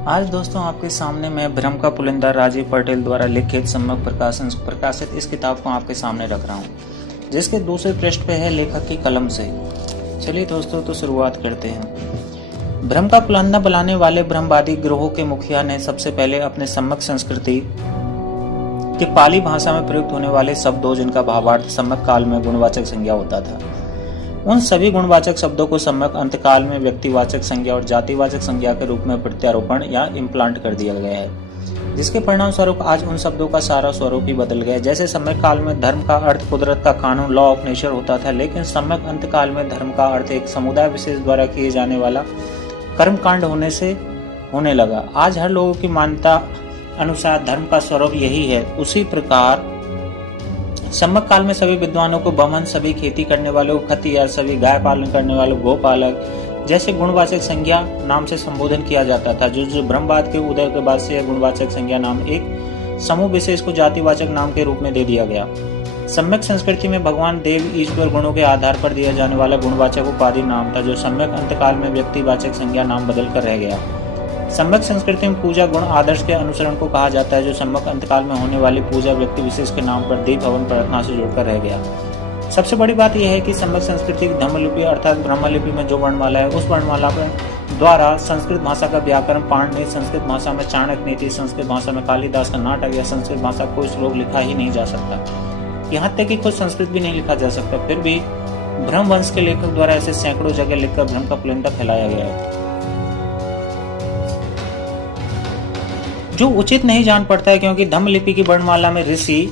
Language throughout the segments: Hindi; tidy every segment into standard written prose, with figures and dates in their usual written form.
आज दोस्तों आपके सामने मैं ब्रह्म का पुलिंदा राजीव पटेल द्वारा लिखित सम्यक प्रकाशन प्रकाशित इस किताब को आपके सामने रख रहा हूँ, जिसके दूसरे पृष्ठ पे है लेखक की कलम से। चलिए दोस्तों तो शुरुआत करते हैं। ब्रह्म का पुलिंदा बनाने वाले ब्रह्मवादी ग्रोहों के मुखिया ने सबसे पहले अपने सम्यक संस्कृति के पाली भाषा में प्रयुक्त होने वाले शब्दों जिनका भावार्थ सम्यक काल में गुणवाचक संज्ञा होता था, उन सभी गुणवाचक शब्दों को सम्यक अंतकाल में व्यक्तिवाचक संज्ञा और जातिवाचक संज्ञा के रूप में प्रत्यारोपण या इम्प्लांट कर दिया गया है, जिसके परिणाम स्वरूप आज उन शब्दों का सारा स्वरूप ही बदल गया। जैसे सम्यक काल में धर्म का अर्थ कुदरत का कानून लॉ ऑफ नेचर होता था, लेकिन सम्यक अंतकाल में धर्म का अर्थ एक समुदाय विशेष द्वारा किए जाने वाला कर्मकांड होने लगा। आज हर लोगों की मान्यता अनुसार धर्म का स्वरूप यही है। उसी प्रकार सम्यक काल में सभी विद्वानों को ब्राह्मण, सभी खेती करने वालों को खतियार, सभी गाय पालन करने वालों को गोपालक जैसे गुणवाचक संज्ञा नाम से संबोधन किया जाता था। जो ब्रह्मवाद के उदय के बाद से यह गुणवाचक संज्ञा नाम एक समूह विशेष को जातिवाचक नाम के रूप में दे दिया गया। सम्यक संस्कृति में भगवान, देव, ईश्वर गुणों के आधार पर दिया जाने वाला गुणवाचक उपाधि नाम था, जो सम्यक अंतकाल में व्यक्तिवाचक संज्ञा नाम बदल कर रह गया। सम्यक संस्कृति में पूजा गुण आदर्श के अनुसरण को कहा जाता है, जो सम्यक अंतकाल में होने वाली पूजा व्यक्ति विशेष के नाम पर दीप हवन प्रार्थना से जुड़कर रह गया। सबसे बड़ी बात यह है कि सम्यक संस्कृति की धर्मलिपि अर्थात ब्रह्मलिपि में जो वर्णमाला है, उस वर्णमाला द्वारा संस्कृत भाषा का व्याकरण, पाणिनि, संस्कृत भाषा में चाणक्य नीति, संस्कृत भाषा में कालिदास का नाटक या संस्कृत भाषा कोई श्लोक लिखा ही नहीं जा सकता। यहाँ तक कि खुद संस्कृत भी नहीं लिखा जा सकता। फिर भी ब्रह्मवंश के लेखक द्वारा ऐसे सैकड़ों जगह लिखकर ब्रह्म का पुलिंदा फैलाया गया है। जो उचित नहीं जान पड़ता है, क्योंकि धम्मलिपि की वर्णमाला में ऋषि,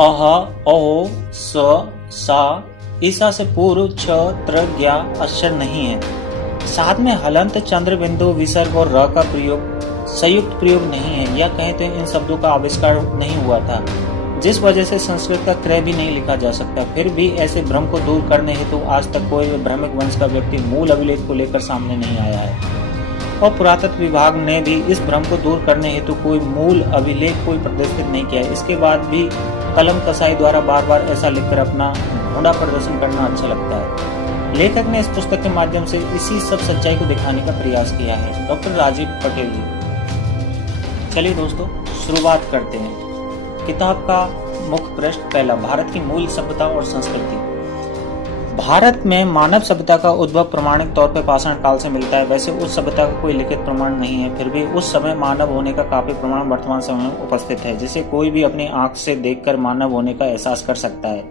अह, ओ, स, सा, ईसा से पूर्व छ, त्र, ज्ञा अक्षर नहीं है। साथ में हलंत, चंद्र बिंदु, विसर्ग और र का प्रयोग संयुक्त प्रयोग नहीं है, या कहें तो इन शब्दों का आविष्कार नहीं हुआ था, जिस वजह से संस्कृत का क्रय भी नहीं लिखा जा सकता। फिर भी ऐसे भ्रम को दूर करने हेतु आज तक कोई भ्रमिक वंश का व्यक्ति मूल अभिलेख को लेकर सामने नहीं आया है, और पुरातत्व विभाग ने भी इस भ्रम को दूर करने हेतु कोई मूल अभिलेख कोई प्रदर्शित नहीं किया। इसके बाद भी कलम कसाई द्वारा बार बार ऐसा लिखकर अपना घोड़ा प्रदर्शन करना अच्छा लगता है। लेखक ने इस पुस्तक के माध्यम से इसी सब सच्चाई को दिखाने का प्रयास किया है। डॉक्टर राजीव पटेल जी। चलिए दोस्तों शुरुआत करते हैं। किताब का मुख्य पृष्ठ पहला, भारत की मूल सभ्यता और संस्कृति। भारत में मानव सभ्यता का उद्भव प्रमाणिक तौर पर पाषाण काल से मिलता है। वैसे उस सभ्यता का कोई लिखित प्रमाण नहीं है, फिर भी उस समय मानव होने का काफी प्रमाण वर्तमान समय में उपस्थित है, जिसे कोई भी अपनी आंख से देखकर मानव होने का एहसास कर सकता है।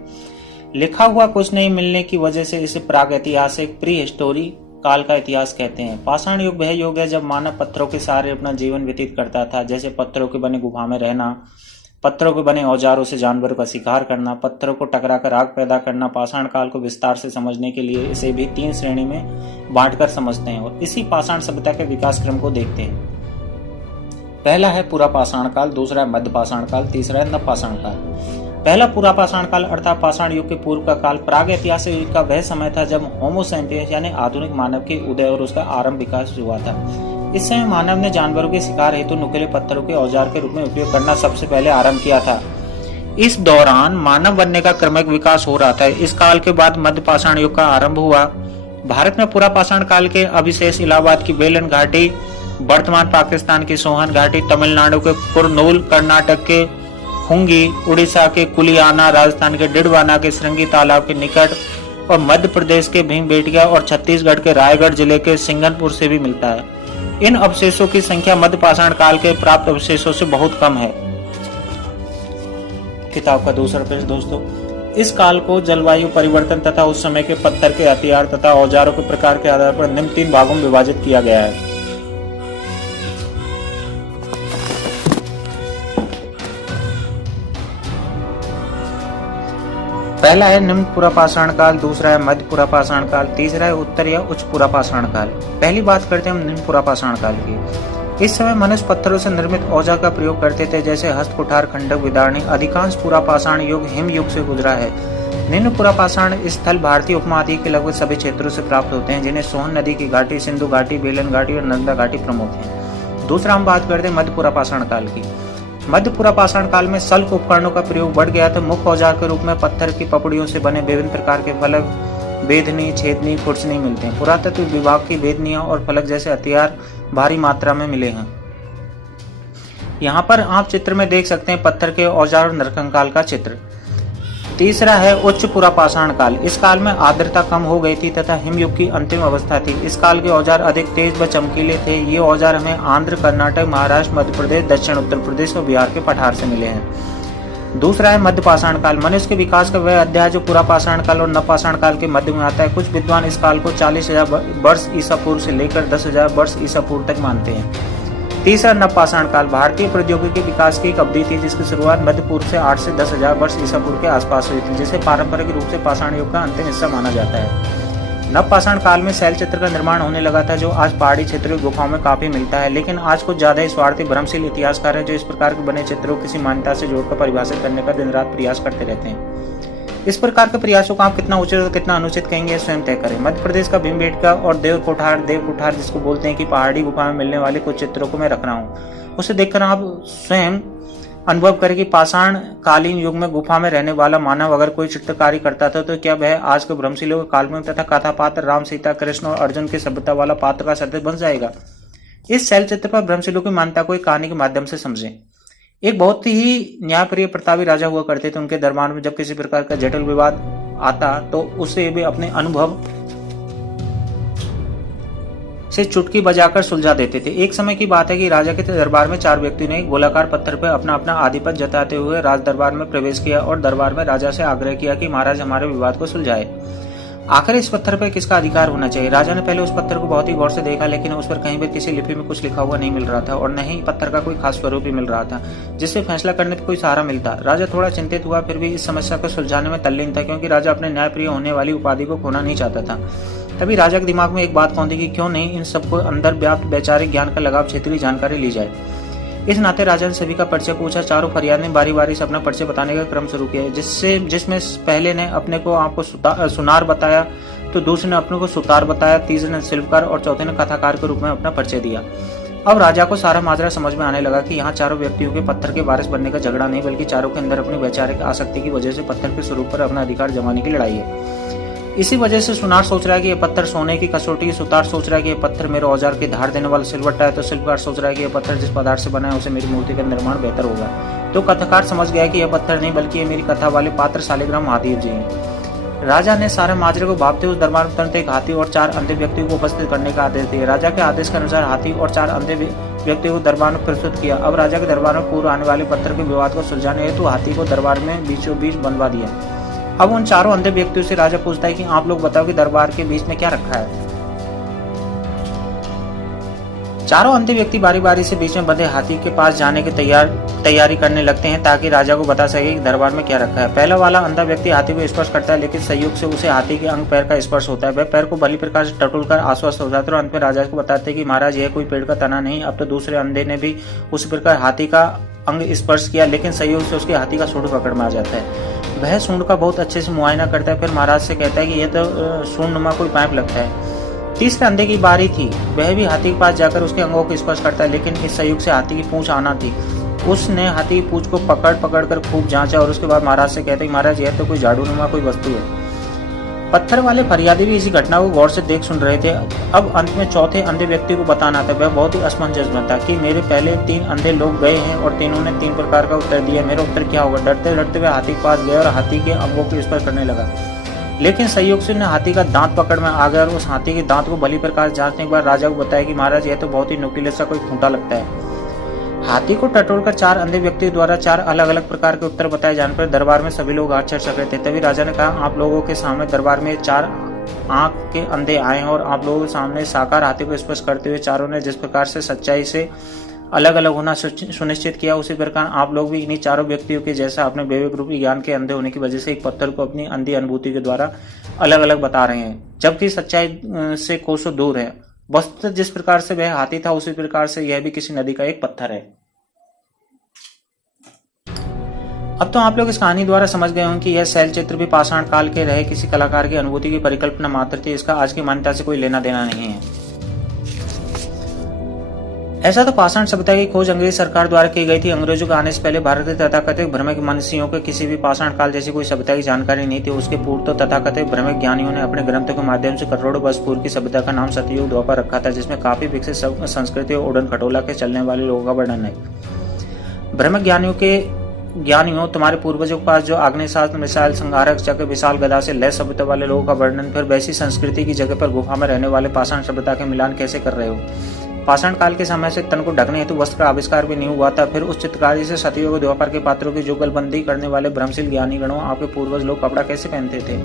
लिखा हुआ कुछ नहीं मिलने की वजह से इसे प्रागैतिहासिक प्री हिस्टोरी काल का इतिहास कहते हैं। पाषाण युग वह युग है जब मानव पत्थरों के सहारे अपना जीवन व्यतीत करता था, जैसे पत्थरों के बने गुफा में रहना, पत्थरों के बने औजारों से जानवरों का शिकार करना, पत्थरों को टकराकर आग पैदा करना। पाषाण काल को विस्तार से समझने के लिए इसे भी 3 श्रेणी में बांटकर समझते हैं और इसी पाषाण सभ्यता के विकास क्रम को देखते हैं। पहला है पूरा पाषाण काल, दूसरा है मध्य पाषाण काल, तीसरा है नव पाषाण काल। पहला पूरा पाषाण काल अर्थात पाषाण युग के पूर्व का काल प्रागैतिहासिक युग का वह समय था जब होमो सैपियंस यानी आधुनिक मानव के उदय और उसका आरंभ विकास हुआ था। इस समय मानव ने जानवरों के शिकार हेतु नुकीले पत्थरों के औजार के रूप में उपयोग करना सबसे पहले आरंभ किया था। इस दौरान मानव बनने का क्रमिक विकास हो रहा था। इस काल के बाद मध्य पाषाण युग का आरंभ हुआ। भारत में पूरा पाषाण काल के अवशेष इलाहाबाद की बेलन घाटी, वर्तमान पाकिस्तान की सोहन घाटी, तमिलनाडु के कुरनूल, कर्नाटक के हुंगी, उड़ीसा के कुलियाना, राजस्थान के डिडवाना के श्रृंगी तालाब के निकट और मध्य प्रदेश के भीमबेटका और छत्तीसगढ़ के रायगढ़ जिले के सिंगनपुर से भी मिलता है। इन अवशेषों की संख्या मध्य पाषाण काल के प्राप्त अवशेषों से बहुत कम है। किताब का दूसरा पृष्ठ दोस्तों, इस काल को जलवायु परिवर्तन तथा उस समय के पत्थर के हथियार तथा औजारों के प्रकार के आधार पर निम्न 3 भागों में विभाजित किया गया है। पहला है निम्न पूरा पाषाण काल, दूसरा है मध्य पूरा पाषाण काल, तीसरा है उत्तर या उच्च पूरा पाषाण काल। पहली बात करते हैं हम निम्न पूरा पाषाण काल की। इस समय मनुष्य पत्थरों से निर्मित औजार का प्रयोग करते थे, जैसे हस्त, कुठार, खंडक, विदारणी। अधिकांश पूरा पाषाण युग हिम युग से गुजरा है। निम्न पूरा पाषाण स्थल भारतीय उपमहाद्वीप के लगभग सभी क्षेत्रों से प्राप्त होते हैं, जिन्हें सोहन नदी की घाटी, सिंधु घाटी, बेलन घाटी और नर्मदा घाटी प्रमुख है। दूसरा हम बात करते हैं मध्य पूरा पाषाण काल की। मध्य पूरा पाषाण काल में शल्क उपकरणों का प्रयोग बढ़ गया था। मुख्य औजार के रूप में पत्थर की पपड़ियों से बने विभिन्न प्रकार के फलक बेधनी, छेदनी, खुरसनी मिलते हैं। पुरातत्व विभाग की बेधनियां और फलक जैसे हथियार भारी मात्रा में मिले हैं। यहाँ पर आप चित्र में देख सकते हैं पत्थर के औजार और नरकंकाल का चित्र। तीसरा है उच्च पुरापाषाण काल। इस काल में आर्द्रता कम हो गई थी तथा हिमयुग की अंतिम अवस्था थी। इस काल के औजार अधिक तेज व चमकीले थे। ये औजार हमें आंध्र, कर्नाटक, महाराष्ट्र, मध्य प्रदेश, दक्षिण उत्तर प्रदेश और बिहार के पठार से मिले हैं। दूसरा है मध्यपाषाण काल। मनुष्य के विकास का वह अध्याय जो पुरापाषाण काल और नवपाषाण काल के मध्य में आता है। कुछ विद्वान इस काल को 40,000 वर्ष ईसा पूर्व से लेकर 10,000 वर्ष ईसा पूर्व तक मानते हैं। तीसरा नवपाषाण काल भारतीय प्रौद्योगिकी के विकास की एक अवधि थी जिसकी शुरुआत मध्य पूर्व से 8 से 10,000 वर्ष ईसा पूर्व के आसपास हुई थी, जिसे पारंपरिक रूप से पाषाण युग का अंतिम हिस्सा माना जाता है। नवपाषाण काल में शैल चित्र का निर्माण होने लगा था जो आज पहाड़ी क्षेत्रों की गुफाओं में काफी मिलता है, लेकिन आज कुछ ज्यादा ही स्वार्थी भ्रमशील इतिहासकार हैं जो इस प्रकार के बने चित्रों को किसी मान्यता से जोड़कर परिभाषित करने का दिन रात प्रयास करते रहते हैं। इस प्रकार के प्रयासों को आप कितना उचित और कितना अनुचित कहेंगे स्वयं तय करें। मध्य प्रदेश का भीमबेटका और देव कुठार जिसको बोलते हैं कि पहाड़ी गुफा में मिलने वाले कुछ चित्रों को मैं रख रहा हूँ, उसे देखकर आप स्वयं अनुभव करें कि पाषाण कालीन युग में गुफा में रहने वाला मानव अगर कोई चित्रकारी करता था तो क्या वह आज के भ्रमशीलों के काल्पनिक तथा कथा पात्र राम, सीता, कृष्ण और अर्जुन की सभ्यता वाला पात्र का सदस्य बन जाएगा। इस शैल चित्र पर भ्रमशीलों की मान्यता को एक कहानी के माध्यम से समझें। एक बहुत ही न्यायप्रिय प्रतापी राजा हुआ करते थे। उनके दरबार में जब किसी प्रकार का जटिल विवाद आता तो उसे वे अपने अनुभव से चुटकी बजाकर सुलझा देते थे। एक समय की बात है कि राजा के दरबार में 4 व्यक्तियों ने गोलाकार पत्थर पर अपना अपना आधिपत्य जताते हुए राज दरबार में प्रवेश किया और दरबार में राजा से आग्रह किया कि महाराज हमारे विवाद को सुलझाए। आखिर इस पत्थर पर किसका अधिकार होना चाहिए। राजा ने पहले उस पत्थर को बहुत ही गौर से देखा, लेकिन उस पर कहीं भी किसी लिपि में कुछ लिखा हुआ नहीं मिल रहा था और न ही पत्थर का कोई खास स्वरूप भी मिल रहा था जिससे फैसला करने पर कोई सहारा मिलता। राजा थोड़ा चिंतित हुआ, फिर भी इस समस्या को सुलझाने में तल्लीन था क्योंकि राजा अपने न्यायप्रिय होने वाली उपाधि को खोना नहीं चाहता था। तभी राजा के दिमाग में एक बात कौंधी कि क्यों नहीं इन सबको अंदर व्याप्त वैचारिक ज्ञान का लगाव क्षेत्रीय जानकारी ली जाए। इस नाते राजा ने सभी का परिचय पूछा। चारों फरियाद ने बारी बारी से अपना परिचय बताने का क्रम शुरू किया, जिसमें पहले ने अपने को आपको सुनार बताया, तो दूसरे ने अपने को सुतार बताया, तीसरे ने शिल्पकार और चौथे ने कथाकार के रूप में अपना परिचय दिया। अब राजा को सारा माजरा समझ में आने लगा कि यहाँ चारों व्यक्तियों के पत्थर के वारिस बनने का झगड़ा नहीं, बल्कि चारों के अंदर अपनी वैचारिक आसक्ति की वजह से पत्थर के स्वरूप पर अपना अधिकार जमाने की लड़ाई है। इसी वजह से सुनार सोच रहा है कि यह पत्थर सोने की कसौटी, सुतार सोच रहा है कि यह पत्थर मेरे औजार की धार देने वाला सिलवट्टा है, तो शिल्पकार सोच रहा है कि यह पत्थर जिस पदार्थ से बना है उसे मेरी मूर्ति का निर्माण बेहतर होगा। तो कथाकार समझ गया कि यह पत्थर नहीं बल्कि ये मेरी कथा वाले पात्र शालिग्राम महादेव जी हैं। राजा ने सारे माजरे को भापते उस दरबार में तुरंत एक हाथी और 4 अंधे व्यक्तियों को उपस्थित करने का आदेश दिया। राजा के आदेश के अनुसार हाथी और 4 अंधे व्यक्तियों को दरबार में प्रस्तुत किया। अब राजा के दरबार में पूर्व आने वाले पत्थर के विवाद को सुलझाने हेतु हाथी को दरबार में बीचों बीच बनवा दिया। अब उन चारों अंधे व्यक्तियों से राजा पूछता है कि आप लोग बताओ कि दरबार के बीच में क्या रखा है। चारों अंधे व्यक्ति बारी बारी से बीच में बंधे हाथी के पास जाने की तैयारी करने लगते हैं ताकि राजा को बता सके कि दरबार में क्या रखा है। पहला वाला अंधा व्यक्ति हाथी को स्पर्श करता है, लेकिन संयोग से उसे हाथी के अंग पैर का स्पर्श होता है। वह पैर को भली प्रकार से टटोलकर आश्वस्त हो जाता है और अंत में राजा को बताते हैं कि महाराज यह कोई पेड़ का तना नहीं। अब तो दूसरे अंधे ने भी उसी प्रकार हाथी का अंग स्पर्श किया, लेकिन संयोग से उसके हाथी का सूंड पकड़ में आ जाता है। वह सूंड का बहुत अच्छे से मुआयना करता है, फिर महाराज से कहता है कि यह तो सूंड कोई पाइप लगता है। तीसरे अंधे की बारी थी। वह भी हाथी के पास जाकर उसके अंगों को स्पर्श करता है, लेकिन इस संयोग से हाथी की पूंछ आना थी। उसने हाथी की पूंछ को पकड़ कर खूब जांचा और उसके बाद महाराज से कहते हैं महाराज यह तो कोई झाड़ू कोई वस्तु है। पत्थर वाले फरियादी भी इसी घटना को गौर से देख सुन रहे थे। अब अंत में चौथे अंधे व्यक्ति को बताना था। वह बहुत ही असमंजस में था कि मेरे पहले 3 अंधे लोग गए हैं और तीनों ने 3 प्रकार का उत्तर दिया, मेरा उत्तर क्या होगा। डरते डरते वह हाथी के पास गया और हाथी के अंगों को स्पर्श करने लगा, लेकिन संयोग से हाथी का दांत पकड़ में आ गया और उस हाथी के दांत को भली प्रकार जांचने के बाद राजा को बताया कि महाराज यह तो बहुत ही नुकीले सा कोई खूंटा लगता है। हाथी को टटोलकर 4 अंधे व्यक्तियों द्वारा 4 अलग अलग प्रकार के उत्तर बताए जाने पर दरबार में सभी लोग आश्चर्यचकित रहे थे। तभी राजा ने कहा आप लोगों के सामने दरबार में 4 आंख के अंधे आए हैं और आप लोगों के सामने साकार हाथी को स्पर्श करते हुए चारों ने जिस प्रकार से सच्चाई से अलग अलग होना सुनिश्चित किया, उसी प्रकार आप लोग भी इन्हीं चारों व्यक्तियों के जैसा अपने विवेक रूपी ज्ञान के अंधे होने की वजह से एक पत्थर को अपनी अंधी अनुभूति के द्वारा अलग अलग बता रहे हैं, जबकि सच्चाई से कोसों दूर है। वस्तुतः जिस प्रकार से वह हाथी था उसी प्रकार से यह भी किसी नदी का एक पत्थर है। अब तो आप लोग इस कहानी द्वारा समझ गए होंगे कि यह शैल चित्र भी पाषाण काल के रहे किसी कलाकार की अनुभूति की परिकल्पना मात्र थी। इसका आज की मान्यता से कोई लेना देना नहीं है। ऐसा तो पाषाण सभ्यता की खोज अंग्रेज सरकार द्वारा की गई थी। अंग्रेजों के आने से पहले भारत के तथाकथित भ्रमिक मनसियों को किसी भी पाषाण काल जैसी कोई सभ्यता की जानकारी नहीं थी। उसके पूर्व तो तथाकथित भ्रमिक ज्ञानियों ने अपने ग्रंथों के माध्यम से करोड़ों वर्ष पूर्व की सभ्यता का नाम सतयुग द्वापर रखा था, जिसमें काफी विकसित संस्कृति और उड़न खटोला के चलने वाले लोगों का वर्णन है। भ्रमिक ज्ञानियों तुम्हारे पूर्वजों के पास जो आग्नेयास्त्र, मिसाइल, संहारक चक्र, विशाल गदा से लैस सभ्यता वाले लोगों का वर्णन, फिर वैसी संस्कृति की जगह पर गुफा में रहने वाले पाषाण सभ्यता के मिलान कैसे कर रहे हो? पाषाण काल के समय से तन को ढकने हेतु वस्त्र का आविष्कार भी नहीं हुआ था। फिर उस चित्रकारी से सतयुग और द्वापर के पात्रों की जुगलबंदी करने वाले भ्रमशील ज्ञानी गणों आपके पूर्वज लोग कपड़ा कैसे पहनते थे?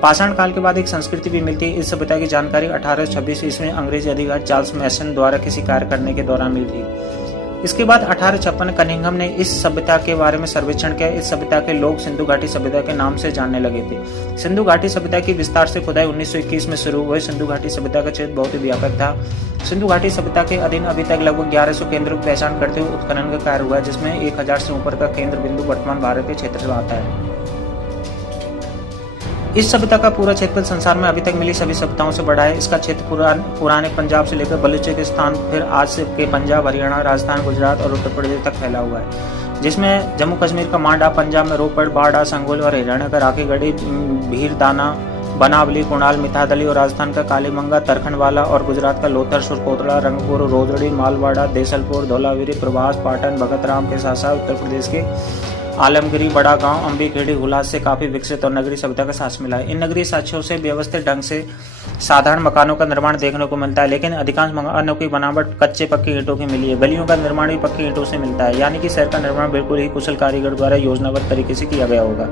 पाषाण काल के बाद एक संस्कृति भी मिलती है। इस सभ्यता की जानकारी 1826 ईस्वी में अंग्रेजी अधिकारी चार्ल्स मैसन द्वारा किसी कार्य करने के दौरान मिली थी। इसके बाद 1856 कनिंघम ने इस सभ्यता के बारे में सर्वेक्षण किया। इस सभ्यता के लोग सिंधु घाटी सभ्यता के नाम से जानने लगे थे। सिंधु घाटी सभ्यता की विस्तार से खुदाई 1921 में शुरू हुई। सिंधु घाटी सभ्यता का क्षेत्र बहुत ही व्यापक था। सिंधु घाटी सभ्यता के अधीन अभी तक लगभग 1100 केंद्रों की पहचान करते हुए उत्खनन का कार्य हुआ, जिसमें 1000 से ऊपर का केंद्र बिंदु वर्तमान भारत के क्षेत्र में आता है। इस सभ्यता का पूरा क्षेत्रफल संसार में अभी तक मिली सभी सभ्यताओं से बड़ा है। इसका क्षेत्र पुराने पंजाब से लेकर बलूचिस्तान, फिर आज से के पंजाब, हरियाणा, राजस्थान, गुजरात और उत्तर प्रदेश तक फैला हुआ है, जिसमें जम्मू कश्मीर का मांडा, पंजाब में रोपड़, बाड़ा, संगोल और हरियाणा का राखीगढ़ी, भीरदाना, बनावली, कुणाल, मितादली और राजस्थान का कालीमंगा, तरखंडवाला और गुजरात का लोथर, सुरकोतला, रंगपुर, रोजड़ी, मालवाड़ा, देसलपुर, धौलावीरी, प्रभास, पाटन, भगतराम के साथ साथ उत्तर प्रदेश के आलमगिरी, बड़ा गांव, अंबीखेड़ी, हुलास से काफी विकसित और नगरीय सभ्यता का साक्ष्य मिला है। इन नगरीय साक्ष्यों से व्यवस्थित ढंग से साधारण मकानों का निर्माण देखने को मिलता है, लेकिन अधिकांश मकानों की बनावट कच्चे पक्की ईंटों की मिली है। गलियों का निर्माण भी पक्की ईंटों से मिलता है, यानी कि शहर का निर्माण बिल्कुल ही कुशल कारीगर द्वारा योजनाबद्ध तरीके से किया गया होगा,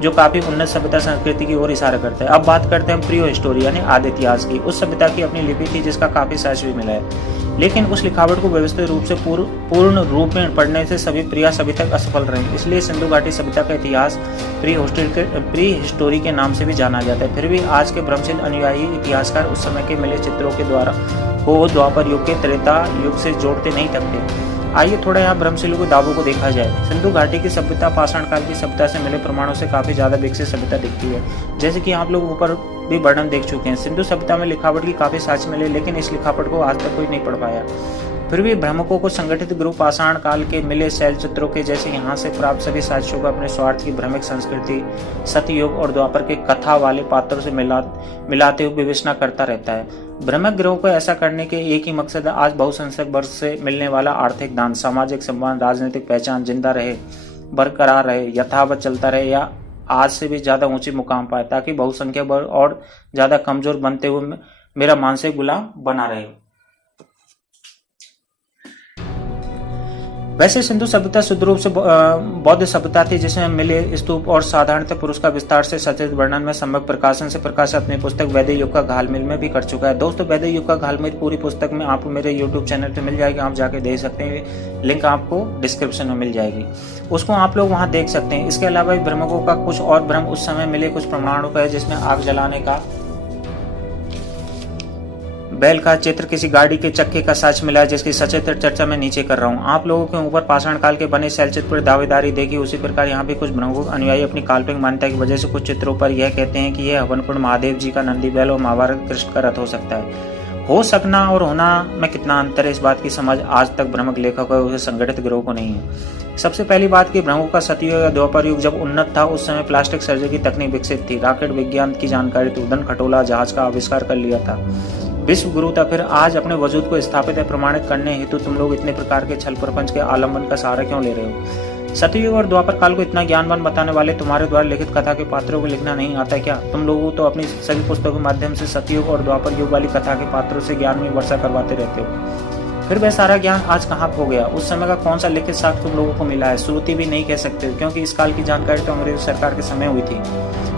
जो काफी उन्नत सभ्यता संस्कृति की ओर इशारा करता है। अब बात करते हैं प्रियो हिस्टोरी यानी आदि इतिहास की। उस सभ्यता की अपनी लिपि थी, जिसका काफी साक्ष्य भी मिला है, लेकिन उस लिखावट को व्यवस्थित रूप से पूर्ण रूप में पढ़ने से सभी प्रयास अभी तक असफल रहे। इसलिए सिंधु घाटी सभ्यता का इतिहास प्री हिस्टोरी के नाम से भी जाना जाता है। फिर भी आज के भ्रमशील अनुयायी इतिहासकार उस समय के मिले चित्रों के द्वारा को द्वापर युग के त्रेता युग से जोड़ते नहीं थकते। आइए थोड़ा यहाँ भ्रमशीलों के दावों को देखा जाए। सिंधु घाटी की सभ्यता पाषाण काल की सभ्यता से मिले प्रमाणों से काफी ज्यादा विकसित सभ्यता दिखती है, जैसे कि आप लोग ऊपर भी वर्णन देख चुके हैं। सिंधु सभ्यता में लिखावट की काफी साक्ष्य मिले, लेकिन इस लिखावट को आज तक कोई नहीं पढ़ पाया। फिर भी भ्रमकों को संगठित ग्रुप पाषाण काल के मिले शैल चित्रों के जैसे यहाँ से प्राप्त सभी साक्ष्यों को अपने स्वार्थ की भ्रमिक संस्कृति, सतयुग और द्वापर के कथा वाले पात्रों से मिलाते हुए विवेचना करता रहता है। भ्रमक ग्रहों को ऐसा करने के एक ही मकसद है, आज बहुसंख्यक वर्ष से मिलने वाला आर्थिक दान, सामाजिक सम्मान, राजनीतिक पहचान जिंदा रहे, बरकरार रहे, यथावत चलता रहे या आज से भी ज्यादा ऊंची मुकाम पाए, ताकि बहुसंख्यक वर्ग और ज्यादा कमजोर बनते हुए मेरा मानसिक गुलाम बना रहे। वैसे सिंधु सभ्यता शुद्ध रूप से बौद्ध सभ्यता थी, जिसमें मिले स्तूप और साधारणतः पुरुष का विस्तार से सचित्र वर्णन में सम्यक प्रकाशन से प्रकाशित अपनी पुस्तक वैदिक युग का घालमेल में भी कर चुका है। दोस्तों, वैदिक युग का घालमेल पूरी पुस्तक में आपको मेरे यूट्यूब चैनल पे मिल जाएगी, आप जाके देख सकते हैं। लिंक आपको डिस्क्रिप्शन में मिल जाएगी, उसको आप लोग वहां देख सकते हैं। इसके अलावा भ्रमकों का कुछ और भ्रम उस समय मिले कुछ प्रमाणों का है, जिसमें आग जलाने का, बैल का चित्र, किसी गाड़ी के चक्के का साक्ष्य मिला है, जिसकी सचित्र चर्चा मैं नीचे कर रहा हूँ। आप लोगों के ऊपर पाषाण काल के बने शैल चित्र पर दावेदारी देगी। उसी प्रकार यहाँ भी कुछ भ्रमकों अनुयायी अपनी काल्पनिक मान्यता की वजह से कुछ चित्रों पर यह कहते हैं कि यह हवनकुंड महादेव जी का नंदी बैल और महाभारत कृष्ण का रथ हो सकता है। हो सकना और होना में कितना अंतर है, इस बात की समझ आज तक भ्रमक लेखक और उसे संगठित ग्रोह को नहीं है। सबसे पहली बात कि भ्रमकों का सतयुग या द्वापर युग जब उन्नत था, उस समय प्लास्टिक सर्जरी की तकनीक विकसित थी, रॉकेट विज्ञान की जानकारी थी, उड़न खटोला जहाज का आविष्कार कर लिया था, विश्व गुरु था। फिर आज अपने वजूद को स्थापित या प्रमाणित करने हेतु तुम लोग इतने प्रकार के छल प्रपंच के आलम्बन का सहारा क्यों ले रहे हो? सतयुग और द्वापर काल को इतना ज्ञानवान बताने वाले तुम्हारे द्वारा लिखित कथा के पात्रों को लिखना नहीं आता क्या? तुम लोगों तो अपनी सभी पुस्तकों के माध्यम से सतयुग और द्वापर युग वाली कथा के पात्रों से ज्ञान में वर्षा करवाते रहते हो। फिर वह सारा ज्ञान आज कहाँ खो गया? उस समय का कौन सा लिखित साक्ष्य तुम लोगों को मिला है? श्रुति भी नहीं कह सकते, क्योंकि इस काल की जानकारी तो अंग्रेज सरकार के समय हुई थी।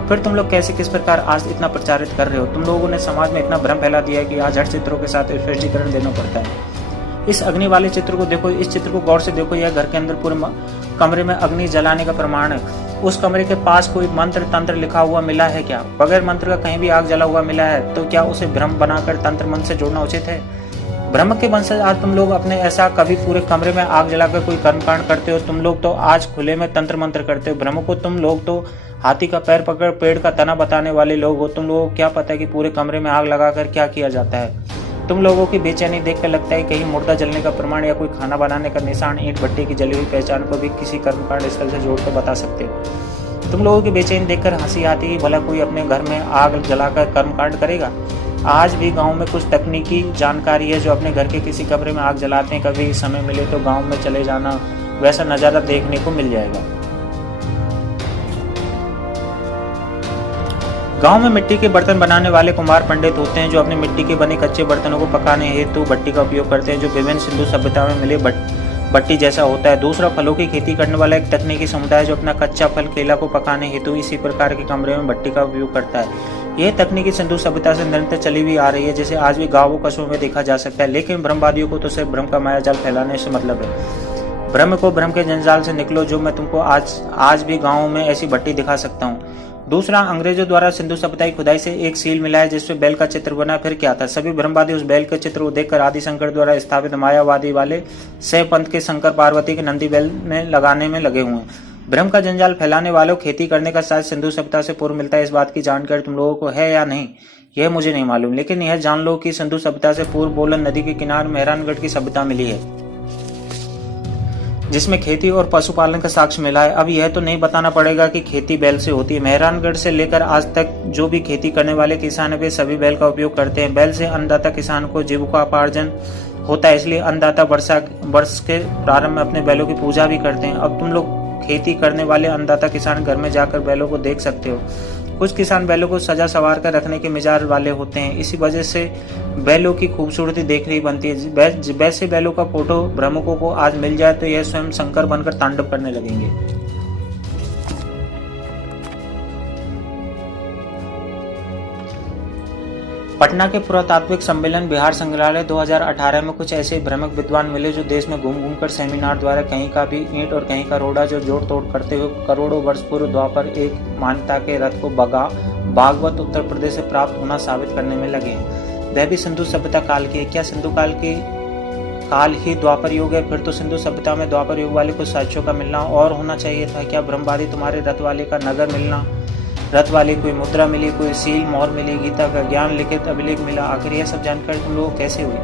फिर तुम लोग कैसे किस प्रकार आज इतना प्रचारित कर रहे हो? तुम लोगों ने समाज में इतना भ्रम फैला दिया है कि आज हर चित्रों के साथ स्पष्टीकरण देना पड़ता है। इस अग्नि वाले चित्र को देखो, इस चित्र को गौर से देखो। यह घर के अंदर पूरे कमरे में अग्नि जलाने का प्रमाण है। उस कमरे के पास कोई मंत्र तंत्र लिखा हुआ मिला है क्या? बगैर मंत्र का कहीं भी आग जला हुआ मिला है, तो क्या उसे भ्रम बनाकर तंत्र मंत्र से जोड़ना उचित है? भ्रम के वंशज आज तुम लोग अपने ऐसा कभी पूरे कमरे में आग जलाकर कोई कर्मकांड करते हो? तुम लोग तो आज खुले में तंत्र मंत्र करते हो। भ्रम को तुम लोग तो हाथी का पैर पकड़ पेड़ का तना बताने वाले लोग हो। तुम लोगों को क्या पता है कि पूरे कमरे में आग लगाकर क्या किया जाता है? तुम लोगों की बेचैनी देखकर लगता है कहीं मुर्दा जलने का प्रमाण या कोई खाना बनाने का निशान ईंट भट्टी की जली हुई पहचान को भी किसी कर्मकांड स्थल से जोड़कर बता सकते हो। तुम लोगों की बेचैनी देखकर हंसी आती है, भला कोई अपने घर में आग जलाकर कर्मकांड करेगा। आज भी गांव में कुछ तकनीकी जानकारी है जो अपने घर के किसी कमरे में आग जलाते हैं। कभी समय मिले तो गांव में चले जाना, वैसा नज़ारा देखने को मिल जाएगा। गांव में मिट्टी के बर्तन बनाने वाले कुम्हार पंडित होते हैं जो अपने मिट्टी के बने कच्चे बर्तनों को पकाने हेतु भट्टी का उपयोग करते हैं जो विभिन्न सिंधु सभ्यता में मिले भट्टी जैसा होता है। दूसरा, फलों की खेती करने वाला एक तकनीकी समुदाय जो अपना कच्चा फल केला को पकाने हेतु इसी प्रकार के कमरे में भट्टी का उपयोग करता है। यह तकनीकी सिंधु सभ्यता से निरंतर चली हुई आ रही है, जिसे आज भी गाँवों कस्बों में देखा जा सकता है। लेकिन ब्रह्मवादियों को तो सिर्फ भ्रम का माया जाल फैलाने से मतलब है। भ्रम को भ्रम के जंजाल से निकलो, जो मैं तुमको आज भी गाँव में ऐसी भट्टी दिखा सकता हूँ। दूसरा, अंग्रेजों द्वारा सिंधु सभ्यता की खुदाई से एक सील मिला है जिसपे बैल का चित्र बना। फिर क्या था? सभी ब्रह्मवादी उस बैल के चित्र को देखकर आदि शंकर द्वारा स्थापित मायावादी वाले शैव पंथ के शंकर पार्वती के नंदी बैल में लगाने में लगे हुए हैं। भ्रम का जंजाल फैलाने वालों, खेती करने का साथ सिंधु सभ्यता से पूर्व मिलता है। इस बात की जानकारी तुम लोगों को है या नहीं, यह मुझे नहीं मालूम, लेकिन यह जान लो कि सिंधु सभ्यता से पूर्व बोलन नदी के किनारे मेहरानगढ़ की सभ्यता मिली है जिसमें खेती और पशुपालन का साक्ष्य मिला है। अब यह तो नहीं बताना पड़ेगा कि खेती बैल से होती है। मेहरानगढ़ से लेकर आज तक जो भी खेती करने वाले किसान है वे सभी बैल का उपयोग करते हैं। बैल से अन्नदाता किसान को जीविकोपार्जन होता है, इसलिए अन्नदाता वर्ष के प्रारंभ में अपने बैलों की पूजा भी करते हैं। अब तुम लोग खेती करने वाले अन्नदाता किसान घर में जाकर बैलों को देख सकते हो। कुछ किसान बैलों को सजा सवार कर रखने के मिजाज वाले होते हैं, इसी वजह से बैलों की खूबसूरती देखने ही बनती है। वैसे बैलों का फोटो भ्रमकों को आज मिल जाए तो यह स्वयं शंकर बनकर तांडव करने लगेंगे। पटना के पुरातात्विक सम्मेलन बिहार संग्रहालय 2018 में कुछ ऐसे भ्रमक विद्वान मिले जो देश में घूम घूम कर सेमिनार द्वारा कहीं का भी ईंट और कहीं का रोड़ा जो जोड़ तोड़ करते हुए करोड़ों वर्ष पूर्व द्वापर एक मान्यता के रथ को भागवत उत्तर प्रदेश से प्राप्त होना साबित करने में लगे हैं। वह भी सिंधु सभ्यता काल की है। क्या सिंधु काल ही द्वापर युग है? फिर तो सिंधु सभ्यता में द्वापर युग वाले कुछ साक्ष्यों का मिलना और होना चाहिए था। क्या ब्रह्मवादी तुम्हारे रथ वाले का नगर मिलना, रथ वाली कोई मुद्रा मिली, कोई सील मोहर मिली, गीता का ज्ञान लिखित अभिलेख मिला? आखिर यह सब जानकारी तुम लोगों को कैसे हुई?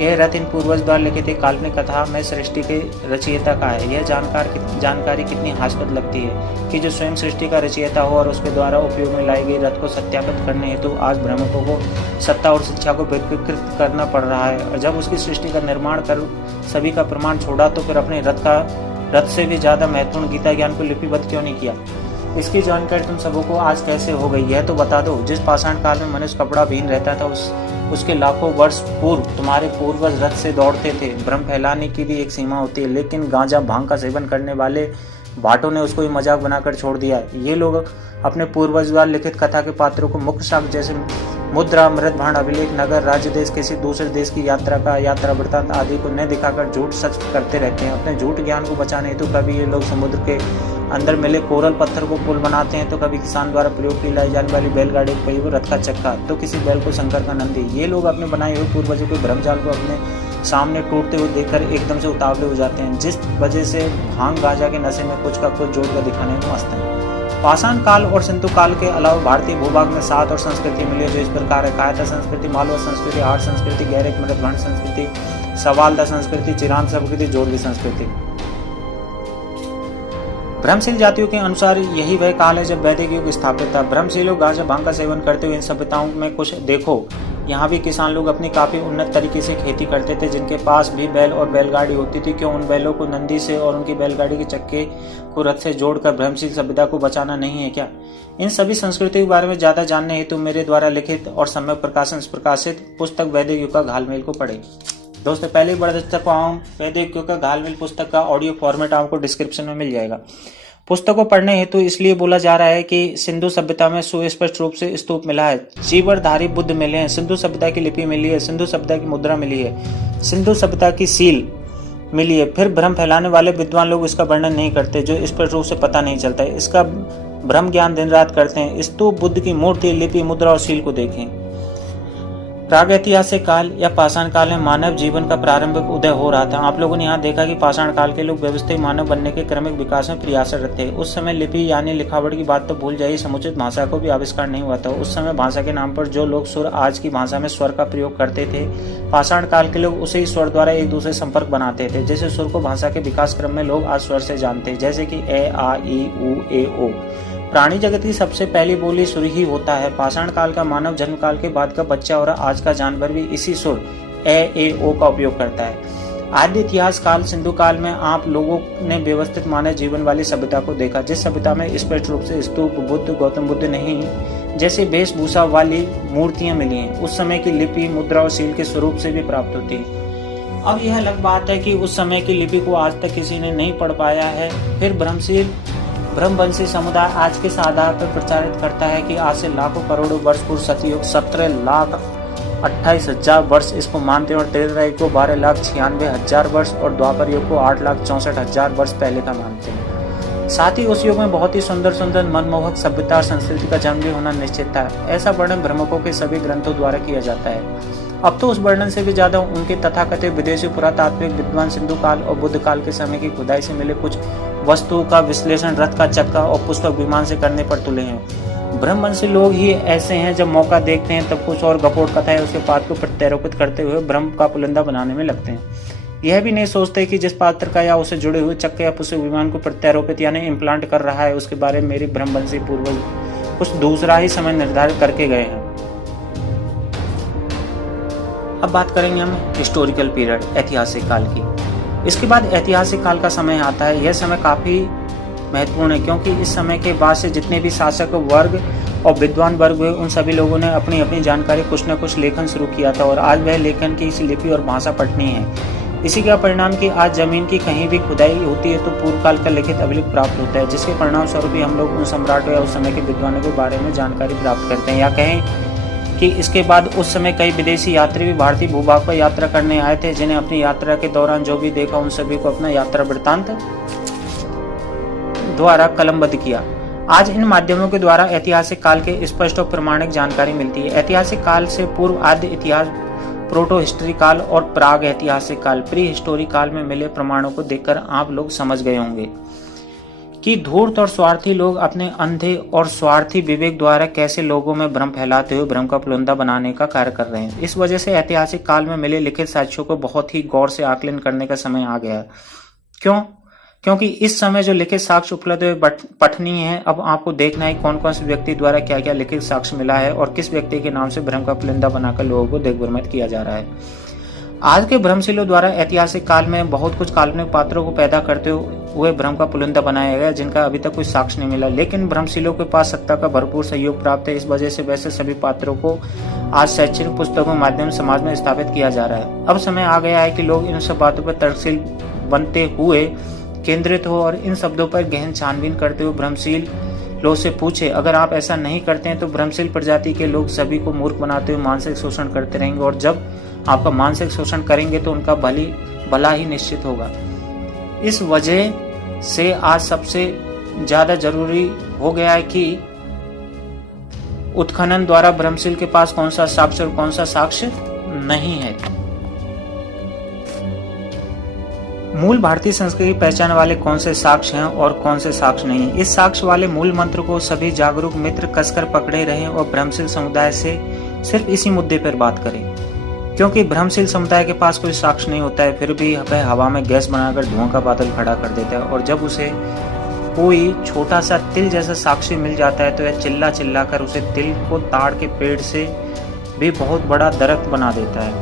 यह रथ इन पूर्वज द्वारा लिखित एक काल्पनिक कथा में सृष्टि के रचयिता का है। यह जानकारी कितनी हास्यद लगती है कि जो स्वयं सृष्टि का रचयिता हो और उसके द्वारा उपयोग में लाई गई रथ को सत्यापित करने हेतु तो आज भ्रमकों को सत्ता और शिक्षा को विकृत करना पड़ रहा है। और जब उसकी सृष्टि का निर्माण कर सभी का प्रमाण छोड़ा तो फिर अपने रथ से भी ज्यादा महत्वपूर्ण गीता ज्ञान को लिपिबद्ध क्यों नहीं किया? इसकी जानकारी तुम सबों को आज कैसे हो गई, यह तो बता दो। जिस पाषाण काल में मनुष्य कपड़ा बीन रहता था उसके लाखों वर्ष पूर्व तुम्हारे पूर्वज रथ से दौड़ते थे। भ्रम फैलाने की भी एक सीमा होती है, लेकिन गांजा भांग का सेवन करने वाले भाटों ने उसको ही मजाक बनाकर छोड़ दिया है। ये लोग अपने पूर्वज द्वारा लिखित कथा के पात्रों को मुख्य साक्ष्य जैसे मुद्रा, मृत भांड, अभिलेख, नगर, राज्य, देश, किसी दूसरे देश की यात्रा वृत्तांत आदि को न दिखाकर झूठ सच करते रहते हैं। अपने झूठ ज्ञान को बचाने हेतु कभी ये लोग समुद्र के अंदर मिले कोरल पत्थर को पुल बनाते हैं, तो कभी किसान द्वारा प्रयोग की लाई जाने वाली बैलगाड़ी को पहिए रथ का चक्का, तो किसी बैल को शंकर का नंदी। ये लोग अपने बनाए हुए पूर्वजों के भ्रमजाल को अपने सामने टूटते हुए देखकर एकदम से उतावले हो जाते हैं, जिस वजह से भांग गांजा के नशे में कुछ का कुछ जोड़ कर दिखाने में मस्त है। पाषाण काल और सिंधु काल के अलावा भारतीय भूभाग में 7 और संस्कृति मिली जो इस प्रकार है: कायता संस्कृति, मालवा संस्कृति, हाट संस्कृति, गैरिक मृतभंड संस्कृति, सवालदा संस्कृति, चिरान संस्कृति, जोड़वी संस्कृति। भ्रमशील जातियों के अनुसार यही वह काल है जब वैदिक युग स्थापित था। भ्रमशील लोग गांजा भांग का सेवन करते हुए इन सभ्यताओं में कुछ देखो। यहाँ भी किसान लोग अपनी काफी उन्नत तरीके से खेती करते थे, जिनके पास भी बैल और बैलगाड़ी होती थी। क्यों उन बैलों को नंदी से और उनकी बैलगाड़ी के चक्के को रथ से जोड़कर भ्रमशील सभ्यता को बचाना नहीं है क्या? इन सभी संस्कृतियों के बारे में ज्यादा जानने हेतु मेरे द्वारा लिखित और सम्यक प्रकाशन प्रकाशित पुस्तक वैदिक युग का घालमेल को पढ़े। दोस्तों, पहले बड़ा पुस्तक वैदिक युग का घालमेल पुस्तक का ऑडियो फॉर्मेट आपको डिस्क्रिप्शन में मिल जाएगा। पुस्तक को पढ़ने हेतु इसलिए बोला जा रहा है कि सिंधु सभ्यता में सुस्पष्ट रूप से स्तूप मिला है, चीवरधारी बुद्ध मिले हैं, सिंधु सभ्यता की लिपि मिली है, सिंधु सभ्यता की मुद्रा मिली है, सिंधु सभ्यता की सील मिली है। फिर भ्रम फैलाने वाले विद्वान लोग इसका वर्णन नहीं करते, जो स्पष्ट रूप से पता नहीं चलता है। इसका भ्रम ज्ञान दिन रात करते हैं। स्तूप, बुद्ध की मूर्ति, लिपि, मुद्रा और सील को देखें। प्रागैतिहासिक काल या पाषाण काल में मानव जीवन का प्रारंभिक उदय हो रहा था। आप लोगों ने यहाँ देखा कि पाषाण काल के लोग व्यवस्थित मानव बनने के क्रमिक विकास में प्रयासरत थे। उस समय लिपि यानी लिखावट की बात तो भूल जाइए, समुचित भाषा को भी आविष्कार नहीं हुआ था। उस समय भाषा के नाम पर जो लोग सुर, आज की भाषा में स्वर का प्रयोग करते थे, पाषाण काल के लोग उसी स्वर द्वारा एक दूसरे संपर्क बनाते थे। जैसे सुर को भाषा के विकास क्रम में लोग आज स्वर से जानते हैं, जैसे कि ए, आ, ई, उ, ए, ओ। प्राणी जगत की सबसे पहली बोली सुर ही होता है। पाषाण काल का मानव जन्म काल के बाद का बच्चा और आज का जानवर भी इसी सुर ए, ओ का उपयोग करता है। आद्य इतिहास काल सिंधु काल में आप लोगों ने व्यवस्थित मानव जीवन वाली सभ्यता को देखा, जिस सभ्यता में स्पष्ट रूप से स्तूप, बुद्ध, गौतम बुद्ध नहीं जैसी वेशभूषा वाली मूर्तियां मिली हैं। उस समय की लिपि, मुद्रा और सील के स्वरूप से भी प्राप्त होती है। अब यह अलग बात है कि उस समय की लिपि को आज तक किसी ने नहीं पढ़ पाया है। फिर ब्रह्मवंशी समुदाय आज के आधार पर प्रचारित करता है कि आज से लाखों करोड़ों वर्ष पूर्व सतयुग 17,28,000 वर्ष इसको मानते हैं, और त्रेता युग को 12,96,000 वर्ष और द्वापर युग को 8,64,000 वर्ष पहले का मानते हैं। साथ ही उस युग में बहुत ही सुंदर मनमोहक सभ्यता और संस्कृति का जन्म भी होना निश्चित था। ऐसा वर्णन भ्रमकों के सभी ग्रंथों द्वारा किया जाता है। अब तो उस वर्णन से भी ज्यादा उनके तथाकथित विदेशी पुरातात्विक विद्वान सिंधु काल और बुद्ध काल के समय की खुदाई से मिले कुछ वस्तुओं का विश्लेषण रथ का चक्का और पुष्पक विमान से करने पर तुले हैं। ब्रह्मवंशी लोग ही ऐसे हैं, जब मौका देखते हैं तब कुछ और गपोट कथाएं उसके पात्र को प्रत्यारोपित करते हुए ब्रह्म का पुलिंदा बनाने में लगते हैं। यह भी नहीं सोचते कि जिस पात्र का या उसे जुड़े हुए चक्के या पुष्पक विमान को प्रत्यारोपित यानी इम्प्लांट कर रहा है, उसके बारे में मेरे ब्रह्मवंशी पूर्वज कुछ दूसरा ही समय निर्धारित करके गए हैं। अब बात करेंगे हम हिस्टोरिकल पीरियड, ऐतिहासिक काल की। इसके बाद ऐतिहासिक काल का समय आता है। यह समय काफी महत्वपूर्ण है, क्योंकि इस समय के बाद से जितने भी शासक वर्ग और विद्वान वर्ग हुए, उन सभी लोगों ने अपनी अपनी जानकारी कुछ न कुछ लेखन शुरू किया था, और आज वह लेखन की लिपि और भाषा पठनीय है। इसी का परिणाम कि आज जमीन की कहीं भी खुदाई होती है तो पूर्व काल का लिखित अभिलेख प्राप्त होता है, जिसके परिणाम स्वरूप भी हम लोग उन सम्राटों या उस समय के विद्वानों के बारे में जानकारी प्राप्त करते हैं। या कहें कि इसके बाद उस समय कई विदेशी यात्री भी भारतीय भूभाग पर यात्रा करने आए थे, जिन्हें अपनी यात्रा के दौरान जो भी देखा उन सभी को अपना यात्रा वृत्तांत द्वारा कलमबद्ध किया। आज इन माध्यमों के द्वारा ऐतिहासिक काल के स्पष्ट और प्रमाणिक जानकारी मिलती है। ऐतिहासिक काल से पूर्व आद्य इतिहास, प्रोटो हिस्ट्री काल और प्राग ऐतिहासिक काल, प्री हिस्टोरिक काल में मिले प्रमाणों को देखकर आप लोग समझ गए होंगे कि धूर्त और स्वार्थी लोग अपने अंधे और स्वार्थी विवेक द्वारा कैसे लोगों में भ्रम फैलाते हुए भ्रम का पुलिंदा बनाने का कार्य कर रहे हैं। इस वजह से ऐतिहासिक काल में मिले लिखित साक्ष्यों को बहुत ही गौर से आकलन करने का समय आ गया है। क्यों? क्योंकि इस समय जो लिखित साक्ष्य उपलब्ध हुए पठनीय है। अब आपको देखना है कौन कौन से व्यक्ति द्वारा क्या क्या लिखित साक्ष्य मिला है और किस व्यक्ति के नाम से भ्रम का पुलिंदा बनाकर लोगों को दिग्भ्रमित किया जा रहा है। आज के भ्रमशीलों द्वारा ऐतिहासिक काल में बहुत कुछ काल्पनिक पात्रों को पैदा करते हुए भ्रम का पुलिंदा बनाया गया, जिनका अभी तक कोई साक्ष्य नहीं मिला। लेकिन भ्रमशीलों के पास सत्ता का भरपूर सहयोग प्राप्त है। इस वजह से वैसे सभी पात्रों को आज शैक्षणिक पुस्तकों के माध्यम से समाज में स्थापित किया जा रहा है। अब समय आ गया है कि लोग इन सब बातों पर तर्कशील बनते हुए केंद्रित हो और इन शब्दों पर गहन छानबीन करते हुए भ्रमशील लोग से पूछे। अगर आप ऐसा नहीं करते हैं तो भ्रमशील प्रजाति के लोग सभी को मूर्ख बनाते हुए मानसिक शोषण करते रहेंगे, और जब आपका मानसिक शोषण करेंगे तो उनका भला ही निश्चित होगा। इस वजह से आज सबसे ज्यादा जरूरी हो गया है कि उत्खनन द्वारा भ्रमशील के पास कौन सा साक्ष्य और कौन सा साक्ष्य नहीं है। मूल भारतीय संस्कृति की पहचान वाले कौन से साक्ष्य हैं और कौन से साक्ष्य नहीं। इस साक्ष्य वाले मूल मंत्र को सभी जागरूक मित्र कसकर पकड़े रहें और भ्रमशील समुदाय से सिर्फ इसी मुद्दे पर बात करें, क्योंकि भ्रमशील समुदाय के पास कोई साक्ष्य नहीं होता है, फिर भी वह हवा में गैस बनाकर धुआं का बादल खड़ा कर देता है, और जब उसे कोई छोटा सा तिल जैसा साक्ष्य मिल जाता है तो यह चिल्ला चिल्ला कर उसे तिल को ताड़ के पेड़ से भी बहुत बड़ा दरख्त बना देता है।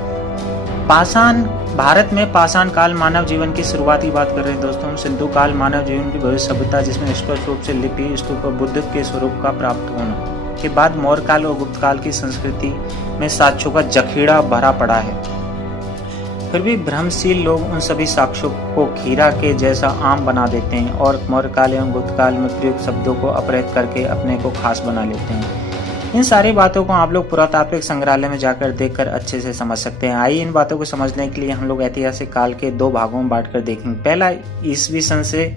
भारत में पाषाण काल मानव जीवन की शुरुआती बात कर रहे हैं दोस्तों हम। सिंधु काल मानव जीवन की भविष्य सभ्यता, जिसमें स्पष्ट रूप से लिपि, स्तूप और बुद्ध के स्वरूप का प्राप्त होना के बाद मौर्य काल और गुप्त काल की संस्कृति में साक्ष्यों का जखीरा भरा पड़ा है। फिर भी भ्रमशील लोग उन सभी साक्ष्यों को खीरा के जैसा आम बना देते हैं और मौर्य काल एवं गुप्त काल में प्रयुक्त शब्दों को अपहृत करके अपने को खास बना लेते हैं। इन सारी बातों को आप लोग पुरातात्विक संग्रहालय में जाकर देखकर अच्छे से समझ सकते हैं। आइए इन बातों को समझने के लिए हम लोग ऐतिहासिक काल के दो भागों में बांटकर देखेंगे। पहला ईसवी सन से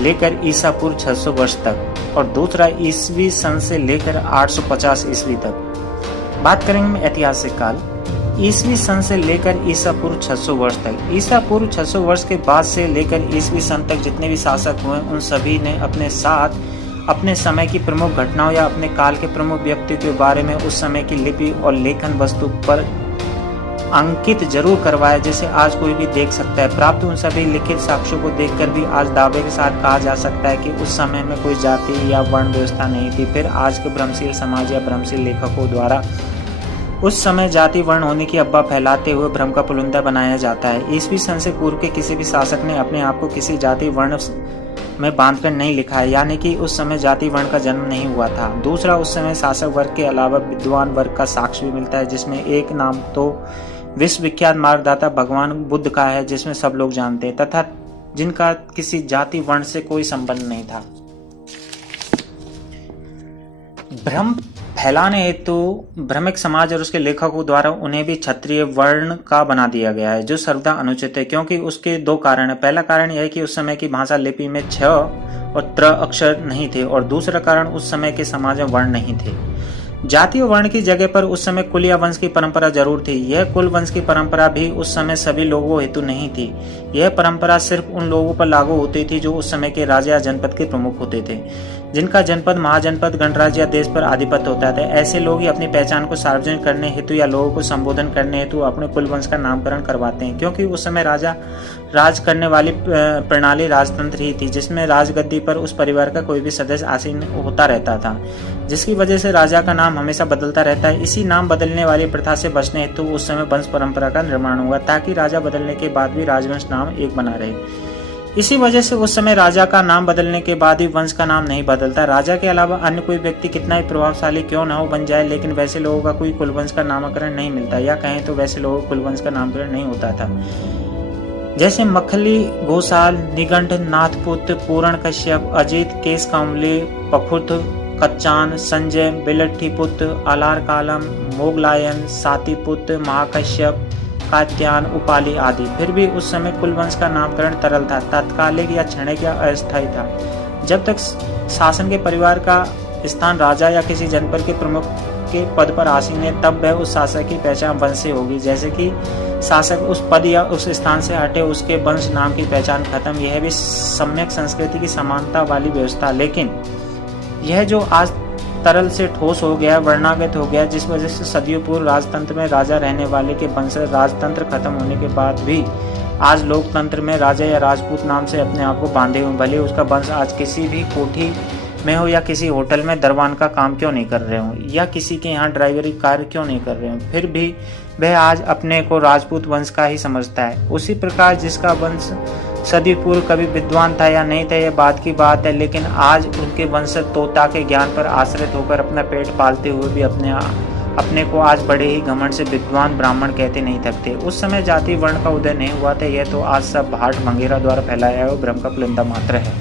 लेकर ईसा पूर्व 600 वर्ष तक और दूसरा ईसवी सन से लेकर 850 ईस्वी तक। बात करेंगे ऐतिहासिक काल। ईसवी सन से लेकर ईसा पूर्व 600 वर्ष तक। ईसा पूर्व 600 वर्ष के बाद से लेकर ईसवी सन तक जितने भी शासक हुए उन सभी ने अपने साथ अपने समय की प्रमुख घटनाओं या अपने काल के प्रमुख व्यक्ति के बारे में उस समय की लिपि और लेखन वस्तु पर अंकित जरूर करवाया, जिसे आज कोई भी देख सकता है। प्राप्त उन सभी लिखित साक्ष्यों को देखकर भी आज दावे के साथ कहा जा सकता है कि उस समय में कोई जाति या वर्ण व्यवस्था नहीं थी। फिर आज के भ्रमशील समाज या भ्रमशील लेखकों द्वारा उस समय जाति वर्ण होने की अफवाह फैलाते हुए भ्रम का पुलिंदा बनाया जाता है। ईसवी सन से पूर्व के किसी भी शासक ने अपने आप को किसी जाति वर्ण में बांधकर नहीं लिखा है, यानी कि उस समय जाति वर्ण का जन्म नहीं हुआ था। दूसरा, उस समय शासक वर्ग के अलावा विद्वान वर्ग का साक्ष्य भी मिलता है, जिसमें एक नाम तो विश्वविख्यात मार्गदाता भगवान बुद्ध का है, जिसमें सब लोग जानते हैं, तथा जिनका किसी जाति वर्ण से कोई संबंध नहीं था। भ्रम फैलाने हेतु भ्रमिक समाज और उसके लेखकों द्वारा उन्हें भी क्षत्रिय वर्ण का बना दिया गया है, जो सर्वदा अनुचित है, क्योंकि उसके दो कारण है। पहला कारण यह है कि उस समय की भाषा लिपि में छ और त्र अक्षर नहीं थे, और दूसरा कारण उस समय के समाज में वर्ण नहीं थे। जाति और वर्ण की जगह पर उस समय कुल या वंश की परंपरा जरूर थी। यह कुल वंश की परंपरा भी उस समय सभी लोगों हेतु नहीं थी। यह परंपरा सिर्फ उन लोगों पर लागू होती थी जो उस समय के राजा या जनपद के प्रमुख होते थे, जिनका जनपद, महाजनपद, गणराज्य या देश पर आधिपत्य होता था। ऐसे लोग ही अपनी पहचान को सार्वजनिक करने हेतु या लोगों को संबोधन करने हेतु अपने कुल वंश का नामकरण करवाते हैं, क्योंकि उस समय राजा राज करने वाली प्रणाली राजतंत्र ही थी, जिसमें राजगद्दी पर उस परिवार का कोई भी सदस्य आसीन होता रहता था, जिसकी वजह से राजा का नाम हमेशा बदलता रहता है। इसी नाम बदलने वाली प्रथा से बचने हेतु उस समय वंश परंपरा का निर्माण हुआ, ताकि राजा बदलने के बाद भी राजवंश नाम एक बना रहे। इसी वजह से उस समय राजा का नाम बदलने के बाद भी वंश का नाम नहीं बदलता। राजा के अलावा अन्य कोई व्यक्ति कितना ही प्रभावशाली क्यों न हो बन जाए, लेकिन वैसे लोगों का कोई कुलवंश का नामकरण नहीं मिलता, या कहें तो वैसे लोगों का कुलवंश का नामकरण नहीं होता था। जैसे मखली, घोषाल, निगंठ, नाथपुत्र, पूरण कश्यप, अजित, केस कामली, पखुत, कच्चान, संजय, बिलट्ठी पुत्र, आलार कालम, मोगलायन, सातीपुत्र, महाकश्यप, कात्यायन, उपाली आदि। फिर भी उस समय कुलवंश का नामकरण तरल था, तात्कालिक या क्षणिक या अस्थायी था। जब तक शासन के परिवार का स्थान राजा या किसी जनपद के प्रमुख के पद पर आसीन है, तब वह उस शासक की पहचान वंश से होगी। जैसे कि शासक उस पद या उस स्थान से हटे, उसके वंश नाम की पहचान खत्म। यह भी सम्यक संस्कृति की समानता वाली व्यवस्था। लेकिन यह जो आज तरल से ठोस हो गया, वर्णागत हो गया, जिस वजह से सदियों पूर्व राजतंत्र में राजा रहने वाले के वंशज राजतंत्र खत्म होने के बाद भी आज लोकतंत्र में राजा या राजपूत नाम से अपने आप को बांधे हुए, भले उसका वंश आज किसी भी कोठी में हो या किसी होटल में दरबान का काम क्यों नहीं कर रहे हो, या किसी के यहाँ ड्राइवरी कार्य क्यों नहीं कर रहे हो, फिर भी वह आज अपने को राजपूत वंश का ही समझता है। उसी प्रकार जिसका वंश सदी पूर्व कभी विद्वान था या नहीं था, यह बात की बात है, लेकिन आज उनके वंशज तोता के ज्ञान पर आश्रित होकर अपना पेट पालते हुए भी अपने को आज बड़े ही घमंड से विद्वान ब्राह्मण कहते नहीं थकते। उस समय जाति वर्ण का उदय नहीं हुआ था। यह तो आज सब भाट मंगेरा द्वारा फैलाया हुआ भ्रम का पुलिंदा मात्र है।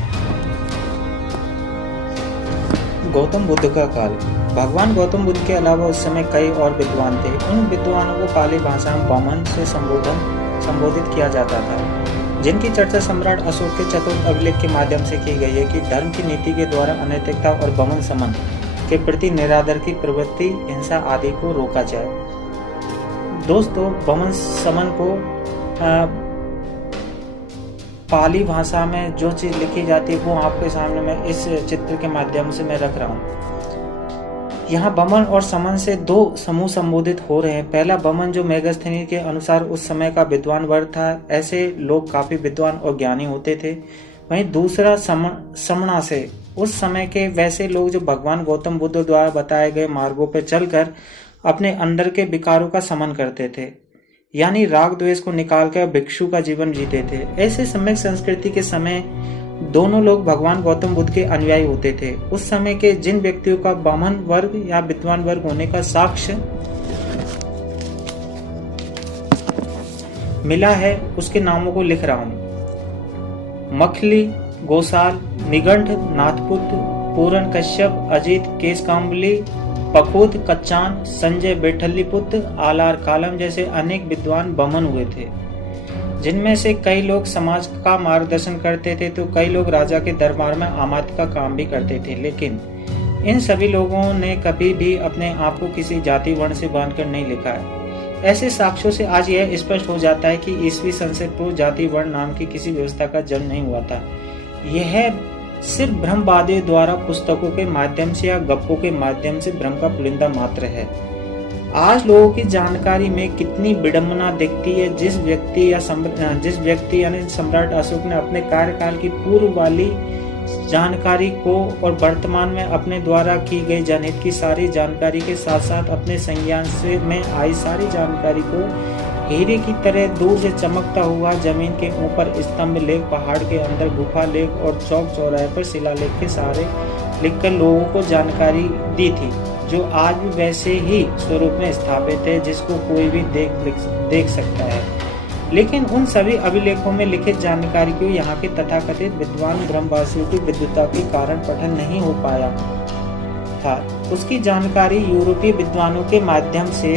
गौतम बुद्ध का काल। भगवान गौतम बुद्ध के अलावा उस समय कई और विद्वान थे। उन विद्वानों को पाली भाषा में ब्राह्मण से संबोधित किया जाता था, जिनकी चर्चा सम्राट अशोक के चतुर्थ अभिलेख के माध्यम से की गई है कि धर्म की नीति के द्वारा अनैतिकता और बमन समन के प्रति निरादर की प्रवृत्ति, हिंसा आदि को रोका जाए। दोस्तों, बमन समन को पाली भाषा में जो चीज लिखी जाती है वो आपके सामने मैं इस चित्र के माध्यम से मैं रख रहा हूँ। यहाँ बमन और समन से दो समूह संबोधित हो रहे हैं। पहला बमन जो मेगस्थनीज के अनुसार उस समय का विद्वान वर्ग था, ऐसे लोग काफी विद्वान और ज्ञानी होते थे। वहीं दूसरा समणा से उस समय के वैसे लोग जो भगवान गौतम बुद्ध द्वारा बताए गए मार्गों पर चलकर अपने अंदर के विकारों का समन करते थे, यानी राग द्वेष को निकालकर भिक्षु का जीवन जीते थे। ऐसे सम्यक संस्कृति के समय दोनों लोग भगवान गौतम बुद्ध के अनुयायी होते थे। उस समय के जिन व्यक्तियों का ब्राह्मण वर्ग या विद्वान वर्ग होने का साक्ष्य मिला है, उसके नामों को लिख रहा हूं। मखली, गोसाल, निगंठ, नाथपुत्र, पूरण कश्यप, अजित, केस काम्बली, पखूत, कच्चान, संजय बेठल्लीपुत्र, आलार कालम जैसे अनेक विद्वान ब्राह्मण हुए थे, जिनमें से कई लोग समाज का मार्गदर्शन करते थे तो कई लोग राजा के दरबार में आमात्य का काम भी करते थे। लेकिन इन सभी लोगों ने कभी भी अपने आप को किसी जाति वर्ण से बांधकर नहीं लिखा है। ऐसे साक्ष्यों से आज यह स्पष्ट हो जाता है कि ईस्वी सन से पूर्व जाति वर्ण नाम की किसी व्यवस्था का जन्म नहीं हुआ था। यह सिर्फ ब्रह्मवादियों द्वारा पुस्तकों के माध्यम से या गप्पों के माध्यम से भ्रम का पुलिंदा मात्र है। आज लोगों की जानकारी में कितनी विडंबना दिखती है। जिस व्यक्ति यानी सम्राट अशोक ने अपने कार्यकाल की पूर्व वाली जानकारी को और वर्तमान में अपने द्वारा की गई जनहित की सारी जानकारी के साथ साथ अपने संज्ञान से में आई सारी जानकारी को हीरे की तरह दूर से चमकता हुआ जमीन के ऊपर स्तंभ लेख, पहाड़ के अंदर गुफा लेख और चौक चौराहे पर शिलालेख के सहारे लिखकर लोगों को जानकारी दी थी, जो आज भी वैसे ही स्वरूप में स्थापित है, जिसको कोई भी देख सकता है। लेकिन उन सभी अभिलेखों में लिखित जानकारी को यहाँ के तथाकथित विद्वान ब्रह्मवासियों की विद्वता के कारण पठन नहीं हो पाया था। उसकी जानकारी यूरोपीय विद्वानों के माध्यम से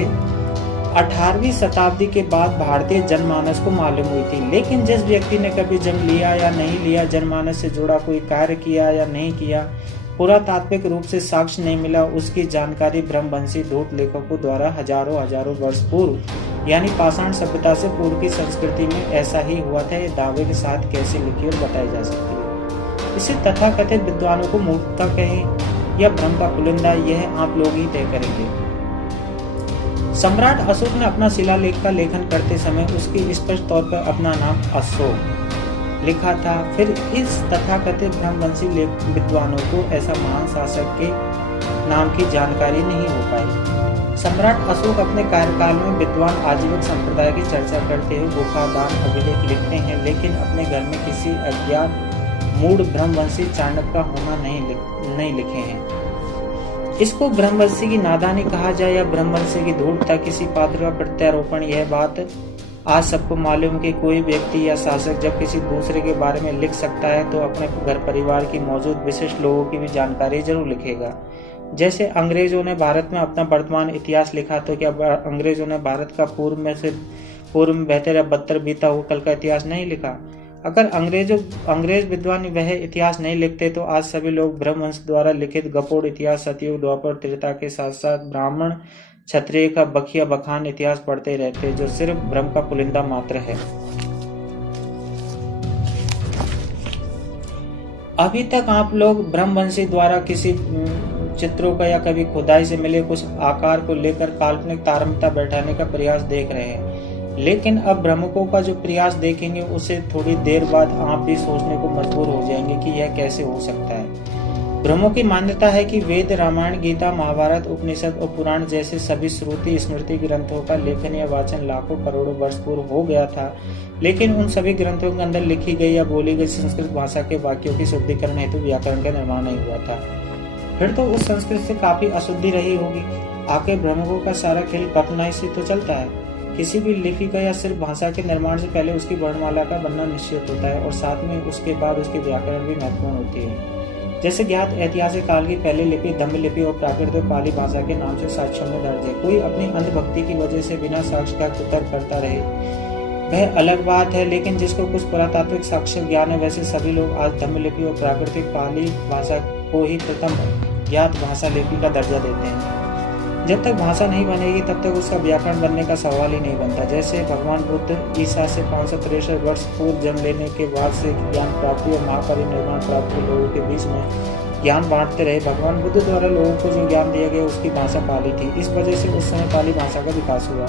18वीं शताब्दी के बाद भारतीय जनमानस को मालूम हुई थी। लेकिन जिस व्यक्ति ने कभी जन्म लिया या नहीं लिया, जनमानस से जुड़ा कोई कार्य किया या नहीं किया, पुरातात्विक रूप से साक्ष्य नहीं मिला, उसकी जानकारी ब्रह्मवंशी धूत लेखकों द्वारा हजारों वर्ष पूर्व यानी पाषाण सभ्यता से पूर्व की संस्कृति में ऐसा ही हुआ था, ये दावे के साथ कैसे लिखी और बताई जा सकती है। इसे तथाकथित विद्वानों को मूर्खता कहें या भ्रम का पुलिंदा, यह आप लोग ही तय करेंगे। सम्राट अशोक ने अपना शिलालेख का लेखन करते समय उसकी स्पष्ट तौर पर अपना नाम अशोक लिखा था। फिर इस तथाकथित ब्रह्मवंशी विद्वानों को ऐसा महान शासक के नाम की जानकारी नहीं हो पाई। सम्राट अशोक अपने कार्यकाल में विद्वान आजीविक संप्रदाय की चर्चा करते हुए गुफा दान अभिलेख लिखते हैं, लेकिन अपने घर में किसी अज्ञात मूढ़ ब्रह्मवंशी चाणक्य का होना नहीं लिखे हैं। इसको ब्रह्मवंशी की नादानी कहा जाए या ब्रह्मवंशी की धूर्तता, किसी पात्र का प्रत्यारोपण, यह बात आज सबको मालूम कि कोई व्यक्ति या शासक जब किसी दूसरे के बारे में लिख सकता है तो अपने घर परिवार की मौजूद विशिष्ट लोगों की भी जानकारी जरूर लिखेगा। जैसे अंग्रेजों ने भारत में अपना वर्तमान इतिहास लिखा, तो क्या अंग्रेजों ने भारत का पूर्व में बेहतर या बदतर बीता हुआ कल का इतिहास नहीं लिखा? अगर अंग्रेज विद्वान वह इतिहास नहीं लिखते तो आज सभी लोग ब्रह्मवंश द्वारा लिखित गपोड़ इतिहास सतयुग द्वापर त्रेता के साथ साथ ब्राह्मण क्षत्रिय का बखिया बखान इतिहास पढ़ते रहते, जो सिर्फ भ्रम का पुलिंदा मात्र है। अभी तक आप लोग ब्रह्मवंशी द्वारा किसी चित्रों का या कभी खुदाई से मिले कुछ आकार को लेकर काल्पनिक तारतम्य बैठाने का प्रयास देख रहे हैं, लेकिन अब भ्रमकों का जो प्रयास देखेंगे उसे थोड़ी देर बाद आप भी सोचने को मजबूर हो जाएंगे कि यह कैसे हो सकता है। भ्रमों की मान्यता है कि वेद, रामायण, गीता, महाभारत, उपनिषद और पुराण जैसे सभी श्रुति स्मृति ग्रंथों का लेखन या वाचन लाखों करोड़ों वर्ष पूर्व हो गया था, लेकिन उन सभी ग्रंथों के अंदर लिखी गई या बोली गई संस्कृत भाषा के वाक्यों की शुद्धिकरण हेतु व्याकरण का निर्माण नहीं हुआ था। फिर तो उस संस्कृत से काफी अशुद्धि रही होगी। आखिर भ्रमकों का सारा खेल कल्पना से तो चलता है। किसी भी लिपि का या सिर्फ भाषा के निर्माण से पहले उसकी वर्णमाला का बनना निश्चित होता है और साथ में उसके बाद उसकी व्याकरण भी महत्वपूर्ण होती है। जैसे ज्ञात ऐतिहासिक काल की पहली लिपि दम्भ लिपि और प्राकृत पाली भाषा के नाम से साक्ष्यों में दर्ज है। कोई अपनी अंधभक्ति की वजह से बिना साक्ष्य का कुतर्क करता रहे वह अलग बात है, लेकिन जिसको कुछ पुरातात्विक साक्ष्य ज्ञान है वैसे सभी लोग आज दम्भ लिपि और प्राकृतिक पाली भाषा को ही प्रथम ज्ञात भाषा लिपि का दर्जा देते हैं। जब तक भाषा नहीं बनेगी तब तक उसका व्याकरण बनने का सवाल ही नहीं बनता। जैसे भगवान बुद्ध ईसा से 563 वर्ष पूर्व जन्म लेने के बाद से ज्ञान प्राप्ति और महापरिनिर्वाण प्राप्त लोगों के बीच में ज्ञान बांटते रहे। भगवान बुद्ध द्वारा लोगों को जो ज्ञान दिया गया उसकी भाषा पाली थी। इस वजह से उस समय पाली भाषा का विकास हुआ।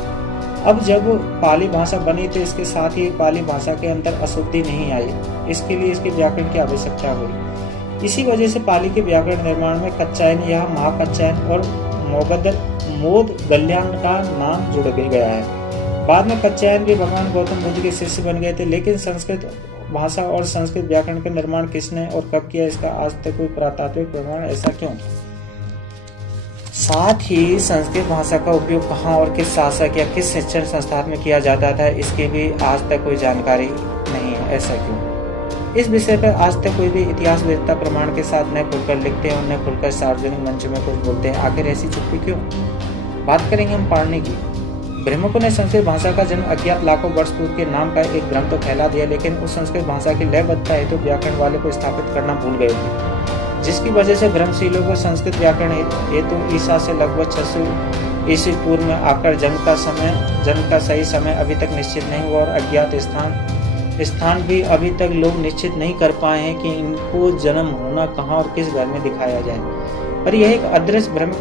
अब जब पाली भाषा बनी तो इसके साथ ही पाली भाषा के अंदर अशुद्धि नहीं आई। इसके लिए इसके व्याकरण की आवश्यकता हुई। इसी वजह से पाली के व्याकरण निर्माण में कच्चायन या महाकच्चायन और मोद गल्याण का नाम जुड़ गया है। बाद में कच्चायन भी भगवान गौतम बुद्ध के शिष्य बन गए थे, लेकिन संस्कृत भाषा और संस्कृत व्याकरण का निर्माण किसने और कब किया इसका आज तक कोई पुरातात्विक प्रमाण ऐसा क्यों? साथ ही संस्कृत भाषा का उपयोग कहाँ और किस शासक या किस शिक्षण संस्थान में किया जाता था इसकी भी आज तक कोई जानकारी नहीं है, ऐसा क्यों? इस विषय पर आज तक कोई भी इतिहास वेदता प्रमाण के साथ न खुलकर लिखते हैं और न खुलकर सार्वजनिक मंच में कुछ बोलते हैं। आखिर ऐसी चुप्पी क्यों? बात करेंगे हम पढ़ने की। ब्रह्मकों ने संस्कृत भाषा का जन्म अज्ञात लाखों वर्ष पूर्व के नाम का एक भ्रम तो फैला दिया, लेकिन उस संस्कृत भाषा की लयबद्धता हेतु व्याकरण वाले को स्थापित करना भूल गए थे। जिसकी वजह से भ्रमशीलों को संस्कृत व्याकरण हेतु ईसा से लगभग 600 ईस्वी पूर्व में आकर जन्म का सही समय अभी तक निश्चित नहीं हुआ और अज्ञात स्थान भी अभी तक लोग निश्चित नहीं कर पाए हैं कि इनको जन्म होना कहाँ और किस घर में दिखाया जाए। पर यह एक अदृश्य भ्रमिक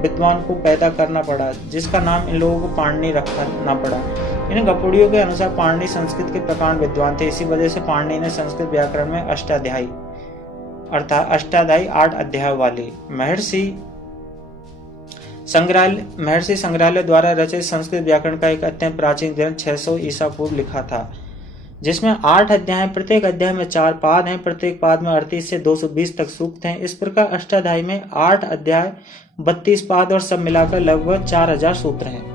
विद्वान को पैदा करना पड़ा, जिसका नाम इन लोगों को पाणिनि रखना पड़ा। इन गपुड़ियों के अनुसार पाणिनि संस्कृत के प्रकांड विद्वान थे। इसी वजह से पाणिनि ने संस्कृत व्याकरण में अष्टाध्यायी अर्थात 8 अध्याय वाली महर्षि संग्रहालय द्वारा रचित संस्कृत व्याकरण का एक अत्यंत प्राचीन ग्रंथ 600 ईसा पूर्व लिखा था, जिसमें 8 अध्याय, प्रत्येक अध्याय में 4 पाद हैं, प्रत्येक पाद में 38 से 220 तक सूक्त हैं। इस प्रकार अष्टाध्यायी में 8 अध्याय, 32 पाद और सब मिलाकर लगभग 4000 सूत्र हैं।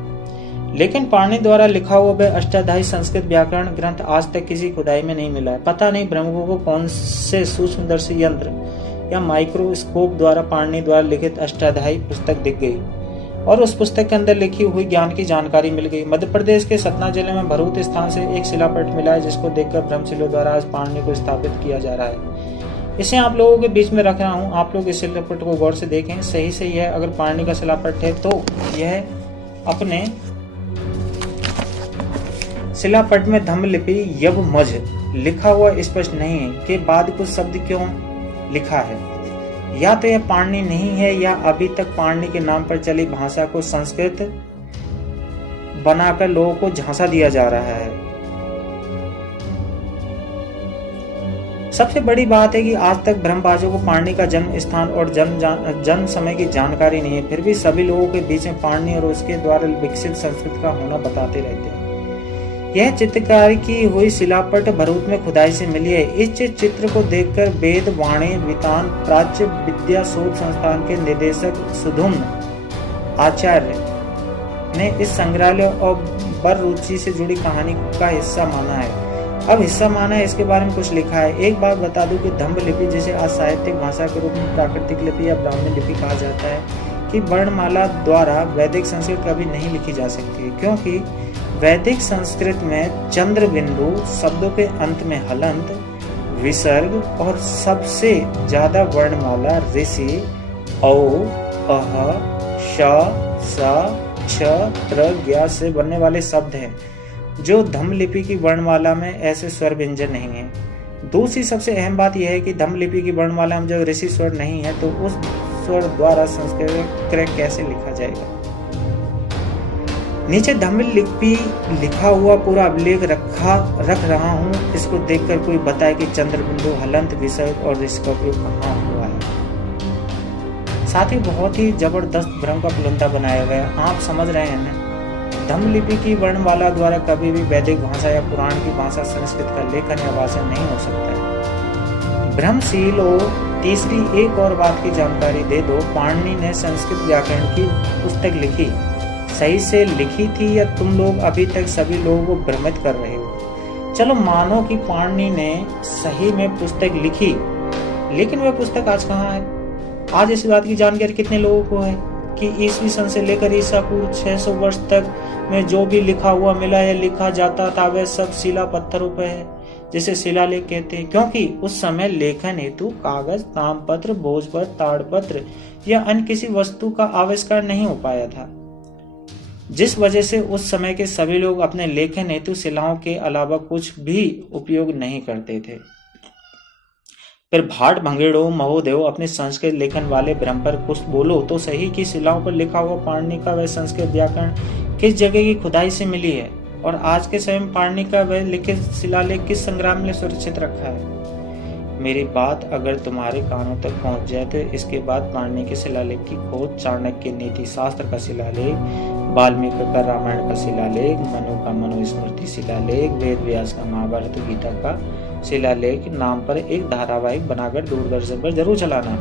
लेकिन पाणिनि द्वारा लिखा हुआ वह अष्टाध्यायी संस्कृत व्याकरण ग्रंथ आज तक किसी खुदाई में नहीं मिला है। पता नहीं भ्रमकों को कौन से सूक्ष्मदर्शी यंत्र या माइक्रोस्कोप द्वारा पाणिनि द्वारा लिखित अष्टाध्यायी पुस्तक दिख गई और उस पुस्तक के अंदर लिखी हुई ज्ञान की जानकारी मिल गई। मध्य प्रदेश के सतना जिले में भरूच स्थान से एक शिलापट मिला है, जिसको देखकर भ्रमशीलों द्वारा आज पाणिनि को स्थापित किया जा रहा है। इसे आप लोगों के बीच में रख रहा हूँ, आप लोग इस शिलापट को गौर से देखें। सही से यह अगर पाणिनि का शिलापट है तो यह अपने शिलापट में धम्मलिपि यवमझ लिखा हुआ स्पष्ट नहीं है कि बाद कुछ शब्द क्यों लिखा है। या तो यह पाणिनि नहीं है या अभी तक पाणिनि के नाम पर चली भाषा को संस्कृत बनाकर लोगों को झांसा दिया जा रहा है। सबसे बड़ी बात है कि आज तक भ्रमबाजों को पाणिनि का जन्म स्थान और जन्म समय की जानकारी नहीं है, फिर भी सभी लोगों के बीच में पाणिनि और उसके द्वारा विकसित संस्कृत का होना बताते रहते हैं। यह चित्रकारी की हुई शिलापट भरूच में खुदाई से मिली है। इस चित्र को देखकर वेद वाणी वितान प्राच्य विद्या शोध संस्थान के निदेशक सुधुम्न आचार्य ने इस संग्रहालय और बर रुचि से जुड़ी कहानी का हिस्सा माना है। अब हिस्सा माना है, इसके बारे में कुछ लिखा है। एक बात बता दूं कि धम्म लिपि, जिसे आज साहित्यिक भाषा के रूप में प्राकृतिक लिपि या ब्राह्मणी लिपि कहा जाता है, कि वर्णमाला द्वारा वैदिक संस्कृत कभी नहीं लिखी जा सकती, क्योंकि वैदिक संस्कृत में चंद्र बिंदु शब्दों के अंत में हलंत, विसर्ग और सबसे ज्यादा वर्णमाला ऋषि औ, अह, श, स, छ, त्र, ज्ञ से बनने वाले शब्द हैं, जो धम्म लिपि की वर्णमाला में ऐसे स्वर व्यंजन नहीं है। दूसरी सबसे अहम बात यह है कि धम्म लिपि की वर्णमाला में जब ऋषि स्वर नहीं है तो उस स्वर द्वारा संस्कृत कैसे लिखा जाएगा। नीचे धम्म लिपि लिखा हुआ पूरा अभिलेख रख रहा हूँ। इसको देखकर कोई बताए कि चंद्र बिंदु, हलंत, विसर्ग और ऋषि का उपयोग कहाँ हुआ है। साथ ही बहुत ही जबरदस्त भ्रम का पुलिंदा बनाया गया। आप समझ रहे हैं ना, धम्म लिपि की वर्णमाला द्वारा कभी भी वैदिक भाषा या पुराण की भाषा संस्कृत का लेखन या वाचन नहीं हो सकता है। भ्रमशीलों, तीसरी एक और बात की जानकारी दे दो। पाणिनि ने संस्कृत व्याकरण की पुस्तक लिखी, सही से लिखी थी या तुम लोग अभी तक सभी लोगों को भ्रमित कर रहे हो। चलो मानो कि पाणिनि ने सही में पुस्तक लिखी, लेकिन वह पुस्तक आज कहाँ है? आज इस बात की जानकारी कितने लोगों को है कि ईस्वी सन से लेकर ईसा पूर्व 600 वर्ष तक में जो भी लिखा हुआ मिला या लिखा जाता था वह सब शिला पत्थरों पर है, जिसे शिलालेख कहते हैं, क्योंकि उस समय लेखन हेतु कागज, तामपत्र, भोजपत्र, ताड़पत्र या अन्य किसी वस्तु का आविष्कार नहीं हो पाया था, जिस वजह से उस समय के सभी लोग अपने लेखन हेतु शिलाओं के अलावा कुछ भी उपयोग नहीं करते थे। फिर भाट भंगेड़ो महोदय अपने संस्कृत लेखन वाले भ्रम पर कुछ बोलो तो सही कि शिलाओं पर लिखा हुआ पाणिनि का वह संस्कृत व्याकरण किस जगह की खुदाई से मिली है और आज के समय में पाणिनि का वह लिखित शिलालेख किस संग्राम में सुरक्षित रखा है। मेरी बात अगर तुम्हारे कानों तक पहुंच जाए तो इसके बाद पाणिनि के शिलालेख की खोज, चाणक्य नीति शास्त्र का शिलालेख, वाल्मीकि का रामायण का शिलालेख, मनु का मनुस्मृति शिलालेख, वेद व्यास का महाभारत गीता का शिलालेख नाम पर एक धारावाहिक बनाकर दूरदर्शन पर जरूर चलाना,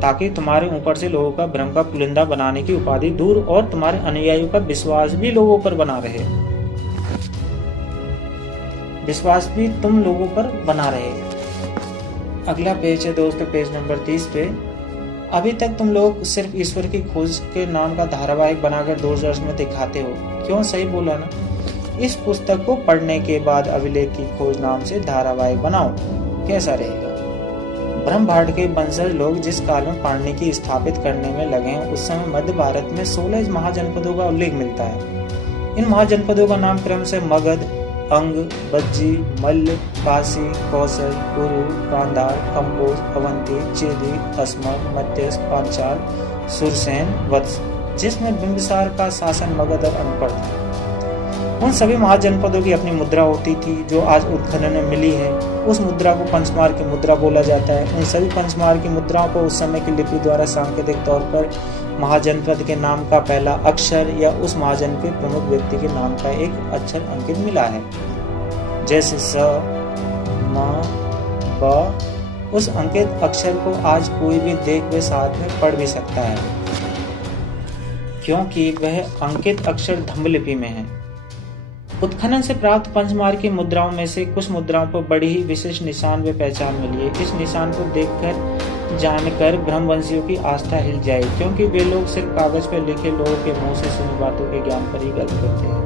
ताकि तुम्हारे ऊपर से लोगों का भ्रम का पुलिंदा बनाने की उपाधि दूर और तुम्हारे अनुयायियों का विश्वास भी लोगों पर बना रहे, विश्वास भी तुम लोगों पर बना रहे। अगला पेज है दोस्तों, पेज नंबर 30 पे। अभी तक तुम लोग सिर्फ ईश्वर की खोज के नाम का धारावाहिक बनाकर दूरदर्शन में दिखाते हो। क्यों? सही बोला ना। इस पुस्तक को पढ़ने के बाद अभिलेख की खोज नाम से धारावाहिक बनाओ, कैसा रहेगा? ब्रह्मभाट के वंशज लोग जिस काल में पाणिनि की स्थापित करने में लगे हैं, उस समय मध्य भारत में 16 महाजनपदों का उल्लेख मिलता है। इन महाजनपदों का नाम क्रम से मगध, अंग, बज्जी, मल्ल, काशी, कौशल, कुरु, गांधार, कंबोज, अवंती, चेदी, अस्मर, मध्यस्थ, पांचाल, सुरसेन, वत्स, जिसमें बिंबिसार का शासन मगध और अंग पर था। उन सभी महाजनपदों की अपनी मुद्रा होती थी जो आज उत्खनन में मिली है। उस मुद्रा को पंचमार की मुद्रा बोला जाता है। उन सभी पंचमार की मुद्राओं को उस समय की लिपि द्वारा सांकेतिक तौर पर महाजनपद के नाम का पहला अक्षर या उस महाजन के प्रमुख व्यक्ति के नाम का एक अक्षर अंकित मिला है, जैसे स, म, ब। उस अंकित अक्षर को आज कोई भी देख वे साथ में पढ़ भी सकता है, क्योंकि वह अंकित अक्षर धम्म लिपि में है। उत्खनन से प्राप्त पंचमार की मुद्राओं में से कुछ मुद्राओं पर बड़ी ही विशेष निशान व पहचान मिली है। इस निशान को देखकर जानकर ब्रह्मवंशियों की आस्था हिल जाए, क्योंकि वे लोग सिर्फ कागज पर लिखे लोगों के मुंह से सुनी बातों के ज्ञान पर ही गर्व करते हैं।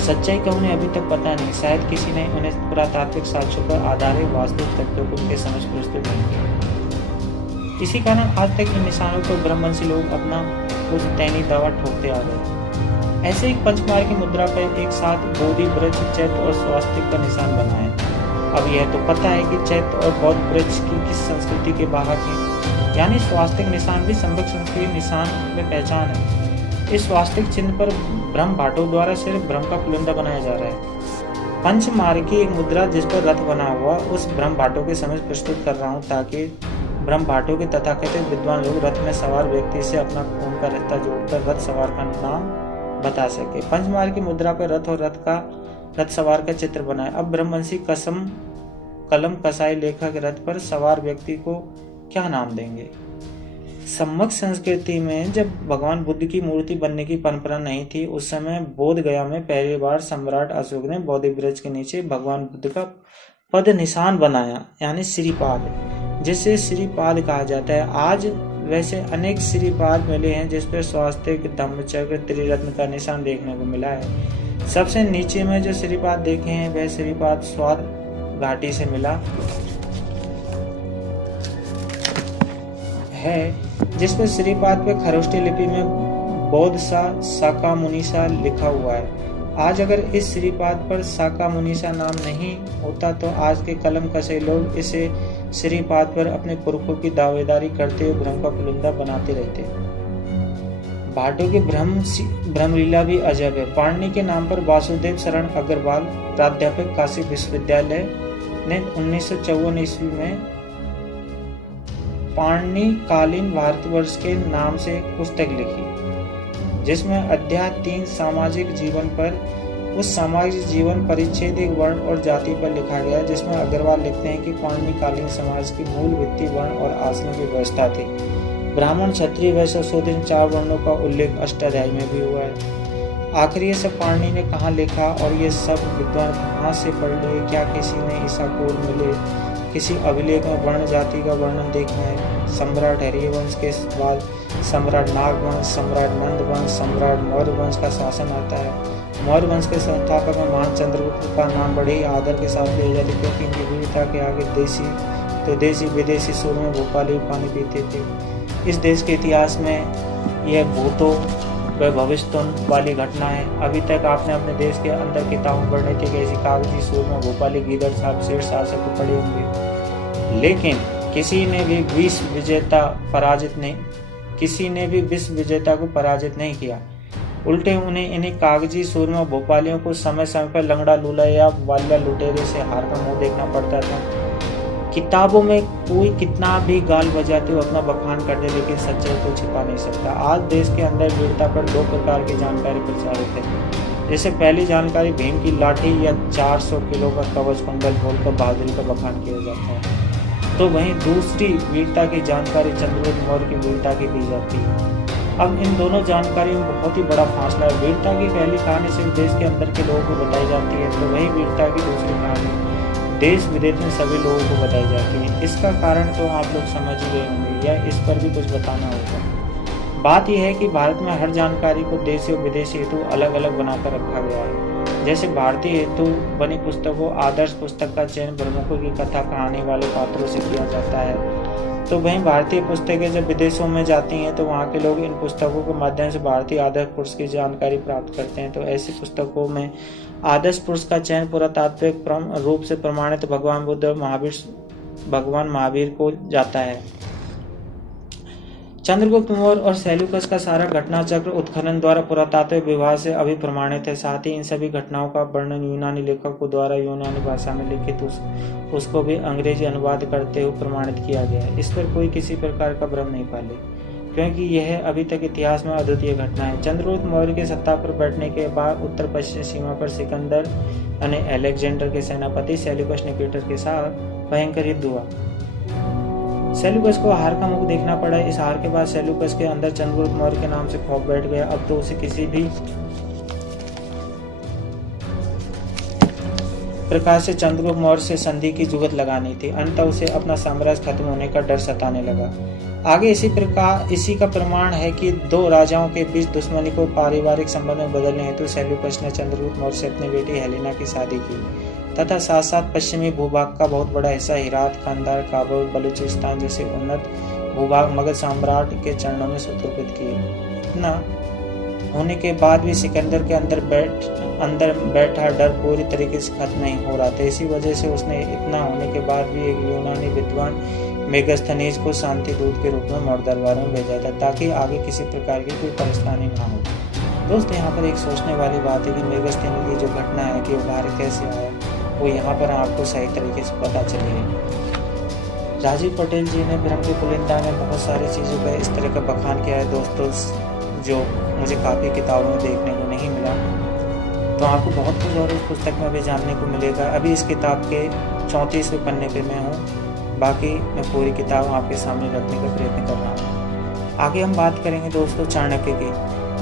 सच्चाई का उन्हें अभी तक पता नहीं, शायद किसी ने उन्हें पुरातात्विक साक्ष्यों पर आधारित वास्तविक तथ्यों को उनके समझ प्रस्तुत नहीं किया। इसी कारण आज तक इन निशानों पर ब्रह्मवंशी लोग अपना कुछ दैनिक दावा ठोकते आ गए। ऐसे एक पंचमार की मुद्रा पर एक साथ बोधि, वृक्ष, चैत्र और स्वास्तिक का निशान बना है। अब यह तो पता है कि चैत्र और बौद्ध वृक्ष की किस संस्कृति के वाहक हैं, यानी स्वास्तिक निशान भी संबक संस्कृति निशान में पहचान है। इस स्वास्तिक चिन्ह पर ब्रह्म भाटों द्वारा सिर्फ ब्रह्म का पुलिंदा बनाया जा रहा है। पंचमार की एक मुद्रा जिस पर रथ बना हुआ, उस ब्रह्म भाटों के समझ प्रस्तुत कर रहा हूँ, ताकि ब्रह्म भाटों के तथाकथित विद्वान लोग रथ में सवार व्यक्ति से अपना खून का रिश्ता जोड़कर रथ सवार का नाम बता सके। पंचमार की मुद्रा पर रथ और रथ सवार का चित्र बना है। अब ब्रह्मवंशी कलम कसाई लेखक रथ पर सवार व्यक्ति को क्या नाम देंगे? सम्मक संस्कृति में जब भगवान बुद्ध की मूर्ति बनने की परंपरा नहीं थी, उस समय बोध गया में पहली बार सम्राट अशोक ने बोधि वृक्ष के नीचे भगवान बुद्ध का पद निशान बनाया, यानी श्रीपाद, जिसे श्रीपाद कहा जाता है। आज वैसे अनेक श्रीपाद मिले हैं जिस पर स्वास्तिक, धम्मचक्र, त्रिरत्न का निशान देखने को मिला है। सबसे नीचे में जो श्रीपाद देखे हैं वह श्रीपाद स्वाद घाटी से मिला है, जिस पर श्रीपाद पे खरोष्टी लिपि में बौद्ध साका मुनीसा लिखा हुआ है। आज अगर इस श्रीपाद पर साका मुनीसा नाम नहीं होता तो आज के कलम कसे लोग इसे श्रीपाद पर अपने पुरखों की दावेदारी करते हुए ब्रह्म का पुलिंदा बनाते रहते। भाटों की ब्रह्मलीला भी अजब है। पाणिनि के नाम पर वासुदेव शरण अग्रवाल, प्राध्यापक काशी विश्वविद्यालय, ने 1954 ईस्वी में पाणिनि कालीन भारतवर्ष के नाम से एक पुस्तक लिखी, जिसमें अध्याय 3 सामाजिक जीवन पर उस सामाजिक जीवन परिच्छेद एक वर्ण और जाति पर लिखा गया, जिसमें अग्रवाल लिखते हैं कि पाणिनि कालीन समाज की मूल भित्ति वर्ण और आसनों की व्यवस्था थी। ब्राह्मण, क्षत्रिय, वैश्य, शूद्र 4 वर्णों का उल्लेख अष्टाध्यायी में भी हुआ है। आखिर ये सब पाणिनि ने कहाँ लिखा और ये सब विद्वान कहाँ से पढ़ लिए? क्या किसी ने ईसाकोल मिले किसी अभिलेख में वर्ण जाति का वर्णन देखा है? सम्राट हरिवंश के बाद सम्राट नागवंश, सम्राट नंदवंश, सम्राट मौर्य वंश का शासन आता है। मौर्य वंश के संस्थापक में महान चंद्रगुप्त का नाम बड़े ही आदर के साथ लिया जाता है, क्योंकि इनकी वीरता के आगे देशी विदेशी सूरमे भोपाली पानी पीते थे। इस देश के इतिहास में यह भूतों व भविष्यवाणी वाली घटना है। अभी तक आपने अपने देश के अंदर किताबों पढ़ने के ऐसी कागजी सूरमा भोपाली गीदड़ साहब शेर शासक को पढ़े होंगे, लेकिन किसी ने भी विश्व विजेता को पराजित नहीं किया। उल्टे उन्हें इन्हीं कागजी सूरमा भोपालियों को समय समय पर लंगड़ा लूला या वालिया लुटेरे से हार का मुंह देखना पड़ता था। किताबों में कोई कितना भी गाल बजाते हुए अपना बखान कर दे, लेकिन सच्चाई को छिपा नहीं सकता। आज देश के अंदर वीरता पर 2 प्रकार की जानकारी प्रचारित है। जैसे पहली जानकारी भीम की लाठी या 400 किलो का कवच कुंडल बोलकर बहादुरी का बखान किया जाता है, तो वहीं दूसरी वीरता की जानकारी चंद्रगुप्त मौर्य की वीरता की दी जाती है। अब इन दोनों जानकारियों में बहुत ही बड़ा फासला है। वीरता की पहली कहानी सिर्फ देश के अंदर के लोगों को बताई जाती है, तो वही वीरता की दूसरी कहानी देश विदेश में सभी लोगों को बताई जाती है। इसका कारण तो आप लोग समझ ही गए होंगे, या इस पर भी कुछ बताना होगा। बात यह है कि भारत में हर जानकारी को देशी और विदेशी हेतु अलग अलग बनाकर रखा गया है। जैसे भारतीय हेतु बनी पुस्तकों आदर्श पुस्तक का चयन प्रमुखों की कथा कहानी वाले पात्रों से किया जाता है। तो वहीं भारतीय पुस्तकें जब विदेशों में जाती हैं तो वहाँ के लोग इन पुस्तकों के माध्यम से भारतीय आदर्श पुरुष की जानकारी प्राप्त करते हैं। तो ऐसी पुस्तकों में आदर्श पुरुष का चयन पुरातात्विक रूप से प्रमाणित भगवान महावीर को जाता है। चंद्रगुप्त मौर्य और सेल्यूकस का सारा घटना चक्र उत्खनन द्वारा पुरातात्विक विभाग से अभी प्रमाणित है। साथ ही इन सभी घटनाओं का वर्णन यूनानी लेखकों द्वारा यूनानी भाषा में लिखित उसको भी अंग्रेजी अनुवाद करते हुए प्रमाणित किया गया है। इस पर कोई किसी प्रकार का भ्रम नहीं पाले, क्योंकि यह अभी तक इतिहास में अद्वितीय घटना है। चंद्रगुप्त मौर्य के सत्ता पर बैठने के बाद उत्तर पश्चिम सीमा पर सिकंदर यानी अलेक्जेंडर के सेनापति सेल्यूकस निकेटर के साथ भयंकर युद्ध हुआ। सेल्यूकस को हार का मुख देखना पड़ा। इस हार के बाद सेल्यूकस के अंदर चंद्रगुप्त मौर्य के नाम से खौफ बैठ गया। अब तो उसे किसी भी प्रकार से चंद्रगुप्त मौर्य से संधि की जुगत लगानी थी। अंततः उसे अपना साम्राज्य खत्म होने का डर सताने लगा। आगे इसी का प्रमाण है कि दो राजाओं के बीच दुश्मनी को पारिवारिक संबंध में बदलने हेतु सेल्यूकस ने चंद्रगुप्त मौर्य से अपनी बेटी हेलेना की शादी की तथा साथ साथ पश्चिमी भूभाग का बहुत बड़ा हिस्सा हिरात, कंधार, काबुल, बलूचिस्तान जैसे उन्नत भूभाग मगध सम्राट के चरणों में सुपुर्द किए। न होने के बाद भी सिकंदर के अंदर बैठा डर पूरी तरीके से खत्म नहीं हो रहा था। इसी वजह से उसने इतना होने के बाद भी एक यूनानी विद्वान मेगास्थनीज को शांति दूत के रूप में मौर्य दरबार में भेजा था, ताकि आगे किसी प्रकार की कोई परेशानी न हो। दोस्तों, यहाँ पर एक सोचने वाली बात है कि मेगास्थनीज की जो घटना है कि वो बाहर कैसे आया, वो यहाँ पर आपको सही तरीके से पता चलेगी। राजीव पटेल जी ने ब्रह्म की पुलिंदा में बहुत सारी चीज़ों का इस तरह का बखान किया है दोस्तों, जो मुझे काफ़ी किताबों में देखने को नहीं मिला। तो आपको बहुत कुछ और इस पुस्तक में भी जानने को मिलेगा। अभी इस किताब के 34वें पन्ने पे मैं हूँ, बाकी मैं पूरी किताब आपके सामने रखने का प्रयत्न कर रहा हूँ। आगे हम बात करेंगे दोस्तों चाणक्य की।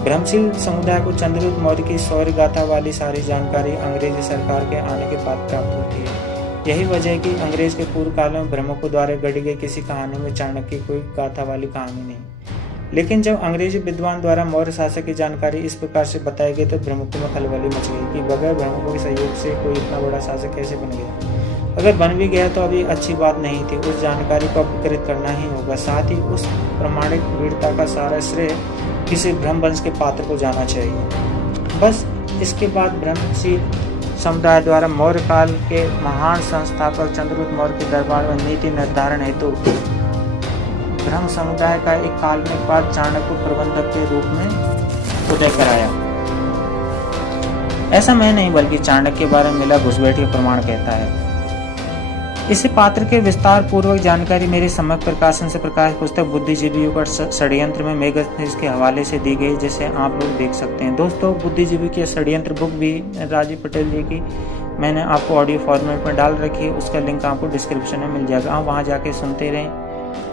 ब्रह्मशील समुदाय को चंद्रगुप्त मौर्य की शौर्य गाथा वाली सारी जानकारी अंग्रेजी सरकार के आने के बाद प्राप्त होती है। यही वजह है कि अंग्रेज के पूर्व काल में ब्रह्मकों द्वारा गढ़ी गई किसी कहानी में चाणक्य की कोई गाथा वाली कहानी नहीं। लेकिन जब अंग्रेजी विद्वान द्वारा मौर्य शासक की जानकारी इस प्रकार से बताई गई तो ब्रह्मकों में खलबली मच गई कि बगैर ब्रह्मकों के सहयोग से कोई इतना बड़ा शासक कैसे बन गया। अगर बन भी गया तो अभी अच्छी बात नहीं थी, उस जानकारी को अपकृत करना ही होगा। साथ ही उस प्रमाणिक वीरता का सारा श्रेय किसी ब्रह्मवंश के पात्र को जाना चाहिए। बस इसके बाद ब्रह्मशील समुदाय द्वारा मौर्य काल के महान संस्थापक चंद्रगुप्त मौर्य के दरबार में नीति निर्धारण हेतु ब्रह्म समुदाय का एक काल्पनिक पात्र चाणक्य प्रबंधक के रूप में उदय कराया। ऐसा मैं नहीं बल्कि चाणक्य के बारे में मिला घुसपैठ के प्रमाण कहता है। इसी पात्र के विस्तार पूर्वक जानकारी मेरी सम्यक प्रकाशन से प्रकाश पुस्तक बुद्धिजीवियों का षड्यंत्र में मेगास्थनीज के हवाले से दी गई, जिसे आप लोग देख सकते हैं। दोस्तों, बुद्धिजीवी की षड्यंत्र बुक भी राजीव पटेल जी की मैंने आपको ऑडियो फॉर्मेट में डाल रखी है, उसका लिंक आपको डिस्क्रिप्शन में मिल जाएगा, आप वहाँ जाके सुनते रहें।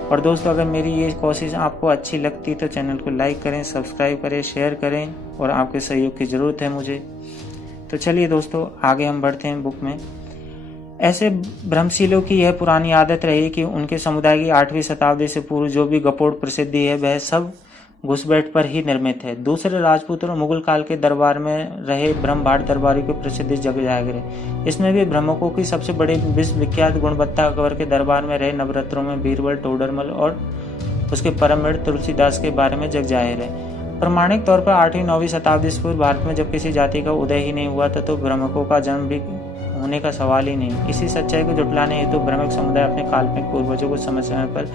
और दोस्तों, अगर मेरी ये कोशिश आपको अच्छी लगती तो चैनल को लाइक करें, सब्सक्राइब करें, शेयर करें, और आपके सहयोग की ज़रूरत है मुझे। तो चलिए दोस्तों, आगे हम बढ़ते हैं बुक में। ऐसे ब्रह्मशीलों की यह पुरानी आदत रही कि उनके समुदाय की 8वीं शताब्दी से पूर्व जो भी गपोड़ प्रसिद्धि है वह सब घुसपैठ पर ही निर्मित है। दूसरे राजपूत और मुगल काल के दरबार में रहे ब्रह्मभाट दरबारी की प्रसिद्धि जग जाहिर है। इसमें भी ब्रह्मकों की सबसे बड़े विश्व विख्यात गुणवत्ता अकबर के दरबार में रहे नवरत्नों में बीरबल, टोडरमल और उसके परम मित्र तुलसीदास के बारे में जग जाहिर है। प्रमाणिक तौर पर 8वीं-9वीं शताब्दी से पूर्व भारत में जब किसी जाति का उदय ही नहीं हुआ था तो ब्रह्मकों का जन्म भी होने का सवाल ही नहीं। इसी सच्चाई को जुटलाने हेतु ब्रह्मक समुदाय अपने काल्पनिक पूर्वजों को समय समय पर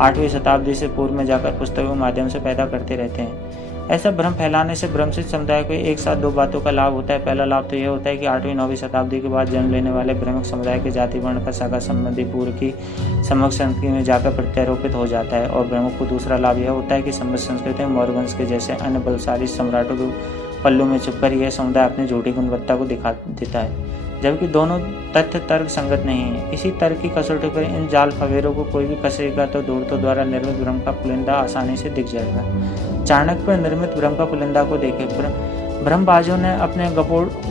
8वीं शताब्दी से पूर्व में जाकर पुस्तकों के माध्यम से पैदा करते रहते हैं। ऐसा भ्रम फैलाने से ब्रह्मशील समुदाय को एक साथ दो बातों का लाभ होता है। पहला लाभ तो यह होता है कि 8वीं-9वीं शताब्दी के बाद जन्म लेने वाले ब्रह्मक समुदाय के जाति वर्ण का शाखा संबंधी पूर्व की समग्र संस्कृति में जाकर प्रत्यारोपित हो जाता है। और ब्रह्मक को दूसरा लाभ यह होता है कि समग्र संस्कृति में मौर्य वंश के जैसे अन्य बलशाली सम्राटों के पल्लू में छुपकर यह समुदाय अपनी झूठी गुणवत्ता को दिखा देता है, जबकि दोनों तथ्य तर्क संगत नहीं है। इसी तर्क की कसौटी पर इन जाल फवेरों को कोई भी कसेगा तो दूरतों द्वारा निर्मित ब्रह्म का पुलिंदा आसानी से दिख जाएगा। चाणक्य पर निर्मित ब्रह्म का पुलिंदा को देखे। ब्रह्मबाजों ने अपने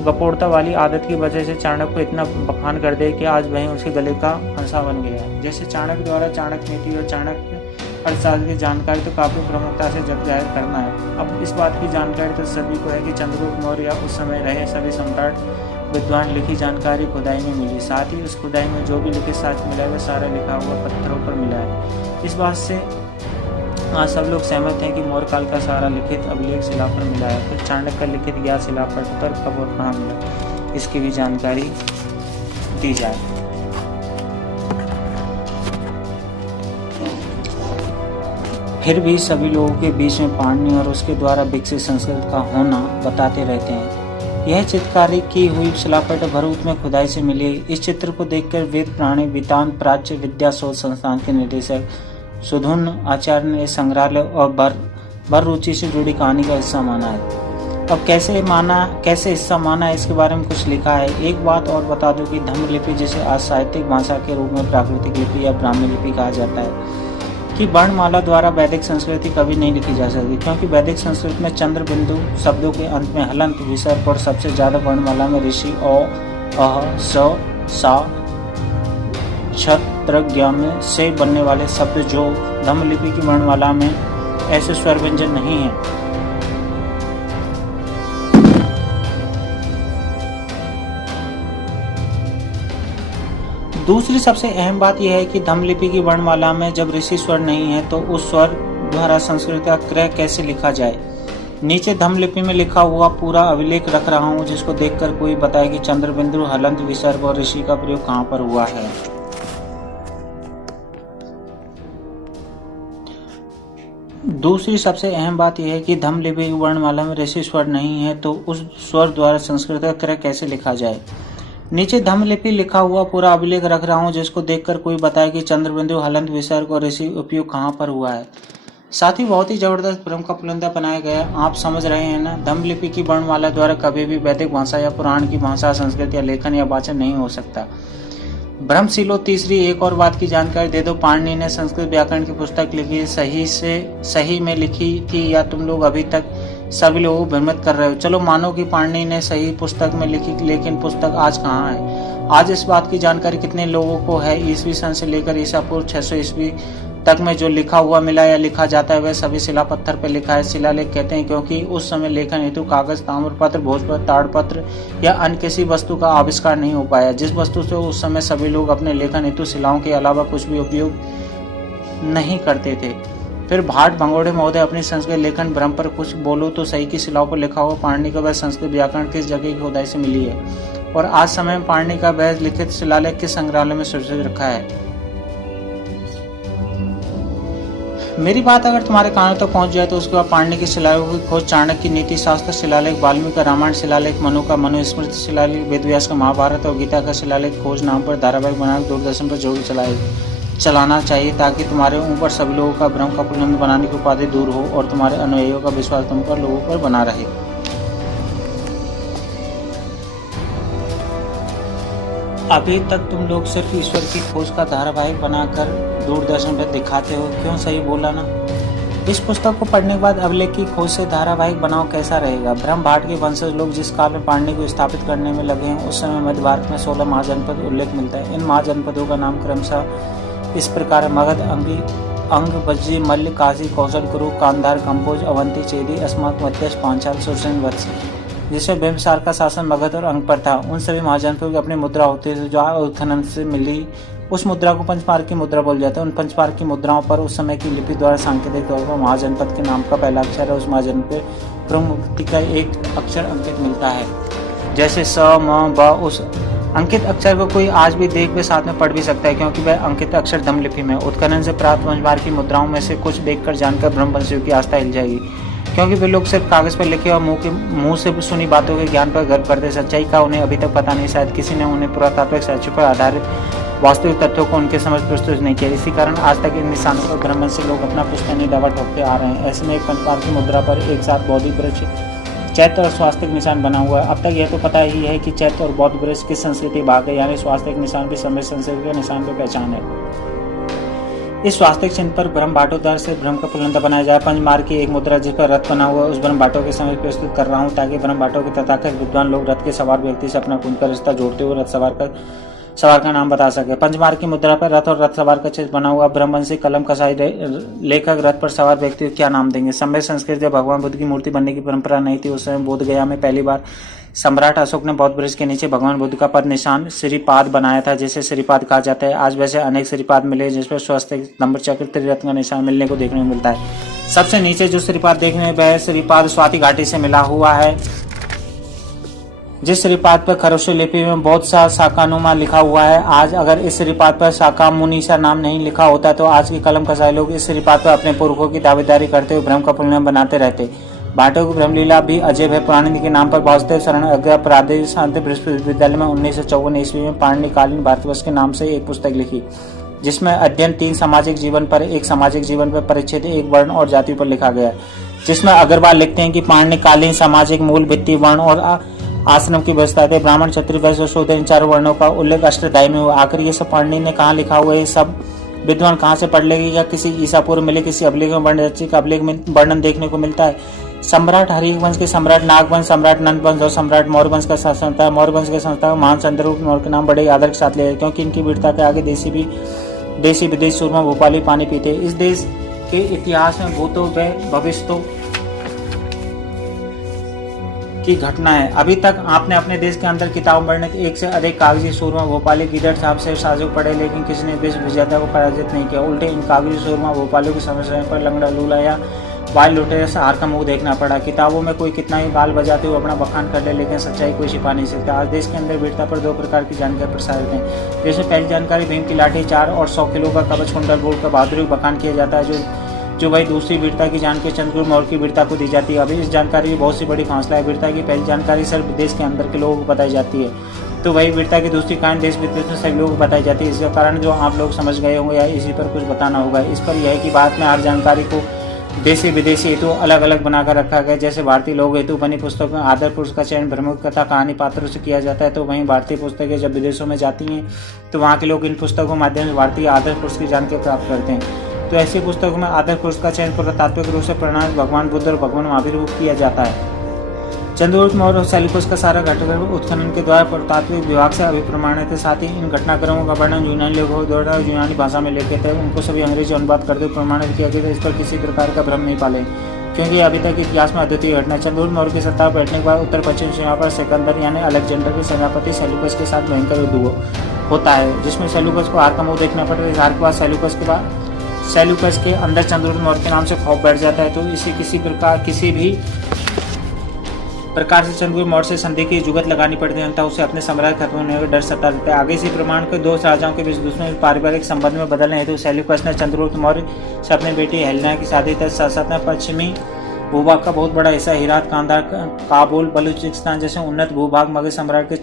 गपोड़ता वाली आदत की वजह से चाणक्य को इतना बखान कर दिया कि आज वहीं उसके गले का फंसा बन गया। जैसे चाणक्य द्वारा चाणक्य नीति और चाणक्य अर्थशास्त्र की जानकारी तो काफी प्रमुखता से जग जाहिर करना है। अब इस बात की जानकारी तो सभी को है कि चंद्रगुप्त मौर्य या उस समय रहे सभी सम्राट विद्वान लिखी जानकारी खुदाई में मिली। साथ ही उस खुदाई में जो भी लिखित शास्त्र मिला है वह सारा लिखा हुआ पत्थरों पर मिला है। इस बात से आज सब लोग सहमत हैं कि मौर्य काल का सारा लिखित अभिलेख शिला पर मिला है। फिर चाणक्य का लिखित ज्ञात शिला पर उत्तर कब और कहाँ मिला, इसकी भी जानकारी दी जाए। फिर भी सभी लोगों के बीच में पाणिनि और उसके द्वारा विकसित संस्कृत का होना बताते रहते हैं। यह चित्रकारी की हुई शिलापट भरूच में खुदाई से मिली। इस चित्र को देखकर वेद प्राणी वेदांत प्राच्य विद्या शोध संस्थान के निदेशक सुधुन आचार्य ने संग्रहालय और बर रुचि से जुड़ी कहानी का हिस्सा माना है। अब कैसे हिस्सा माना है, इसके बारे में कुछ लिखा है। एक बात और बता दूं कि धम्म लिपि, जिसे आज साहित्यिक भाषा के रूप में प्राकृतिक लिपि या ब्राह्मी लिपि कहा जाता है, कि वर्णमाला द्वारा वैदिक संस्कृति कभी नहीं लिखी जा सकती, क्योंकि वैदिक संस्कृत में चंद्र बिंदु शब्दों के अंत में हलंत विसर्ग और सबसे ज्यादा वर्णमाला में ऋषि अ अह स सा क्षत्रज्ञ में से बनने वाले शब्द जो धम्म लिपि की वर्णमाला में ऐसे स्वर व्यंजन नहीं है। दूसरी सबसे अहम बात यह है कि धम्म लिपि की वर्णमाला में जब ऋषि स्वर नहीं है तो उस स्वर द्वारा संस्कृत का क्रय कैसे लिखा जाए। नीचे धम्म लिपि में लिखा हुआ पूरा अभिलेख रख रहा हूं, जिसको देखकर कोई बताए कि चंद्र बिंदु हलंत विसर्ग और ऋषि का प्रयोग कहां पर हुआ है। दूसरी सबसे अहम बात यह है कि धम्म लिपि की वर्णमाला में ऋषि स्वर नहीं है तो उस स्वर द्वारा संस्कृत का क्रय कैसे लिखा जाए। नीचे धम्म लिपि लिखा हुआ पूरा अभिलेख रख रहा हूं, जिसको देखकर कोई बताए कि चंद्रबिंदु हलंत विसर्ग और ऋषि उपयोग कहां पर हुआ है। साथ ही बहुत ही जबरदस्त भ्रम का पुलिंदा बनाया गया। आप समझ रहे हैं ना, धम्म लिपि की वर्णमाला द्वारा कभी भी वैदिक भाषा या पुराण की भाषा, संस्कृत या लेखन या वाचन नहीं हो सकता। भ्रमशीलो तीसरी एक और बात की जानकारी दे दो। पाणिनि ने संस्कृत व्याकरण की पुस्तक लिखी, सही में लिखी थी या तुम लोग अभी तक सभी लोगों को भ्रमित कर रहे हो। चलो मानो कि पाणिनि ने सही पुस्तक में लिखी, लेकिन पुस्तक आज कहाँ है। आज इस बात की जानकारी कितने लोगों को है। ईसवी सन से लेकर ईसा पूर्व 600 ईस्वी तक में जो लिखा हुआ मिला या लिखा जाता है वह सभी शिला पत्थर पर लिखा है। शिलालेख कहते हैं क्योंकि उस समय लेखन हेतु कागज, ताम्रपत्र, भोजपत्र, ताड़पत्र या अन्य किसी वस्तु का आविष्कार नहीं हो पाया, जिस वस्तु से उस समय सभी लोग अपने लेखन हेतु शिलाओं के अलावा कुछ भी उपयोग नहीं करते थे। फिर भाट भंगोड़े महोदय अपनी संस्कृत लेखन भ्रम पर कुछ बोलो तो सही की शिलाओं पर लिखा हुआ पाणिनि का वह संस्कृत व्याकरण किस जगह की खुदाई से मिली है और आज समय में पाणिनि का वह लिखित शिलालेख किस संग्रहालय में सुरक्षित रखा है। मेरी बात अगर तुम्हारे कानों तक पहुंच जाए तो उसके बाद पाणिनि की शिलालेखों की खोज, चाणक्य की नीति शास्त्र शिलालेख, वाल्मीकि का रामायण शिलालेख, मनु का मनुस्मृति शिलालेख, वेदव्यास का महाभारत और गीता का शिलालेख खोज नाम पर धारावाहिक बनाकर दूरदर्शन पर जरूर चलाना चाहिए, ताकि तुम्हारे ऊपर सभी लोगों का भ्रम का पुलिंदा बनाने की उपाधि दूर हो और तुम्हारे अनुयायियों का विश्वास तुम पर लोगों पर बना रहे। अभी तक तुम लोग सिर्फ ईश्वर की खोज का धारावाहिक बनाकर दूरदर्शन पर दिखाते हो, क्यों? सही बोला ना। इस पुस्तक को पढ़ने के बाद अभिलेख की खोज से धारावाहिक बनाओ, कैसा रहेगा। ब्रह्म भाट के वंशज लोग जिस काल में पाणिनि को स्थापित करने में लगे हैं, उस समय मध्य भारत में 16 महाजनपद उल्लेख मिलता है। इन महाजनपदों का नाम क्रमशः इस प्रकार: मगध, अंग, वज्जी, मल्ल, काशी, कौशल, कुरु, कांधार, कंपोज, अवंती, चेदी, अस्माक, मध्यस्थ, पांचाल, सुरसेन, वत्स, जिसमें बिंबिसार का शासन मगध और अंग पर था। उन सभी महाजनपदों की अपनी मुद्रा होती थी जो उत्खनन से मिली। उस मुद्रा को पंचमार्क की मुद्रा बोल जाता है। उन पंचमार्क की मुद्राओं पर उस समय की लिपि द्वारा सांकेतिक तौर पर महाजनपद के नाम का पहला अक्षर है। उस महाजनपद प्रमुख का एक अक्षर अंकित मिलता है, जैसे स, म, ब। उस अंकित अक्षर को कोई आज भी देख भी साथ में पढ़ भी सकता है, क्योंकि वह अंकित अक्षर धम्म लिपि में। उत्खनन से प्राप्त पंचमार्क की मुद्राओं में से कुछ देखकर जानकर ब्रह्मवंशियों की आस्था हिल जाएगी, क्योंकि वे लोग सिर्फ कागज पर लिखे और मुंह से सुनी बातों के ज्ञान पर गर्व करते। सच्चाई का उन्हें अभी तक पता नहीं, शायद किसी ने उन्हें पुरातात्विक साक्ष्यों पर आधारित वास्तविक तथ्यों को उनके समझ प्रस्तुत नहीं किया। इसी कारण आज तक इन निशानों पर ब्रह्मवंशी लोग अपना पुश्तैनी दावा ठोकते आ रहे हैं। ऐसे में एक पंचमार्क की मुद्रा पर एक साथ बौद्ध वृक्ष, चैत्य और स्वास्तिक निशान बना हुआ है। अब तक यह तो पता ही है कि चैत्य और बौद्ध वृक्ष किस संस्कृति भाग है, यानी स्वास्तिक निशान भी समय संस्कृति के निशान पर पहचान है। इस स्वास्तिक चिन्ह पर ब्रह्म भाटों द्वारा से ब्रह्म का पुलिंदा बनाया जाए। पंचमार्क की एक मुद्रा जिस पर रथ बना हुआ है, उस ब्रह्म भाटों के समय प्रस्तुत कर रहा हूँ, ताकि ब्रह्म भाटों के तथाकथित विद्वान लोग रथ के सवार व्यक्ति से अपना खून का रिश्ता जोड़ते हुए रथ सवार का नाम बता सके। पंचमार्क की मुद्रा पर रथ और रथ सवार का चित्र बना हुआ। ब्रह्मवंशी कलम कसाई लेखक रथ पर सवार व्यक्ति क्या नाम देंगे। समय संस्कृत जब भगवान बुद्ध की मूर्ति बनने की परंपरा नहीं थी, उस समय बोध गया में पहली बार सम्राट अशोक ने बौद्ध वृक्ष के नीचे भगवान बुद्ध का पद निशान श्रीपाद बनाया था, जिसे श्रीपाद कहा जाता है। आज वैसे अनेक श्रीपाद मिले जिस पर स्वस्तिक, नंबर चक्र, त्रिरत्न का निशान मिलने को देखने को मिलता है। सबसे नीचे जो श्रीपाद देखने में वह श्रीपाद स्वाति घाटी से मिला हुआ है। जिस श्रीपाद पर खरोष्ट लिपि में बौद्ध सा शाकानुमा लिखा हुआ है, आज अगर इस श्रीपाद पर शाका मुनीसा नाम नहीं लिखा होता तो आज के कलम कसाई लोग इस श्रीपाद पर अपने पुरखों की दावेदारी करते हुए भ्रम का परिणाम बनाते रहते। भाटो की ब्रह्मलीला भी अजय है। पाणिनि के नाम पर वासुदेव शरण अज्ञा प्रादेशिक शांति विश्वविद्यालय में 1954 ईस्वी में पाणिनिकालीन भारतवर्ष के नाम से एक पुस्तक लिखी, जिसमें अध्ययन 3 सामाजिक जीवन पर, एक सामाजिक जीवन पर, परिच्छेद 1 वर्ण और जाति पर लिखा गया, जिसमें अग्रवाल लिखते हैं कि पाणिनिकालीन सामाजिक मूल भित्ति वर्ण और आश्रम की व्यवस्था के ब्राह्मण, क्षत्रिय, वैश्य, शूद्र इन 4 वर्णों का उल्लेख अष्टाध्यायी में हुआ। आखिर ये सब पाणिनि ने कहाँ लिखा हुआ है? ये सब विद्वान कहाँ से पढ़ लेगी? या किसी ईसा पूर्व मिले किसी अभिलेख में वर्णरचित का अभिलेख में वर्णन देखने को मिलता है? सम्राट हरिक वंश के सम्राट नागवंश, सम्राट नंद वंश और सम्राट मौर्य वंश का संस्थापक, मौर्य वंश के संस्थापक महान चंद्रगुप्त मौर्य के नाम बड़े आदर के साथ लिया, क्योंकि इनकी वीरता के आगे देशी विदेश सूरमा भोपाली पानी पीते। इस देश के इतिहास में भूतो व भविष्यों की घटना है। अभी तक आपने अपने देश के अंदर किताब वर्णित 1 से अधिक कागजी सूरमा भोपाली गिरधर साहब से साजो पढ़े, लेकिन किसी ने विश्व विजेता को पराजित नहीं किया। उल्टे इन कागजी सूरमा भोपालियों की समस्या पर लंगड़ा लूला या बाल लुटेरे से हार का मुंह देखना पड़ा। किताबों में कोई कितना ही बाल बजाते हुए अपना बखान कर ले, लेकिन सच्चाई कोई छिपा नहीं सकता। आज देश के अंदर वीरता पर 2 प्रकार की जानकारी प्रसारित है। जैसे पहली जानकारी भीम की लाठी 4 और 100 किलो का कवच कुंडल बोल कर बहादुरी बखान किया जाता है, जो वही दूसरी वीरता की जानकारी चंद्रगुप्त मौर्य की वीरता को दी जाती है। अभी इस जानकारी की बहुत सी बड़ी फासला है। वीरता की पहली जानकारी सिर्फ देश के अंदर के लोगों को बताई जाती है, तो वही वीरता की दूसरी कहानी देश विदेश में सभी लोगों को बताई जाती है। इसका कारण जो आप लोग समझ गए होंगे या इसी पर कुछ बताना होगा। इस पर यह है कि बाद में हर जानकारी को देशी विदेशी हेतु अलग अलग बनाकर रखा गया। जैसे भारतीय लोग हेतु बनी पुस्तकों में आदर पुरुष का चयन भ्रमक कथा कहानी पात्रों से किया जाता है, तो वहीं भारतीय पुस्तकें जब विदेशों में जाती हैं तो वहाँ के लोग इन पुस्तकों के माध्यम से भारतीय आदर पुरुष की जानकारी प्राप्त करते हैं। तो ऐसी पुस्तकों में आदर पुरुष का चयन पुरातात्विक रूप से परिणाम भगवान बुद्ध और भगवान महावीर को किया जाता है। चंद्रगुप्त मौर्य और सेल्यूकस का सारा घटनाक्रम उत्खनन के द्वारा पुरातात्विक विभाग से अभिप्रमाणित है। साथ ही इन घटनाक्रमों का वर्णन यूनानी लोगों द्वारा यूनानी भाषा में लिखे थे, उनको सभी अंग्रेजी अनुवाद करते हुए प्रमाणित किया गया। इस पर किसी प्रकार का भ्रम नहीं पाले, क्योंकि अभी तक इतिहास में अद्वितीय घटना। चंद्रगुप्त मौर्य की सत्ता पर बैठने के बाद उत्तर पश्चिम सीमा पर सिकंदर यानी अलेक्जेंडर के सेनापति सेल्यूकस के साथ भयंकर युद्ध होता है, जिसमें सेल्यूकस को हार का मुंह देखना पड़ता है। इस हार के बाद सेल्यूकस के अंदर चंद्रगुप्त मौर्य के नाम से खौफ बैठ जाता है, तो इसे किसी भी प्रकार से चंद्रगुप्त मौर्य से संधि की जुगत लगानी पड़ती है, उसे अपने साम्राज्य खत्म होने का डर सता देता है। आगे से प्रमाण को 2 राजाओं के बीच दुश्मनी पारिवारिक संबंध में बदलने हेतु सेल्यूकस ने चंद्रगुप्त मौर्य से अपनी बेटी हेलेना की शादी तक साथ में पश्चिमी भूभाग का बहुत बड़ा हिस्सा हिरात, कांधार, काबुल, बलूचिस्तान जैसे उन्नत भूभाग मगध सम्राट के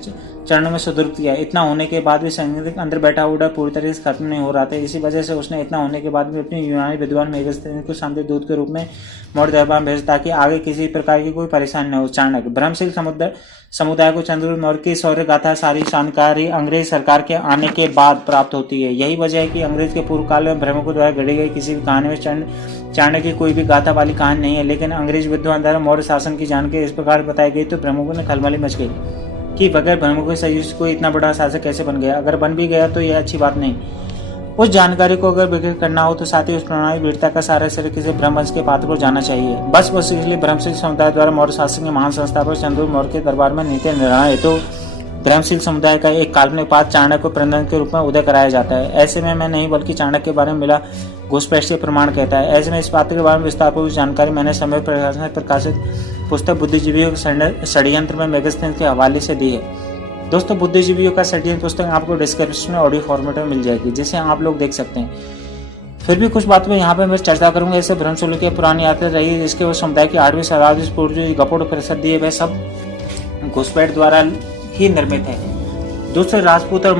चरणों में सुदृढ़ किया। इतना होने के बाद भी संगीत अंदर बैठा हुआ पूरी तरह से खत्म नहीं हो रहा था। इसी वजह से उसने इतना होने के बाद भी अपनी यूनानी विद्वान मेगस्थनीज को शांति दूत के रूप में मौर्य दरबार में भेजा, ताकि आगे किसी प्रकार की कोई परेशानी न हो। चाणक्य ब्रह्मशील समुदाय को चंद्रगुप्त मौर्य की शौर्य गाथा सारी जानकारी अंग्रेज सरकार के आने के बाद प्राप्त होती है। यही वजह है कि अंग्रेज के पूर्व काल में भ्रमकों द्वारा गढ़ी गई किसी भी कहानी में चाणक्य की कोई भी गाथा वाली कहानी नहीं है, लेकिन अंग्रेज विद्वान द्वारा मौर्य शासन की जानकारी इस प्रकार बताई गई तो भ्रमकों ने खलबली मच गई कि बगैर भ्रमकों के सहयोग से कोई इतना बड़ा शासक कैसे बन गया। अगर बन भी गया तो यह अच्छी बात नहीं। उस जानकारी को अगर बिक्री करना हो तो साथ ही उस प्रणाली वीरता का सारा श्रेय किसी ब्रह्मवंश के पात्र को जाना चाहिए। बस इसलिए ब्रह्मशील समुदाय द्वारा मौर्य शासन के महान संस्थापक चंद्रगुप्त मौर्य के दरबार में नीति निर्णय हेतु ब्रह्मशील समुदाय का एक काल्पनिक पात्र चाणक्य को प्रबंधन के रूप में उदय कराया जाता है। ऐसे में मैं नहीं बल्कि चाणक्य के बारे में मिला घुसपैठ प्रमाण कहता है। ऐसे में इस पात्र के बारे में विस्तारपूर्वक जानकारी मैंने समय प्रकाशित पुस्तक बुद्धिजीवियों के षड्यंत्र में मेगस्थनीज के हवाले से दी है। दोस्तों, बुद्धिजीवियों का षड्यंत्र पुस्तक आपको डिस्क्रिप्शन में ऑडियो फॉर्मेट में मिल जाएगी, जिसे आप लोग देख सकते हैं। फिर भी कुछ बातों में यहाँ पे मैं चर्चा करूंगा। ऐसे भ्रमशूल की पुरानी यात्रा रही है, जिसके वो समुदाय की 8वीं शताब्दी से पूर्व जो गपोड़ परिषद दिए वह सब घुसपैठ द्वारा ही निर्मित है। दूसरे राजपूत और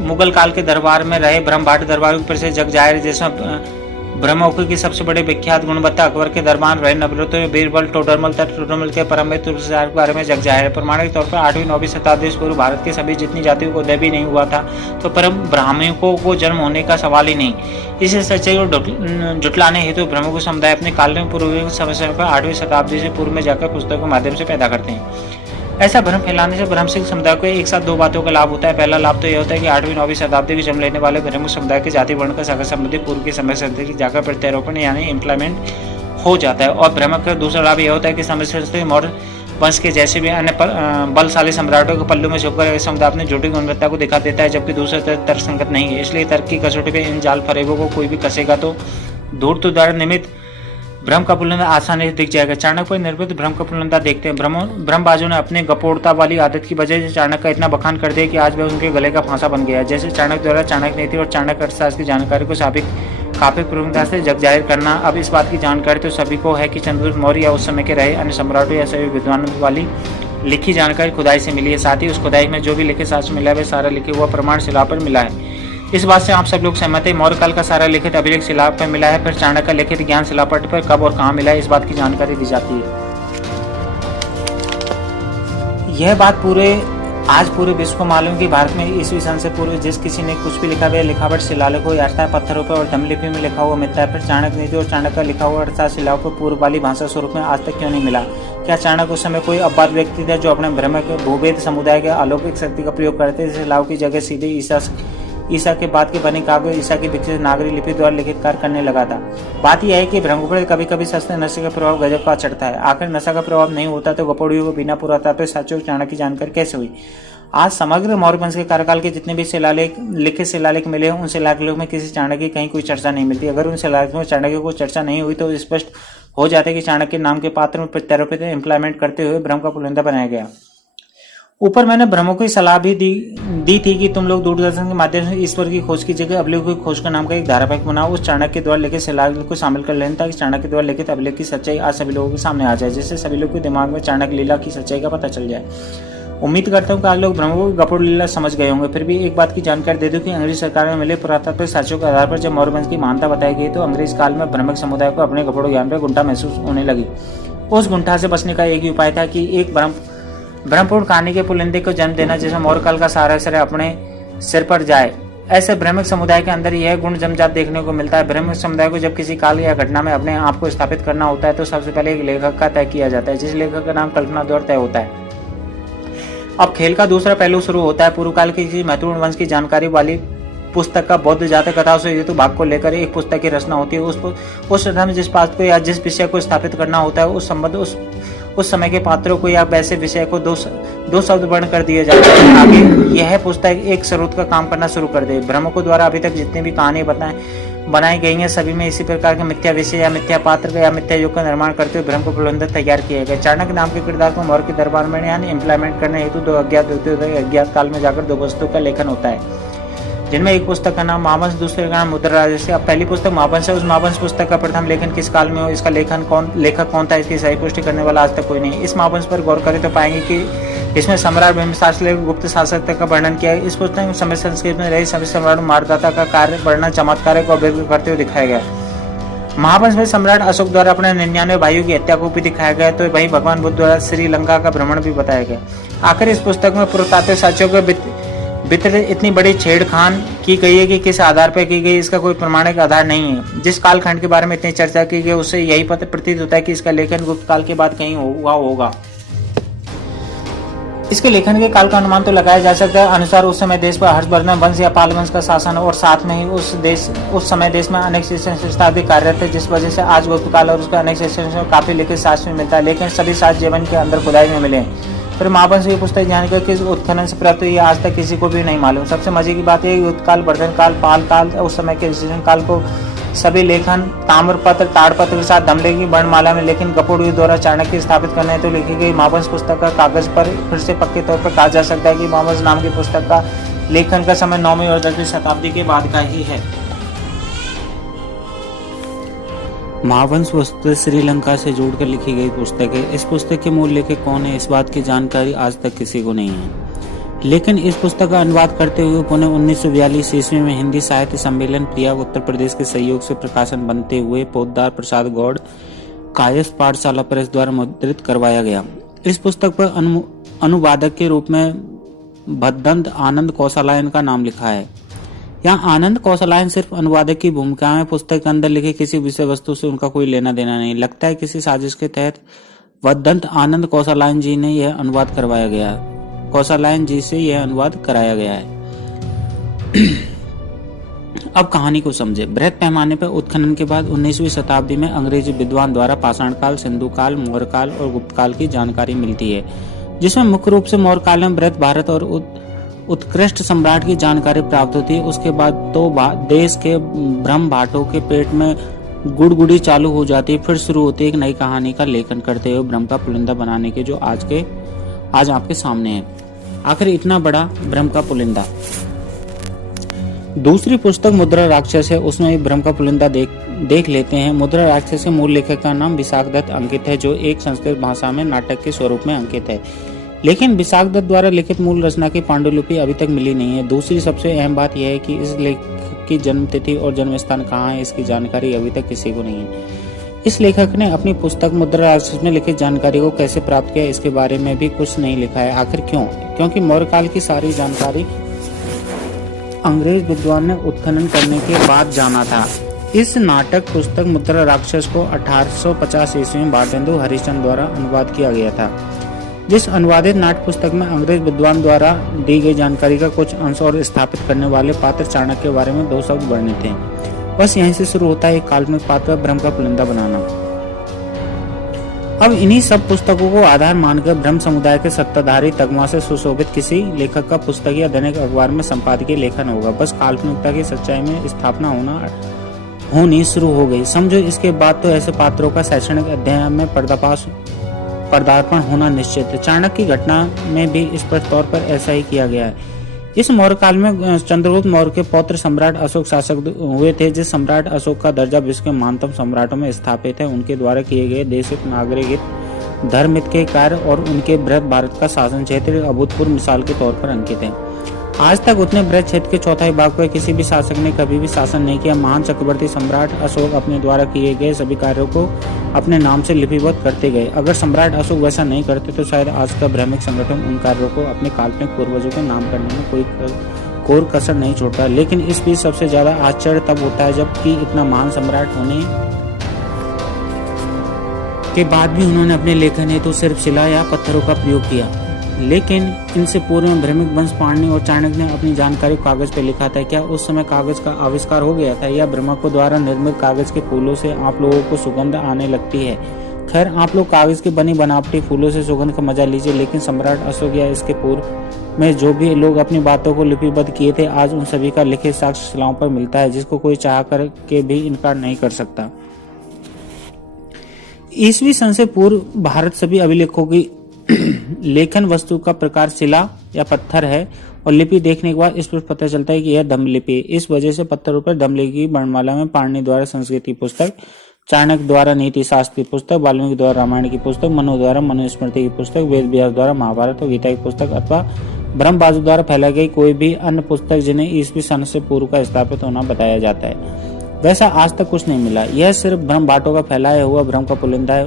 मुगल काल के दरबार में रहे ब्रह्मभाट दरबार की परिषद जग जाहिर, जिसमें ब्रह्मों की सबसे बड़े विख्यात गुणवत्ता अकबर के दरबार रहे नवरत्न बीरबल टोडरमल तथा टोडरमल के परमवीर तुलसीदास के बारे में जग जाहिर है। प्रमाणिक तौर पर 8वीं-9वीं शताब्दी से पूर्व भारत के सभी जितनी जातियों को उदय भी नहीं हुआ था, तो परम ब्राह्मणों को जन्म होने का सवाल ही नहीं। इसे सच्चाई को जुटलाने हेतु ब्रह्मों समुदाय अपने कालीन पूर्व समय पर 8वीं शताब्दी से पूर्व में जाकर पुस्तकों के माध्यम से पैदा करते हैं। ऐसा भ्रम फैलाने से ब्रह्मशील समुदाय को एक साथ 2 बातों का लाभ होता है। पहला लाभ तो यह होता है कि 8वीं-9वीं शताब्दी की जन्म लेने वाले ब्रह्म समुदाय के जाति वर्ण का सगा संबंधी पूर्व की समय से जाकर प्रत्यारोपण यानी इम्प्लीमेंट हो जाता है। और ब्रह्म का दूसरा लाभ यह होता है कि समय से वंश के जैसे भी अन्य बलशाली सम्राटों के पल्लू में छुपकर समुदाय अपनी झूठी गुणवत्ता को दिखा देता है, जबकि दूसरा तर्कसंगत नहीं है। इसलिए तर्क की कसौटी पे इन जाल फरेबों को कोई भी कसेगा तो धूर्त उदाहरण निमित्त भ्रम का पुलंदा आसानी से दिख जाएगा। चाणक्य पर निर्मित भ्रम का पुलंदा देखते हैं। भ्रमबाजों ने अपने गपोड़ता वाली आदत की वजह से चाणक्य का इतना बखान कर दिया कि आज वह उनके गले का फांसा बन गया। जैसे चाणक्य द्वारा चाणक्य नीति और चाणक्य अर्थशास्त्र की जानकारी को काफी प्रमुखता से जग जाहिर करना। अब इस बात की जानकारी तो सभी को है कि चंद्रगुप्त मौर्य या उस समय के रहे अन्य सम्राटों या सभी विद्वानों वाली लिखी जानकारी खुदाई से मिली है। साथ ही उस खुदाई में जो भी लिखित शास्त्र मिला है वह सारा लिखे हुआ प्रमाण शिला पर मिला है। इस बात से आप सब लोग सहमत हैं। मौर्य काल का सारा लिखित अभिलेख शिला पर मिला है। फिर चाणक्य का लिखित ज्ञान शिलापट पर कब और कहाँ मिला है, इस बात की जानकारी दी जाती है। यह बात आज पूरे विश्व को मालूम कि भारत में ईस्वी सन से पूर्व जिस किसी ने कुछ भी लिखा वह लिखावट शिलालेख हो या पत्थरों पर और दमलिपि में लिखा हुआ मिलता है। फिर चाणक्य नीति और चाणक्य का लिखा हुआ अर्थात शिलाओं पर पूर्व वाली भाषा स्वरूप में आज तक क्यों नहीं मिला? क्या चाणक्य उस समय कोई अवध व्यक्ति था जो अपने भ्रमक भूवेद समुदाय के अलौकिक शक्ति का प्रयोग करते थे? शिलाओं की जगह सीधे ईसा के बाद के बने काव्य ईसा की विकसित नागरी लिपि द्वारा लिखित कार्य करने लगा था। बात यह है कि भ्रम पर कभी कभी सस्ते नशे का प्रभाव गजब का चढ़ता है। आखिर नशा का प्रभाव नहीं होता तो गपोड़ियों को बिना पुरातत्व साक्ष्यों चाणक्य की जानकारी कैसे हुई? आज समग्र मौर्य वंश के कार्यकाल के जितने भी लिखित शिलालेख मिले हैं उन शिलालेखों में किसी चाणक्य की कहीं कोई चर्चा नहीं मिलती। अगर उन शिलालेखों में चाणक्य को चर्चा नहीं हुई तो स्पष्ट हो जाता है कि चाणक्य नाम के पात्र में प्रत्यारोपित इम्प्लीमेंट करते हुए भ्रम का पुलिंदा बनाया गया। ऊपर मैंने भ्रमों की सलाह भी दी थी कि तुम लोग दूरदर्शन के माध्यम से ईश्वर की खोज की जगह अभिलेख की खोज का नाम का एक धारावाहिक बनाओ। उस चाणक्य के द्वारा लिखित शिलालेख को शामिल कर लेना ताकि चाणक्य द्वारा लिखित अभिलेख की सच्चाई आज सभी लोगों के सामने आ जाए, जिससे सभी लोग के दिमाग में चाणक्य लीला की सच्चाई का पता चल जाए। उम्मीद करता हूँ कि आज लोग भ्रमों को गपोड़ लीला समझ गए होंगे। फिर भी एक बात की जानकारी दे दूं कि अंग्रेज सरकार में मिले पुरातत्व साक्ष्यों के आधार पर जब मौर्य वंश की महानता बताई गई तो अंग्रेज काल में भ्रमक समुदाय को अपने गपोड़ ज्ञान पर गुंठा महसूस होने लगी। उस गुंठा से बचने का एक ही उपाय था कि एक भ्रमपूर्ण कहानी के पुलिंदे को जन्म देना जिसमें मौर्य काल का सारा असर अपने सिर पर जाए। ऐसे भ्रमिक समुदाय के अंदर यह गुण जमजात देखने को मिलता है। भ्रमिक समुदाय को जब किसी काल या घटना में अपने आप को स्थापित करना होता है तो सबसे पहले एक लेखक का तय किया जाता है, जिस लेखक का नाम कल्पना द्वारा तय होता है। अब खेल का दूसरा पहलू शुरू होता है। पूर्व काल की किसी महत्वपूर्ण वंश की जानकारी वाली पुस्तक का बौद्ध जातक कथाओं से हेतु भाग को लेकर एक पुस्तक की रचना होती है। उस रचना में जिस पात्र को या जिस विषय को स्थापित करना होता है उस समय के पात्रों को या वैसे विषय को दो शब्द वर्ण कर दिए जाते हैं। आगे यह पुस्तक एक स्रोत का काम करना शुरू कर दे। भ्रमों द्वारा अभी तक जितनी भी कहानी बनाई गई हैं सभी में इसी प्रकार के मिथ्या विषय या मिथ्या पात्र या मिथ्या युग का निर्माण करते हुए भ्रम को प्रबंधन तैयार किया गया। चाणक्य नाम के किरदार को मौर्य के दरबार में यानी इम्प्लीमेंट करने हेतु दो अज्ञात काल में जाकर दो वस्तुओं का लेखन होता है, जिनमें एक पुस्तक का नाम महावंश, दूसरे का नाम मुद्रा राजस्य। अब पहली पुस्तक महावंश है। उस महावंश पुस्तक का प्रथम लेखन किस काल में हो, इसका लेखक कौन था, इसकी सही पुष्टि करने वाला आज तक कोई नहीं। इस महावंश पर गौर करें तो पाएंगे कि इसमें सम्राट बिंबिसार गुप्त शासक तक का वर्णन किया है। इस पुस्तक में समय संस्कृत में रहे सभी सम्राट मारदाता का कार्य वर्णन चमत्कार को अभिव्यक्त करते हुए दिखाया गया। महावंश में सम्राट अशोक द्वारा अपने 99 भाइयों की हत्या को भी दिखाया गया, तो वहीं भगवान बुद्ध द्वारा श्रीलंका का भ्रमण भी बताया गया। आखिर इस पुस्तक में पुरातत्व साक्ष्यों के भीतर इतनी बड़ी छेड़खान की गई है कि किस आधार पर की गई इसका कोई प्रमाणिक आधार नहीं है। जिस कालखंड के बारे में इतनी चर्चा की गई उससे यही प्रतीत होता है कि इसका लेखन गुप्त काल के बाद कहीं हुआ होगा। इसके लेखन के काल का अनुमान तो लगाया जा सकता है। अनुसार उस समय देश पर हर्षवर्धन वंश या पाल वंश का शासन और साथ में ही उस समय देश में अनेक शिक्षण संस्था भी कार्यरत है, जिस वजह से आज गुप्त काल और उसके अनेक शिक्षण काफी लिखित शास्त्र में मिलता है, लेकिन सभी शास्त्र जीवन के अंदर खुदाई में मिले। फिर महावंश की पुस्तक जानकर किस उत्खनन से प्राप्त हुई आज तक किसी को भी नहीं मालूम। सबसे मजे की बात है उत्काल, वर्धन काल, पाल काल, उस समय के शिक्षण काल को सभी लेखन ताम्रपत्र ताड़पत्र के साथ दमले की वर्णमाला में लेकिन गपोड़ियों द्वारा चाणक्य स्थापित करने तो लिखी गई महावंश पुस्तक का कागज पर फिर से पक्के तौर पर कहा जा सकता है कि महावंश नाम की पुस्तक का लेखन का समय 9वीं और 10वीं शताब्दी के बाद का ही है। महावंश पुस्तक श्रीलंका से जोड़कर लिखी गई पुस्तक है। इस पुस्तक के मूल लेखक कौन है इस बात की जानकारी आज तक किसी को नहीं है, लेकिन इस पुस्तक का अनुवाद करते हुए पुणे 1942 ईस्वी में हिंदी साहित्य सम्मेलन प्रयाग उत्तर प्रदेश के सहयोग से प्रकाशन बनते हुए पोद्दार प्रसाद गौड़ कायस्थ पाठशाला प्रेस द्वारा मुद्रित करवाया गया। इस पुस्तक पर अनुवादक के रूप में भद्दंत आनंद कौशलायन का नाम लिखा है। यहाँ आनंद कौशलायन सिर्फ अनुवादक की भूमिका में, पुस्तक के अंदर लिखे किसी विषय वस्तु से उनका कोई लेना देना नहीं। लगता है किसी साजिश के तहत भद्दंत आनंद कौशलायन जी ने यह अनुवाद करवाया गया कौशलायन जी से यह अनुवाद कराया गया है। अब कहानी को समझे। बृहद पैमाने पर उत्खनन के बाद 19वीं शताब्दी में अंग्रेजी विद्वान द्वारा पाषाण काल, सिंधु काल, मौर्य काल और गुप्त काल की जानकारी मिलती है, जिसमें मुख्य रूप से मौर्य काल में बृहद भारत और उत्कृष्ट सम्राट की जानकारी प्राप्त होती है। उसके बाद तो देश के ब्रह्म भाटों के पेट में गुड़गुड़ी चालू हो जाती है। फिर शुरू होती है एक नई कहानी का लेखन करते हुए ब्रह्म का पुलिंदा बनाने के, जो आज आपके सामने है। आखिर इतना बड़ा ब्रह्म का पुलिंदा। दूसरी पुस्तक मुद्रा राक्षस है, उसमें भी ब्रह्म का पुलिंदा देख लेते हैं। मुद्रा राक्षस के मूल लेखक का नाम विशाखदत्त अंकित है, जो एक संस्कृत भाषा में नाटक के स्वरूप में अंकित है। लेकिन विशाखदत्त द्वारा लिखित मूल रचना की पांडुलिपि अभी तक मिली नहीं है। दूसरी सबसे अहम बात यह है कि इस लेखक की जन्म तिथि और जन्म स्थान कहाँ है, इसकी जानकारी अभी तक किसी को नहीं है। इस लेखक ने अपनी पुस्तक मुद्रा राक्षस में लिखित जानकारी को कैसे प्राप्त किया, इसके बारे में भी कुछ नहीं लिखा है। आखिर क्यों? क्योंकि मौर्य काल की सारी जानकारी अंग्रेज विद्वान ने उत्खनन करने के बाद जाना था। इस नाटक पुस्तक मुद्रा राक्षस को 1850 ईस्वी में भारतेंदु हरिश्चंद्र द्वारा अनुवाद किया गया था। जिस अनुवादित नाट्य पुस्तक में अंग्रेज विद्वान द्वारा दी गई जानकारी का कुछ अंश और स्थापित करने वाले पात्र चाणक्य के बारे में 2 शब्द वर्णित हैं। बस यहीं से शुरू होता है एक काल्पनिक पात्र ब्रह्म का पुलिंदा बनाना। अब इन्हीं सब पुस्तकों को आधार मानकर ब्रह्म समुदाय के सत्ताधारी तगमा से सुशोभित किसी लेखक का पुस्तक या दैनिक अखबार में संपादकीय लेखन होगा। बस काल्पनिकता की सच्चाई में स्थापना होनी शुरू हो गई। समझो, इसके बाद तो ऐसे पात्रों का शैक्षणिक अध्ययन में पदार्पण होना निश्चित है। चाणक्य की घटना में भी स्पष्ट तौर पर ऐसा ही किया गया है। इस मौर्य काल में चंद्रगुप्त मौर्य के पौत्र सम्राट अशोक शासक हुए थे। जिस सम्राट अशोक का दर्जा विश्व के महानतम सम्राटों में स्थापित है, उनके द्वारा किए गए देशहित, नागरिक हित, धर्महित के कार्य और उनके बृहद भारत का शासन क्षेत्र अभूतपूर्व मिसाल के तौर पर अंकित है। आज तक उतने बृहद क्षेत्र के चौथाई भाग पर किसी भी शासक ने कभी भी शासन नहीं किया। महान चक्रवर्ती सम्राट अशोक अपने द्वारा किए गए सभी कार्यों को अपने नाम से लिपिबद्ध करते गए। अगर सम्राट अशोक वैसा नहीं करते तो शायद आज का भ्रामिक संगठन उन कार्यों को अपने काल्पनिक पूर्वजों के नाम करने में कोई कोर कसर नहीं छोड़ता। लेकिन इस बीच सबसे ज्यादा आश्चर्य तब होता है जबकि इतना महान सम्राट होने के बाद भी उन्होंने अपने लेखन हेतु सिर्फ शिला या पत्थरों का प्रयोग किया। लेकिन इनसे पूर्व में भ्रमिक वंश पाणिनि और चाणक्य ने अपनी जानकारी कागज पर लिखा था। क्या उस समय कागज का आविष्कार हो गया था या ब्रह्मकों द्वारा निर्मित कागज के फूलों से आप लोगों को सुगंध आने लगती है? खैर, आप लोग कागज की बनी बनावटी फूलों से सुगंध का मजा लीजिए। लेकिन सम्राट अशोक या इसके पूर्व में जो भी लोग अपनी बातों को लिपिबद्ध किए थे, आज उन सभी का लिखित साक्ष्य शिलाओं पर मिलता है, जिसको कोई चाह कर के भी इनकार नहीं कर सकता। ईसवी सन से पूर्व भारत सभी अभिलेखों की लेखन वस्तु का प्रकार शिला या पत्थर है और लिपि देखने के बाद इस पर पता चलता है कि यह धम्मलिपि है। इस वजह से पत्थरों पर धम्मलिपि की वर्णमाला में पाणिनि द्वारा संस्कृत की पुस्तक, चाणक्य द्वारा नीति शास्त्र की पुस्तक, वाल्मीकि द्वारा रामायण की पुस्तक, मनु द्वारा मनुस्मृति की पुस्तक, वेद व्यास द्वारा महाभारत और गीता की पुस्तक अथवा ब्रह्मबाजू द्वारा फैलाई गई कोई भी अन्य पुस्तक जिन्हें ईसवी सन से पूर्व का स्थापित होना बताया जाता है, वैसा आज तक कुछ नहीं मिला। यह सिर्फ ब्रह्म भाटों का फैलाया हुआ ब्रह्म का पुलिंदा है।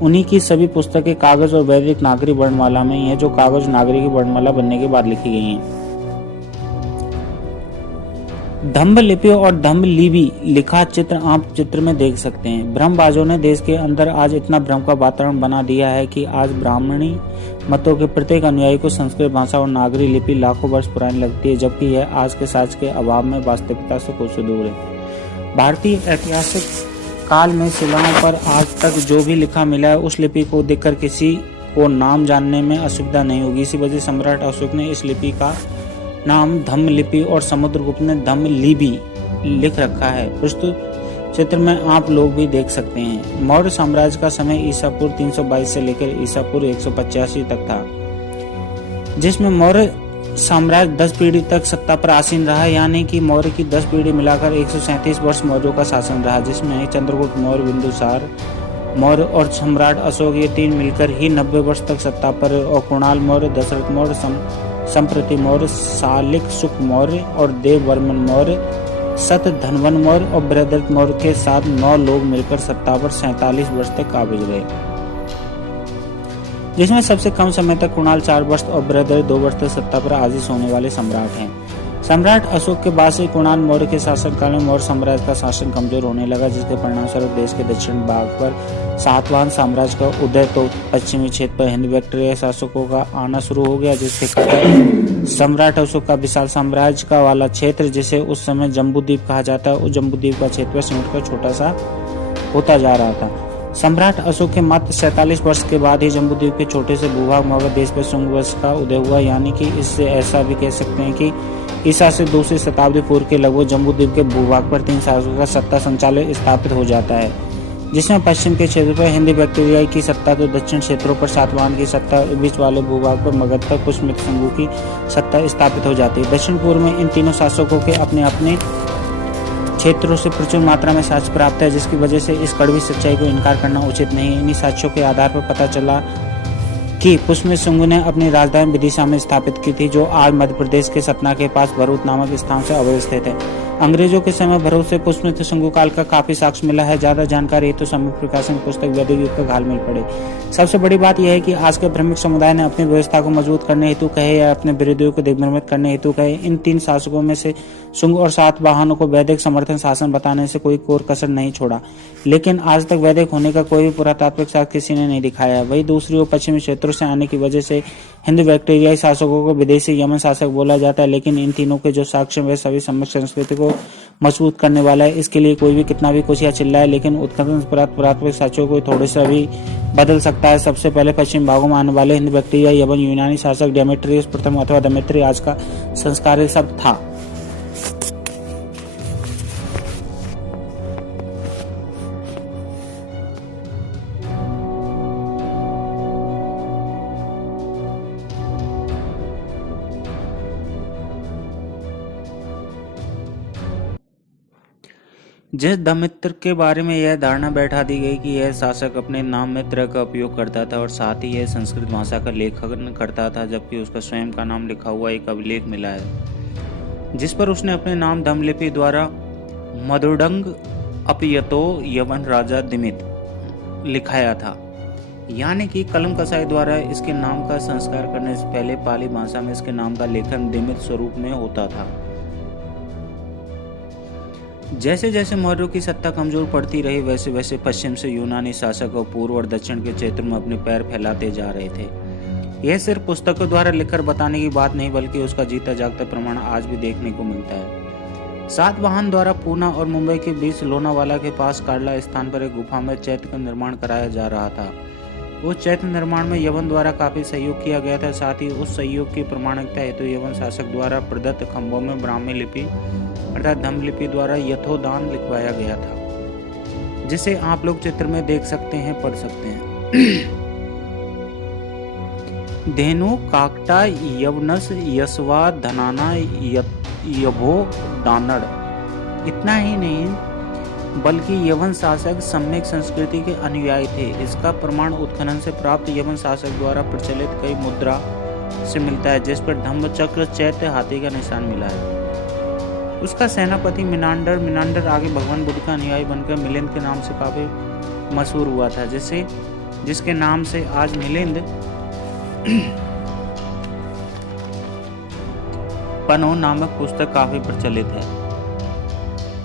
उन्हीं की सभी पुस्तकें कागज और वैदिक नागरिक वर्णमाला में है, जो कागज नागरिक वर्णमाला बनने के बाद लिखी गई हैं। धम्म लिपि और धम्म लिपि लिखा चित्र आप चित्र में देख सकते हैं। ब्रह्मबाजों ने देश के अंदर आज इतना भ्रम का वातावरण बना दिया है कि आज ब्राह्मणी मतों के प्रत्येक अनुयायी को संस्कृत भाषा और नागरी लिपि लाखों वर्ष पुरानी लगती है, जबकि यह आज के साक्ष्य के अभाव में वास्तविकता से कुछ दूर है। भारतीय ऐतिहासिक काल में शिलाओं पर आज तक जो भी लिखा मिला है, उस लिपि को देखकर किसी को नाम जानने में असुविधा नहीं होगी। इसी वजह सम्राट अशोक ने इस लिपि का नाम धम्म लिपि और समुद्रगुप्त ने धम्म लिपि लिख रखा है। प्रस्तुत चित्र में आप लोग भी देख सकते हैं। मौर्य साम्राज्य का समय ईसा पूर्व 322 से लेकर ईसा पूर्व 185 तक था, जिसमें मौर्य साम्राज्य 10 पीढ़ी तक सत्ता पर आसीन रहा, यानी कि मौर्य की 10 पीढ़ी मिलाकर 137 वर्ष मौर्यों का शासन रहा, जिसमें चंद्रगुप्त मौर्य, बिंदुसार मौर्य और सम्राट अशोक ये 3 मिलकर ही 90 वर्ष तक सत्ता पर, और कुणाल मौर्य, दशरथ मौर्य, संप्रति मौर्य, सालिक सुख मौर्य और देववर्मन मौर्य, सतधनवन मौर्य और बृहदरथ मौर्य के साथ 9 लोग मिलकर सत्ता पर 47 वर्ष तक काबिज रहे, जिसमें सबसे कम समय तक कुणाल 4 वर्ष और बृहदरथ 2 वर्ष तक सत्ता पर आजीज होने वाले सम्राट हैं। सम्राट अशोक के बाद से कुणाल मौर्य के शासनकाल में मौर्य साम्राज्य का शासन कमजोर होने लगा, जिसके परिणामस्वरूप देश के दक्षिण भाग पर सातवाहन साम्राज्य का उदय तो पश्चिमी क्षेत्र पर हिंद बैक्टीरियाई शासकों का आना शुरू हो गया, जिसके कारण सम्राट अशोक का विशाल साम्राज्य का वाला क्षेत्र, जिसे उस समय जम्बूद्वीप कहा जाता है, उस जम्बूद्वीप का क्षेत्र सिमटकर छोटा सा होता जा रहा था। सम्राट अशोक के मात्र 47 वर्ष के बाद ही जम्बूद्वीप के छोटे से भूभाग मगध देश पर शुंग वंश का उदय हुआ, यानी कि इससे ऐसा भी कह सकते हैं कि ईसा से 2वीं शताब्दी पूर्व के लगभग जम्बूद्वीप के भूभाग पर 3 शासकों का सत्ता संचालन स्थापित हो जाता है, जिसमें पश्चिम के क्षेत्र पर हिंदी बैक्टीरियाई की सत्ता तो दक्षिण क्षेत्रों पर सातवाहन की सत्ता, बीच वाले भूभाग पर मगध पर पुष्यमित्र शंभू की सत्ता स्थापित हो जाती है। दक्षिण पूर्व में इन तीनों शासकों के अपने अपने क्षेत्रों से प्रचुर मात्रा में साक्ष्य प्राप्त है, जिसकी वजह से इस कड़वी सच्चाई को इनकार करना उचित नहीं है। इन्हीं साक्ष्यों के आधार पर पता चला कि पुष्यमित्र शंभू ने अपनी राजधानी विदिशा में स्थापित की थी, जो आज मध्य प्रदेश के सतना के पास भरूच नामक स्थान से अवस्थित है। अंग्रेजों के समय भरूच से पुष्यमित्र शंभू काल का काफी साक्ष्य मिला है। ज्यादा जानकारी हेतु संयुक्त प्रकाशन पुस्तक वैदिक युग का घालमेल पढ़े। सबसे बड़ी बात यह है कि आज के भ्रमिक समुदाय ने अपनी व्यवस्था को मजबूत करने हेतु कहे या अपने विरोधियों को दिग्भ्रमित करने हेतु कहे, इन 3 शासकों में से शुंग और सातवाहनों को वैदिक समर्थन शासन बताने से कोई कोर कसर नहीं छोड़ा, लेकिन आज तक वैदिक होने का कोई भी पुरातात्विक साक्ष्य किसी ने नहीं दिखाया है। वही दूसरी ओर पश्चिमी क्षेत्रों से आने की वजह से हिंदू बैक्टीरियाई शासकों को विदेशी यमन शासक बोला जाता है, लेकिन इन तीनों के जो साक्ष्य वे सभी सम्यक संस्कृति को मजबूत करने वाला है। इसके लिए कोई भी कितना भी कुछ या चिल्लाए, लेकिन उत्खनन पुरातात्विक साक्ष्यों को थोड़े से भी बदल सकता है। सबसे पहले पश्चिम भागों में आने वाले हिंद बैक्टीरियाई यवन यूनानी शासक डेमेट्रियस प्रथम अथवा दमित्री आज का संस्कारी शब्द था। जिस दमित्र के बारे में यह धारणा बैठा दी गई कि यह शासक अपने नाम में त्र का उपयोग करता था और साथ ही यह संस्कृत भाषा का लेखन करता था, जबकि उसका स्वयं का नाम लिखा हुआ एक अभिलेख मिला है, जिस पर उसने अपने नाम धमलिपि द्वारा मधुडंग अपयतो यवन राजा दिमित लिखाया था, यानी कि कलम कसाई द्वारा इसके नाम का संस्कार करने से पहले पाली भाषा में इसके नाम का लेखन दिमित स्वरूप में होता था। जैसे जैसे मौर्यों की सत्ता कमजोर पड़ती रही, वैसे वैसे पश्चिम से यूनानी शासक और पूर्व और दक्षिण के क्षेत्र में अपने पैर फैलाते जा रहे थे। यह सिर्फ पुस्तकों द्वारा लिखकर बताने की बात नहीं, बल्कि उसका जीता जागता प्रमाण आज भी देखने को मिलता है। सातवाहन द्वारा पूना और मुंबई के बीच लोनावाला के पास कार्ला स्थान पर एक गुफा में चैत्य का निर्माण कराया जा रहा था। उस चैत्य निर्माण में यवन द्वारा काफी सहयोग किया गया था। साथ ही उस सहयोग की प्रमाणिकता हेतु यवन शासक द्वारा प्रदत्त खंभों में ब्राह्मी लिपि अर्थात धम्मलिपि द्वारा यथोदान लिखवाया गया था, जिसे आप लोग चित्र में देख सकते हैं, पढ़ सकते हैं। धेनु काकटा यवनस यशवा धनाना यभो दानड़। इतना ही नहीं, बल्कि यवन शासक सम्यक संस्कृति के अनुयायी थे। इसका प्रमाण उत्खनन से प्राप्त यवन शासक द्वारा प्रचलित कई मुद्रा से मिलता है, जिस पर धम्मचक्र चैत्य हाथी का निशान मिला है। उसका सेनापति मिनांडर आगे भगवान बुद्ध का अनुयायी बनकर मिलिंद के नाम से काफी मशहूर हुआ था, जिसके नाम से आज मिलिंद पनो नामक पुस्तक काफी प्रचलित है।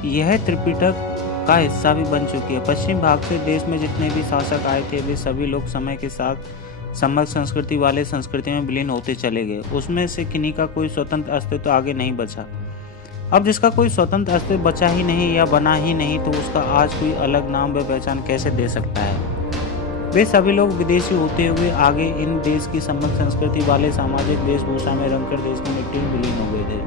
यह त्रिपिटक का हिस्सा भी बन चुकी है। पश्चिम भाग से देश में जितने भी शासक आए थे, वे सभी लोग समय के साथ सम्यक संस्कृति वाले संस्कृति में विलीन होते चले गए। उसमें से किन्हीं का कोई स्वतंत्र अस्तित्व आगे नहीं बचा। अब जिसका कोई स्वतंत्र अस्तित्व बचा ही नहीं या बना ही नहीं, तो उसका आज कोई अलग नाम व पहचान कैसे दे सकता है। वे सभी लोग विदेशी होते हुए आगे इन देश की सम्यक संस्कृति वाले सामाजिक वेशभूषा में रंगकर देश की मिट्टी में विलीन हो गए थे।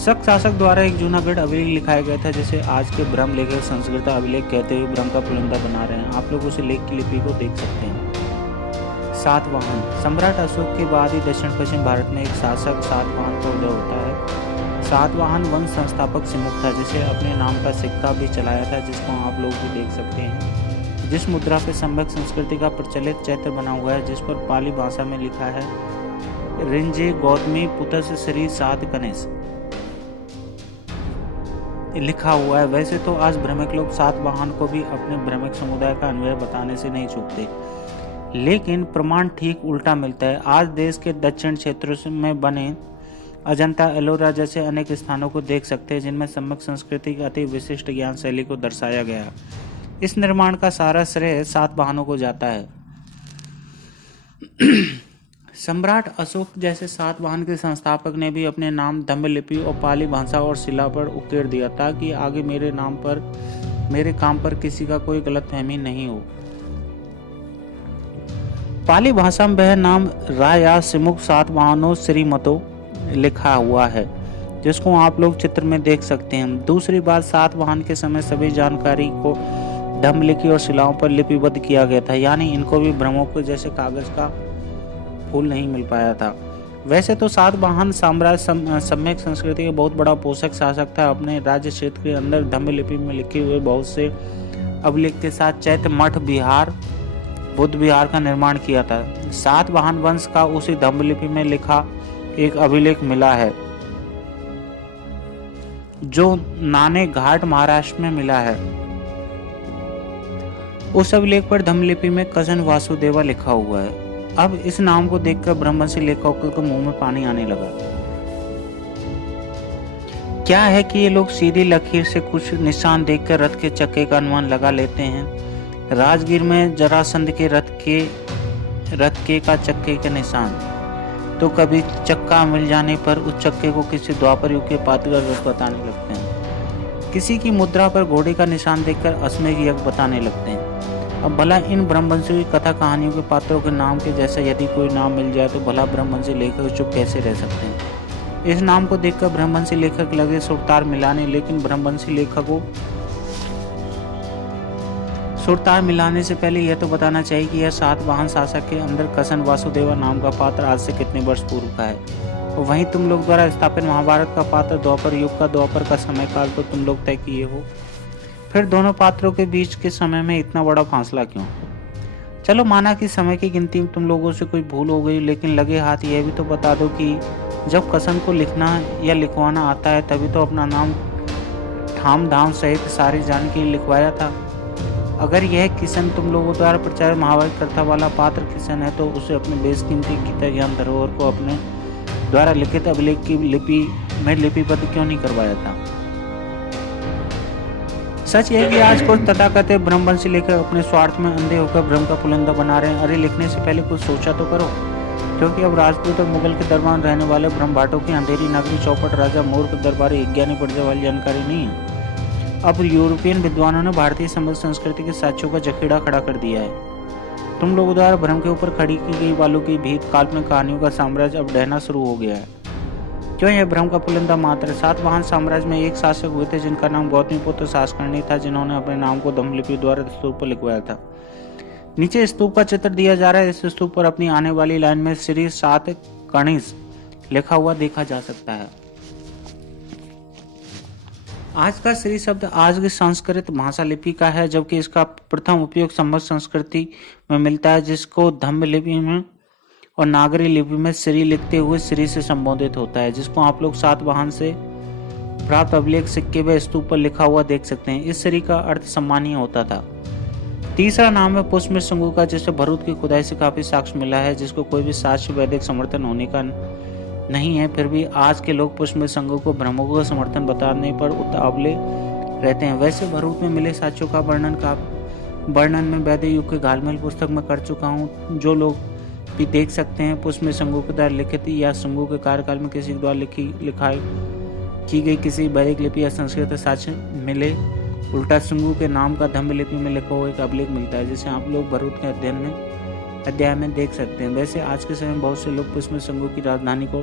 शक शासक द्वारा एक जूनागढ़ अभिलेख लिखाया गया था, जिसे आज के ब्रह्म लेखक संस्कृत अभिलेख कहते हुए ब्रह्म का पुलिंदा बना रहे हैं। आप लोग उस लेख की लिपि को देख सकते हैं। सातवाहन। सम्राट अशोक के बाद ही दक्षिण पश्चिम भारत में एक शासक सातवाहन का उदय होता है। सातवाहन वंश संस्थापक सिमुक था, जिसे अपने नाम का सिक्का भी चलाया था, जिसको आप लोग भी देख सकते हैं, जिस मुद्रा पे सम्यक संस्कृति का प्रचलित चैत्र बना हुआ है, जिस पर पाली भाषा में लिखा है रिंजे गौतमी पुतस श्री सात कनेश लिखा हुआ है। वैसे तो आज भ्रमिक लोग सातवाहन को भी अपने भ्रमिक समुदाय का अन्वय बताने से नहीं चूकते, लेकिन प्रमाण ठीक उल्टा मिलता है। आज देश के दक्षिण क्षेत्रों में बने अजंता एलोरा जैसे अनेक स्थानों को देख सकते हैं जिनमें सम्यक संस्कृति की अति विशिष्ट ज्ञान शैली को दर्शाया गया है। इस निर्माण का सारा श्रेय सातवाहनों को जाता है। सम्राट अशोक जैसे सातवाहन के संस्थापक ने भी अपने नाम धम्मलिपि और पाली भाषा और शिला पर उकेर दिया ताकि आगे मेरे काम पर किसी का कोई गलतफहमी नहीं हो। पाली भाषा में वह नाम राया सिमुक सातवाहनों श्रीमतो लिखा हुआ है, जिसको आप लोग चित्र में देख सकते हैं। दूसरी बात, सातवाहन के समय सभी जानकारी को धम्मलिपि और शिलाओं पर लिपिबद्ध किया गया था, यानी इनको भी ब्रह्मों को जैसे कागज का फूल नहीं मिल पाया था। वैसे तो सातवाहन साम्राज्य सम्यक संस्कृति का बहुत बड़ा पोषक शासक था। अपने राज्य क्षेत्र के अंदर धम्मलिपि में लिखे हुए बहुत से अभिलेख के साथ चैत्य मठ विहार बुद्ध विहार का निर्माण किया था। सातवाहन वंश का उसी धम्मलिपि में लिखा एक अभिलेख मिला है जो नाने घाट महाराष्ट्र में मिला है। उस अभिलेख पर धम्मलिपि में कजन वासुदेवा लिखा हुआ है। अब इस नाम को देखकर ब्रह्मवंशी लेखकों के मुंह में पानी आने लगा। क्या है कि ये लोग सीधी लकीर से कुछ निशान देखकर रथ के चक्के का अनुमान लगा लेते हैं। राजगीर में जरासंध के रथ के का चक्के के निशान, तो कभी चक्का मिल जाने पर उस चक्के को किसी द्वापर युग के पात्र का रथ बताने लगते हैं। किसी की मुद्रा पर घोड़े का निशान देखकर अश्वमेध यज्ञ बताने लगते हैं। अब भला इन ब्रह्मवंशियों की कथा कहानियों के पात्रों के नाम के जैसे यदि कोई नाम मिल जाए तो भला ब्रह्मवंशी लेखक चुप कैसे रह सकते हैं। इस नाम को देखकर ब्रह्मवंशी लेखक लगे सुरतार मिलाने, लेकिन ब्रह्मवंशी लेखकों सुरतार मिलाने से पहले यह तो बताना चाहिए कि यह सातवाहन शासक के अंदर कसन वासुदेवा नाम का पात्र आज से कितने वर्ष पूर्व का है। और वहीं तुम लोग द्वारा स्थापित महाभारत का पात्र द्वापर युग का द्वापर का समय काल तो तुम लोग तय किए हो, फिर दोनों पात्रों के बीच के समय में इतना बड़ा फासला क्यों। चलो माना कि समय की गिनती में तुम लोगों से कोई भूल हो गई, लेकिन लगे हाथ यह भी तो बता दो कि जब कसन को लिखना या लिखवाना आता है तभी तो अपना नाम ठाम धाम सहित सारी जानकारी लिखवाया था। अगर यह किशन तुम लोगों द्वारा प्रचारित महाभारत कथा वाला पात्र किशन है तो उसे अपने बेशकीमती गीता ज्ञान धरोहर को अपने द्वारा लिखित अभिलेख की लिपि में लिपिबद्ध क्यों नहीं करवाया था। सच यह कि आज कुछ तथाकथित ब्रह्मवंशी लेखक अपने स्वार्थ में अंधे होकर ब्रह्म का पुलंदा बना रहे हैं। अरे लिखने से पहले कुछ सोचा तो करो, क्योंकि अब राजपूत और मुगल के दरबार रहने वाले ब्रह्मभाटों की अंधेरी नगरी चौपट राजा मूर्ख दरबारी ज्ञानी पड़ वाली जानकारी नहीं है। अब यूरोपियन विद्वानों ने भारतीय समृद्ध संस्कृति के साक्ष्यों का जखीरा खड़ा कर दिया है। तुम लोगों द्वारा भ्रम के ऊपर खड़ी की गई वालों की भीत काल्पनिक कहानियों का साम्राज्य अब ढहना शुरू हो गया है। क्यों यह भ्रम का पुलिंदा मात्र। सातवाहन साम्राज्य में एक शासक हुए थे जिनका नाम गौतमीपुत्र शासकर्णी था, जिन्होंने अपने नाम को धम्मलिपि द्वारा स्तूप पर लिखवाया था। नीचे स्तूप का चित्र दिया जा रहा है। इस स्तूप पर अपनी आने वाली लाइन में श्री सातकर्णीस लिखा हुआ देखा जा सकता है। आज का श्री शब्द आज की संस्कृत भाषा लिपि का है, जबकि इसका प्रथम उपयोग संवत संस्कृति में मिलता है, जिसको धम्मलिपि में और नागरी लिपि में श्री लिखते हुए श्री से संबोधित होता है, जिसको आप लोग सातवाहन से प्राप्त अभिलेख सिक्के व स्तूप पर लिखा हुआ देख सकते हैं। इस श्री का अर्थ सम्मानीय होता था। तीसरा नाम है पुष्पमित्र शंकु का, जिसे भरूच की खुदाई से काफी साक्ष्य मिला है, जिसको कोई भी साक्ष्य वैदिक समर्थन होने का नहीं है। फिर भी आज के लोग पुष्पमित्र शंकु को ब्रह्मों का समर्थन बताने पर उतावले रहते हैं। वैसे भरूच में मिले साक्ष्यों का वर्णन में वैदिक युग के घालमेल पुस्तक में कर चुका हूँ, जो लोग भी देख सकते हैं। पुष्पमित्र शंकु के द्वारा लिखित या शंकु के कार्यकाल में किसी द्वारा लिखाई की गई किसी वैदिक लिपि या संस्कृत साक्ष्य मिले। उल्टा शंकु के नाम का धम्मलिपि में लिखा हुआ एक अभिलेख मिलता है, जिसे आप लोग भरूच के अध्याय में देख सकते हैं। वैसे आज के समय में बहुत से लोग पुष्पमित्र शंकु की राजधानी को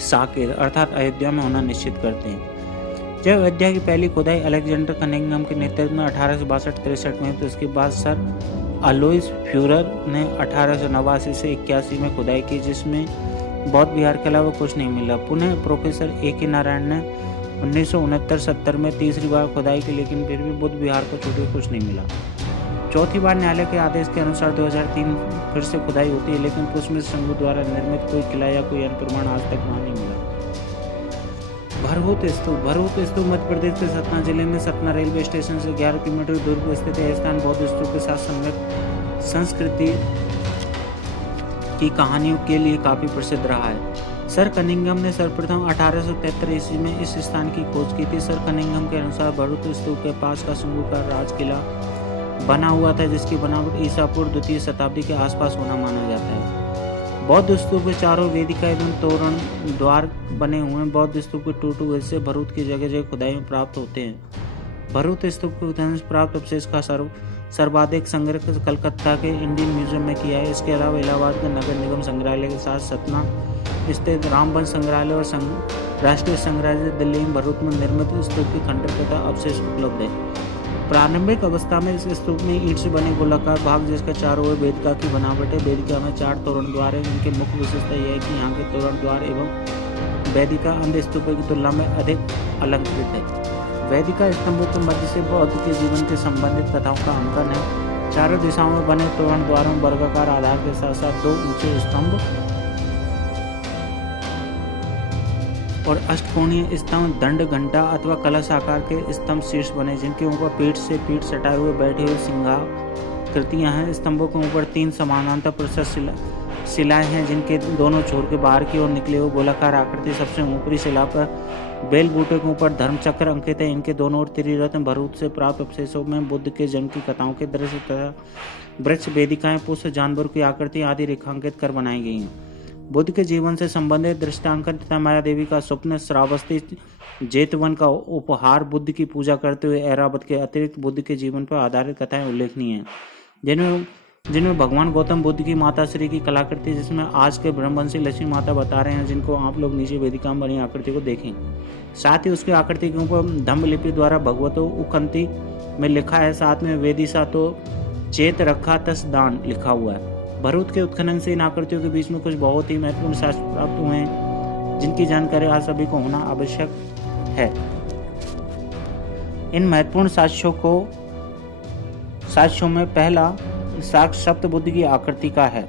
साकेत अर्थात अयोध्या में होना निश्चित करते हैं। जब अयोध्या की पहली खुदाई अलेक्जेंडर कनिंघम के नेतृत्व में 1862-63 में, तो इसके बाद सर अलोइस फ्यूरर ने 1889 से 81 में खुदाई की, जिसमें बौद्ध विहार के अलावा कुछ नहीं मिला। पुनः प्रोफेसर A.K. नारायण ने 1969-70 में तीसरी बार खुदाई की, लेकिन फिर भी बुद्ध विहार को छूटे कुछ नहीं मिला। चौथी बार न्यायालय के आदेश के अनुसार 2003 फिर से खुदाई होती है, लेकिन पुष्पमित्र शंकु द्वारा निर्मित कोई किला या कोई अन्य प्रमाण आज तक वहां नहीं मिला। भरूच स्तूप मध्य प्रदेश के सतना जिले में सतना रेलवे स्टेशन से 11 किलोमीटर दूर पर स्थित है। स्थान बौद्ध स्तूप के साथ संस्कृति की कहानियों के लिए काफी प्रसिद्ध रहा है। सर कनिंघम ने सर्वप्रथम 1873 ईस्वी में इस स्थान की खोज की थी। सर कनिंघम के अनुसार भरूच स्तूप के पास का शंकुकार राज किला बना हुआ था, जिसकी बनावट ईसा पूर्व द्वितीय शताब्दी के आसपास होना माना जाता है। बौद्ध स्तूप के चारों वेदिका एवं तोरण द्वार बने हुए हैं। बौद्ध स्तूप के टूटे हुए हिस्से भरूच की जगह जगह खुदाई में प्राप्त होते हैं। भरूच स्तूप के खुदाई से प्राप्त अवशेष का सर्वाधिक संग्रह कलकत्ता के इंडियन म्यूजियम में किया है। इसके अलावा इलाहाबाद के नगर निगम संग्रहालय के साथ सतना स्थित रामबन संग्रहालय और राष्ट्रीय संग्रहालय दिल्ली में भरूच में निर्मित स्तूप की खंडर तथा अवशेष उपलब्ध है। प्रारंभिक अवस्था में इस स्तूप में ईंट से बने गोलाकार भाग, जिसका चारों ओर वेदिका की बनावट है। वेदिका में 4 तोरण द्वार है। इनकी मुख्य विशेषता यह है कि यहाँ के तोरण द्वार एवं वेदिका अन्य स्तूपों की तुलना में अधिक अलंकृत है। वेदिका स्तंभों के मध्य से बौद्ध के जीवन के संबंधित कथाओं का अंकन है। चारों दिशाओं में बने तोरण द्वारों में वर्गाकार आधार के साथ साथ 2 ऊंचे स्तंभ और अष्टकोणीय स्तंभ, दंड, घंटा अथवा कलश आकार के स्तंभ शीर्ष बने, जिनके ऊपर पीठ से पीठ सटाए हुए बैठे हुए सिंहाकृतियां हैं। स्तंभों के ऊपर 3 समानांतर प्रशस्त शिलाएं हैं, जिनके दोनों छोर के बाहर की ओर निकले हुए गोलाकार आकृति। सबसे ऊपरी शिला पर बेल बूटे के ऊपर धर्मचक्र अंकित है। इनके दोनों ओर त्रिरत्न। भरूच से प्राप्त अवशेषों में बुद्ध के जन्म की कथाओं के दृश्य तथा वृक्ष, वेदिकाएं, पुष्प, जानवर की आकृति आदि रेखांकित कर बनाई गई हैं। बुद्ध के जीवन से संबंधित दृष्टांकन तथा माया देवी का स्वप्न, श्रावस्ती जेतवन का उपहार, बुद्ध की पूजा करते हुए ऐरावत के अतिरिक्त बुद्ध के जीवन पर आधारित कथाएं उल्लेखनीय हैं, जिनमें भगवान गौतम बुद्ध की माता श्री की कलाकृति, जिसमें आज के ब्रह्मवंशी लक्ष्मी माता बता रहे हैं, जिनको आप लोग नीचे वेदिका में बनी आकृति को देखें। साथ ही उसकी आकृति के ऊपर धम्म लिपि द्वारा भगवतो उकंती में लिखा है। साथ में वेदिसा तो चेत रखा तस दान लिखा हुआ है। भरूच के उत्खनन से इन आकृतियों के बीच में कुछ बहुत ही महत्वपूर्ण साक्ष्य प्राप्त हुए हैं, जिनकी जानकारी आज सभी को होना आवश्यक है। इन महत्वपूर्ण साक्ष्यों में पहला साक्ष्य सप्त बुद्ध की आकृति का है।